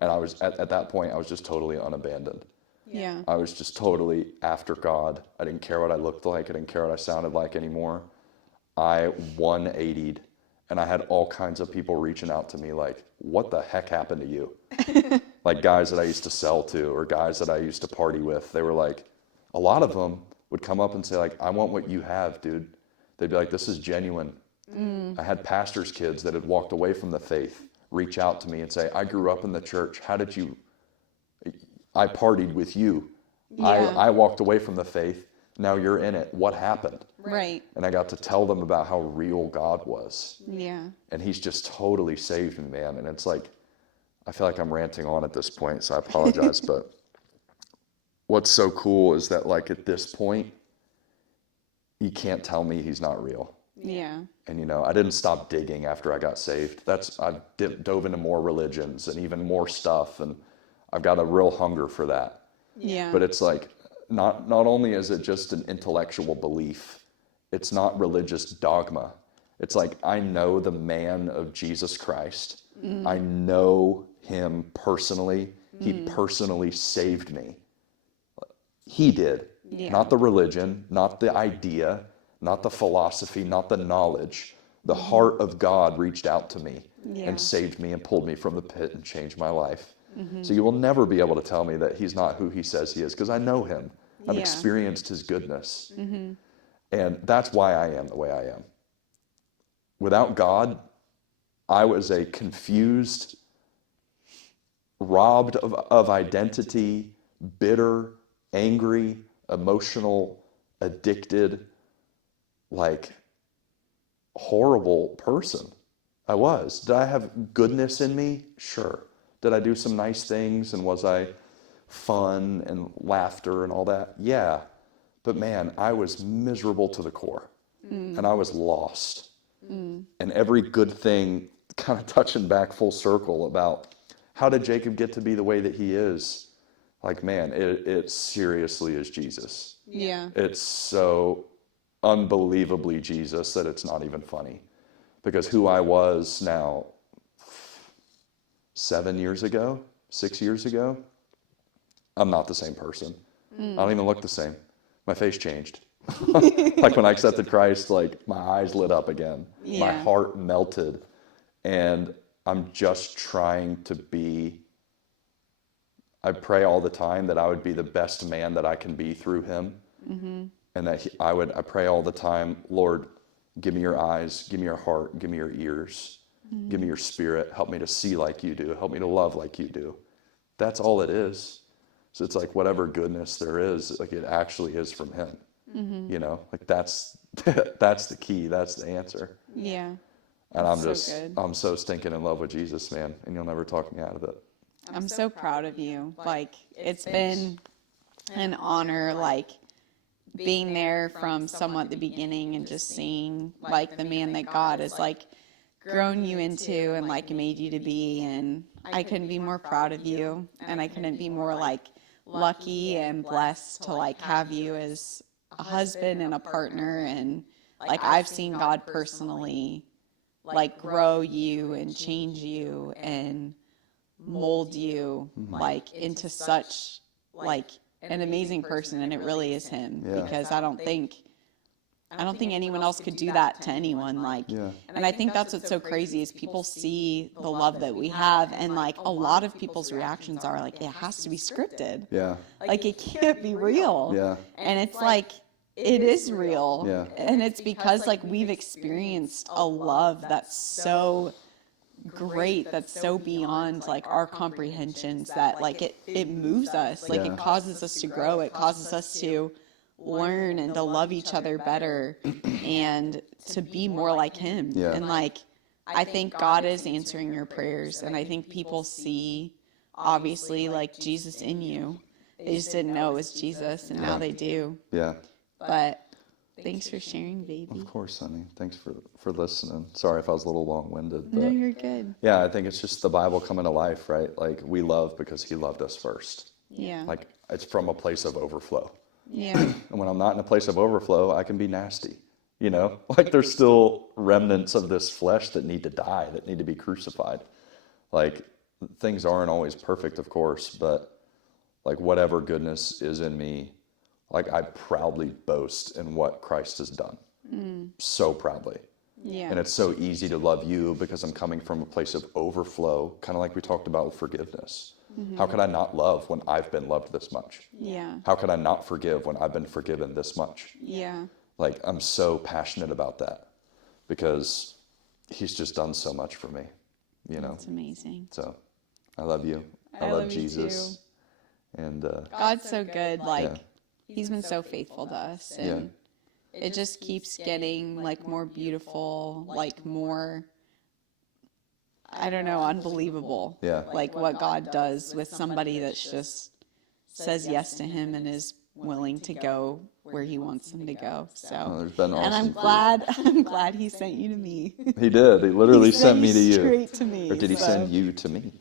And I was at that point, I was just totally unabandoned. Yeah. I was just totally after God. I didn't care what I looked like. I didn't care what I sounded like anymore. I 180'd, and I had all kinds of people reaching out to me like, what the heck happened to you? Like, guys that I used to sell to, or guys that I used to party with. They were like, a lot of them would come up and say, like, I want what you have, dude. They'd be like, this is genuine. I had pastors' kids that had walked away from the faith reach out to me and say, I grew up in the church. I partied with you. Yeah. I walked away from the faith. Now you're in it. What happened? Right. And I got to tell them about how real God was. Yeah. And he's just totally saved me, man. And it's like, I feel like I'm ranting on at this point, so I apologize. But what's so cool is that, like, at this point, you can't tell me he's not real. Yeah. And, you know, I didn't stop digging after I got saved. I dove into more religions and even more stuff. And I've got a real hunger for that. Yeah. But it's like, not only is it just an intellectual belief, it's not religious dogma. It's like, I know the man of Jesus Christ. I know him personally. He personally saved me. He did. Yeah. Not the religion, not the idea, not the philosophy, not the knowledge. The heart of God reached out to me and saved me and pulled me from the pit and changed my life. So you will never be able to tell me that he's not who he says he is, because I know him. I've experienced his goodness. And that's why I am the way I am. Without God, I was a confused, robbed of identity, bitter, angry, emotional, addicted, like horrible person. I was. Did I have goodness in me? Sure. Did I do some nice things, and was I fun and laughter and all that? Yeah. But man, I was miserable to the core, and I was lost. And every good thing, kind of touching back full circle about how did Jacob get to be the way that he is? Like, man, it seriously is Jesus. Yeah. It's so unbelievably Jesus that it's not even funny. Because who I was now 7 years ago, 6 years ago, I'm not the same person. I don't even look the same. My face changed. Like when I accepted Christ, like my eyes lit up again. Yeah. My heart melted. And I'm just trying to be, I pray all the time that I would be the best man that I can be through him. And that I pray all the time, Lord, give me your eyes, give me your heart, give me your ears, give me your spirit, help me to see like you do, help me to love like you do. That's all it is. So it's like whatever goodness there is, like it actually is from him. You know, like that's the key, that's the answer. Yeah. And I'm so stinking in love with Jesus, man, and you'll never talk me out of it. I'm so proud of you. Like, it's been an honor, like, being there from somewhat the beginning and just seeing, like, the man that God has, like, grown you into and, like, made you to be. And I couldn't be more proud of you. And I couldn't be more, like, lucky and blessed to, like, have you as a husband and a partner. And, like, I've seen God personally, like, grow you and change you and mold you like into such like an amazing person, and it really is him. Because I don't think anyone else could do that to anyone. Like, and I think that's what's so crazy is people see the love that we have, and like a lot of people's reactions are like, it has to be scripted. Like, it can't be real. And it's like, it is real. And it's because like we've experienced a love that's so great, that's so beyond like our comprehensions, that like it moves us. Like, it causes us to grow, it causes us to learn and to love each other better and to be more like him. And like, I think God is answering your prayers, and I think people see obviously like Jesus in you. They just didn't know it was Jesus, and now they do. But thanks for sharing, baby. Of course, honey. Thanks for listening. Sorry if I was a little long-winded. But No, you're good. yeah, I think it's just the Bible coming to life, right? Like, we love because he loved us first. Yeah. Like, it's from a place of overflow. Yeah. And when I'm not in a place of overflow, I can be nasty. You know? Like, there's still remnants of this flesh that need to die, that need to be crucified. Like, things aren't always perfect, of course, but like whatever goodness is in me, like, I proudly boast in what Christ has done. So proudly. Yeah. And it's so easy to love you because I'm coming from a place of overflow, kind of like we talked about with forgiveness. How could I not love when I've been loved this much? Yeah. How could I not forgive when I've been forgiven this much? Yeah. Like, I'm so passionate about that because he's just done so much for me, you know? It's amazing. So I love you. I love you Jesus. too. And God's so good. Like, he's been so faithful to us, and it just keeps getting like more beautiful, like more, I don't know, unbelievable. Like what God does with somebody that's just says yes to him and is willing to go where he wants them to go. So, there's been and I'm awesome glad he sent you to me. He did. He literally sent me to you. Straight to me. Or did he send you to me?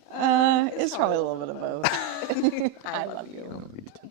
It's probably a little bit of both. I love you. I love you too.